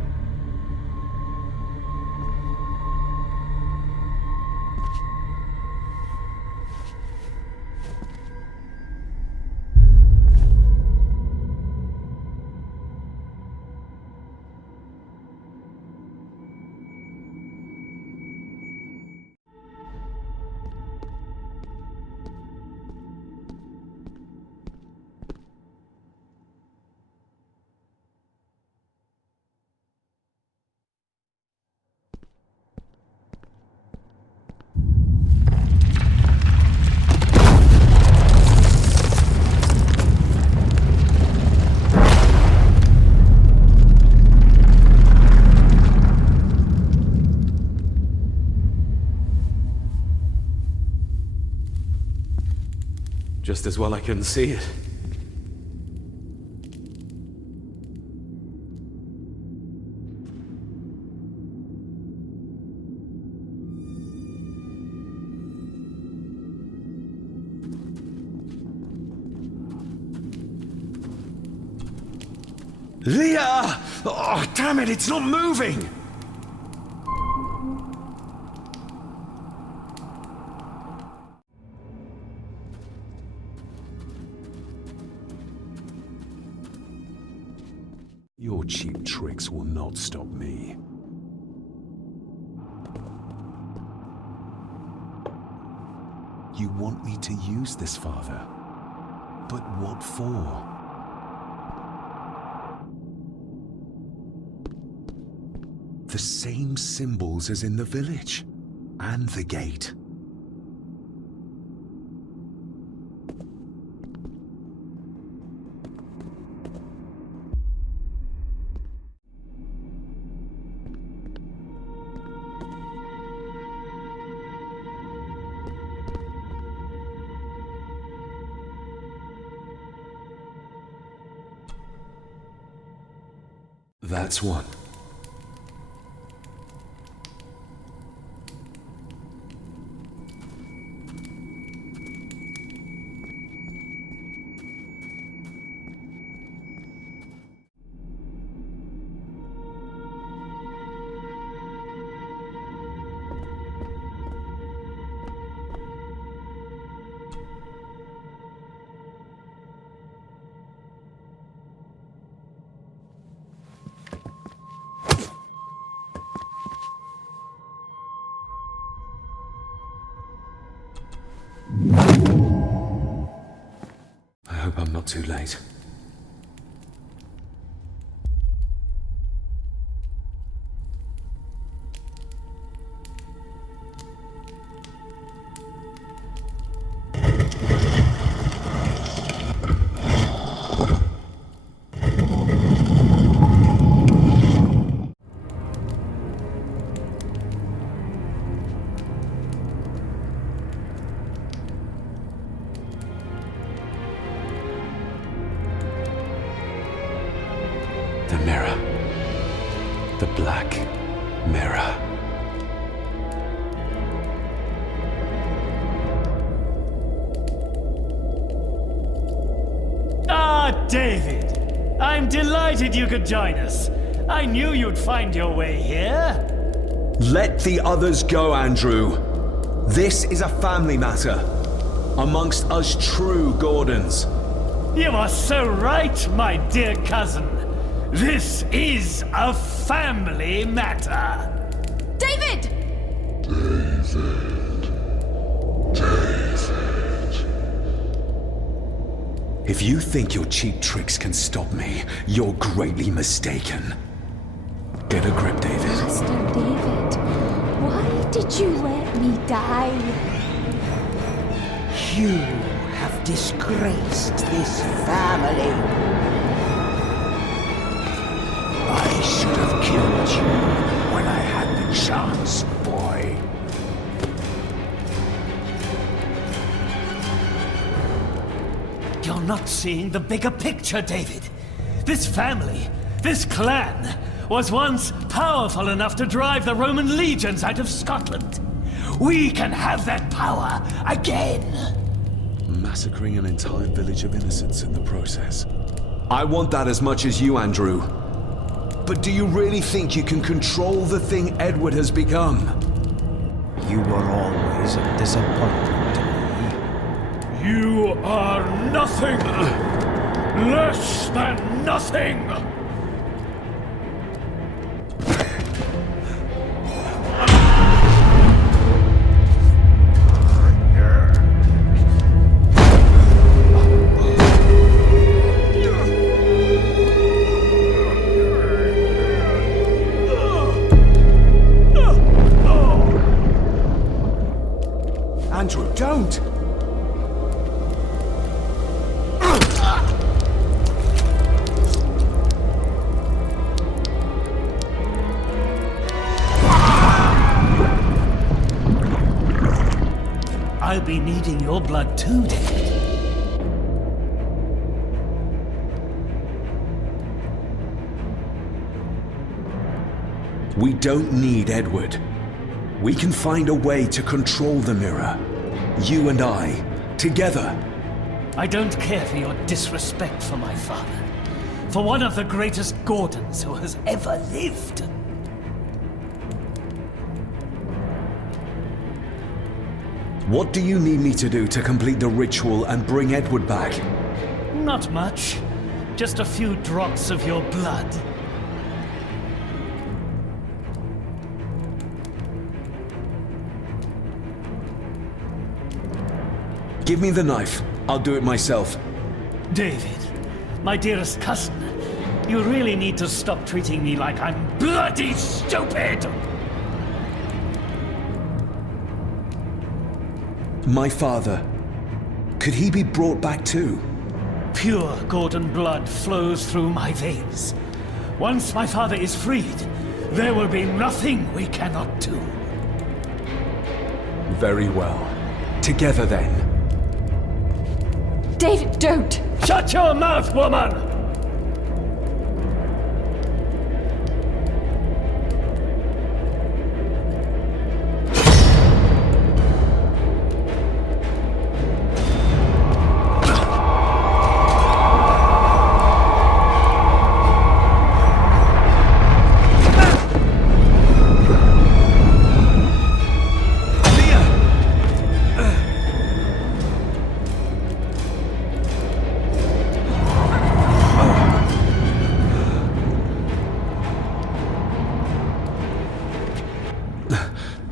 Just as well I couldn't see it. Leah! Oh, damn it, it's not moving! Your cheap tricks will not stop me. You want me to use this, Father? But what for? The same symbols as in the village, and the gate. That's one. I hope I'm not too late. The mirror. The black mirror. Ah, David! I'm delighted you could join us. I knew you'd find your way here. Let the others go, Andrew. This is a family matter. Amongst us true Gordons. You are so right, my dear cousin. This is a family matter. David! If you think your cheap tricks can stop me, you're greatly mistaken. Get a grip, David. Master David, why did you let me die? You have disgraced this family. I should have killed you when I had the chance, boy. You're not seeing the bigger picture, David. This family, this clan, was once powerful enough to drive the Roman legions out of Scotland. We can have that power again. Massacring an entire village of innocents in the process. I want that as much as you, Andrew. But do you really think you can control the thing Edward has become? You were always a disappointment to me. You are nothing! Less than nothing! Andrew, don't! I'll be needing your blood too, David. We don't need Edward. We can find a way to control the mirror. You and I, together. I don't care for your disrespect for my father. For one of the greatest Gordons who has ever lived. What do you need me to do to complete the ritual and bring Edward back? Not much. Just a few drops of your blood. Give me the knife. I'll do it myself. David, my dearest cousin, you really need to stop treating me like I'm bloody stupid! My father. Could he be brought back too? Pure Gordon blood flows through my veins. Once my father is freed, there will be nothing we cannot do. Very well. Together then. David, don't! Shut your mouth, woman!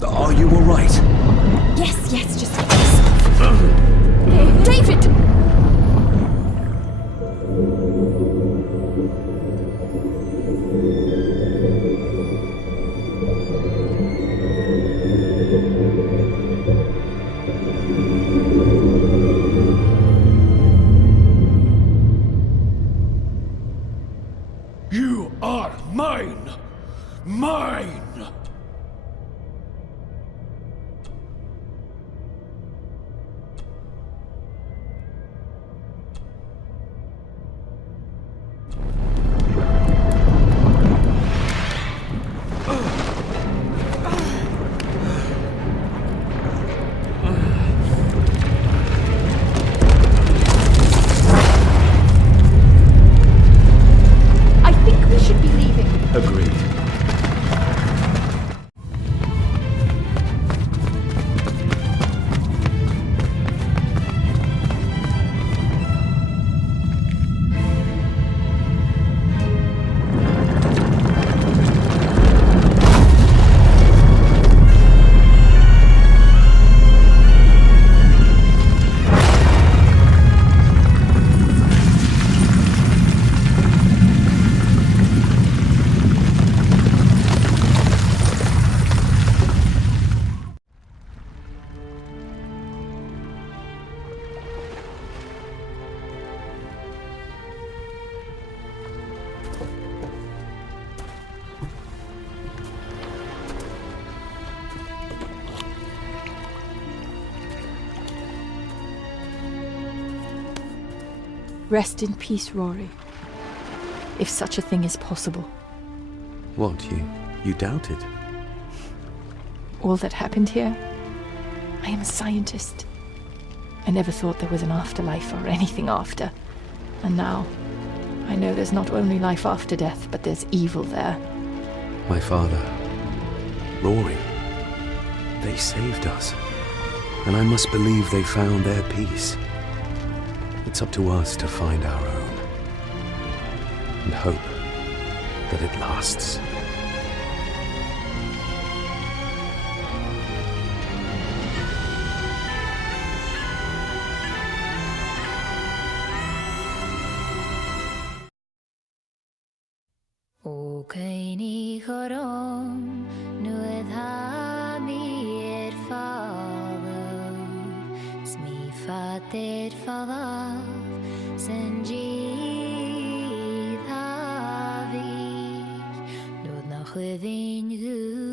Are you all right? Yes, just take this off. David! You are mine! Mine! Agreed. Rest in peace, Rory. If such a thing is possible. What, you doubted? All that happened here? I am a scientist. I never thought there was an afterlife or anything after. And now, I know there's not only life after death, but there's evil there. My father, Rory, they saved us. And I must believe they found their peace. It's up to us to find our own. And hope that it lasts. Kaini chorom nuad ha mi father smi fater falav senji thavir nod na chwedin gu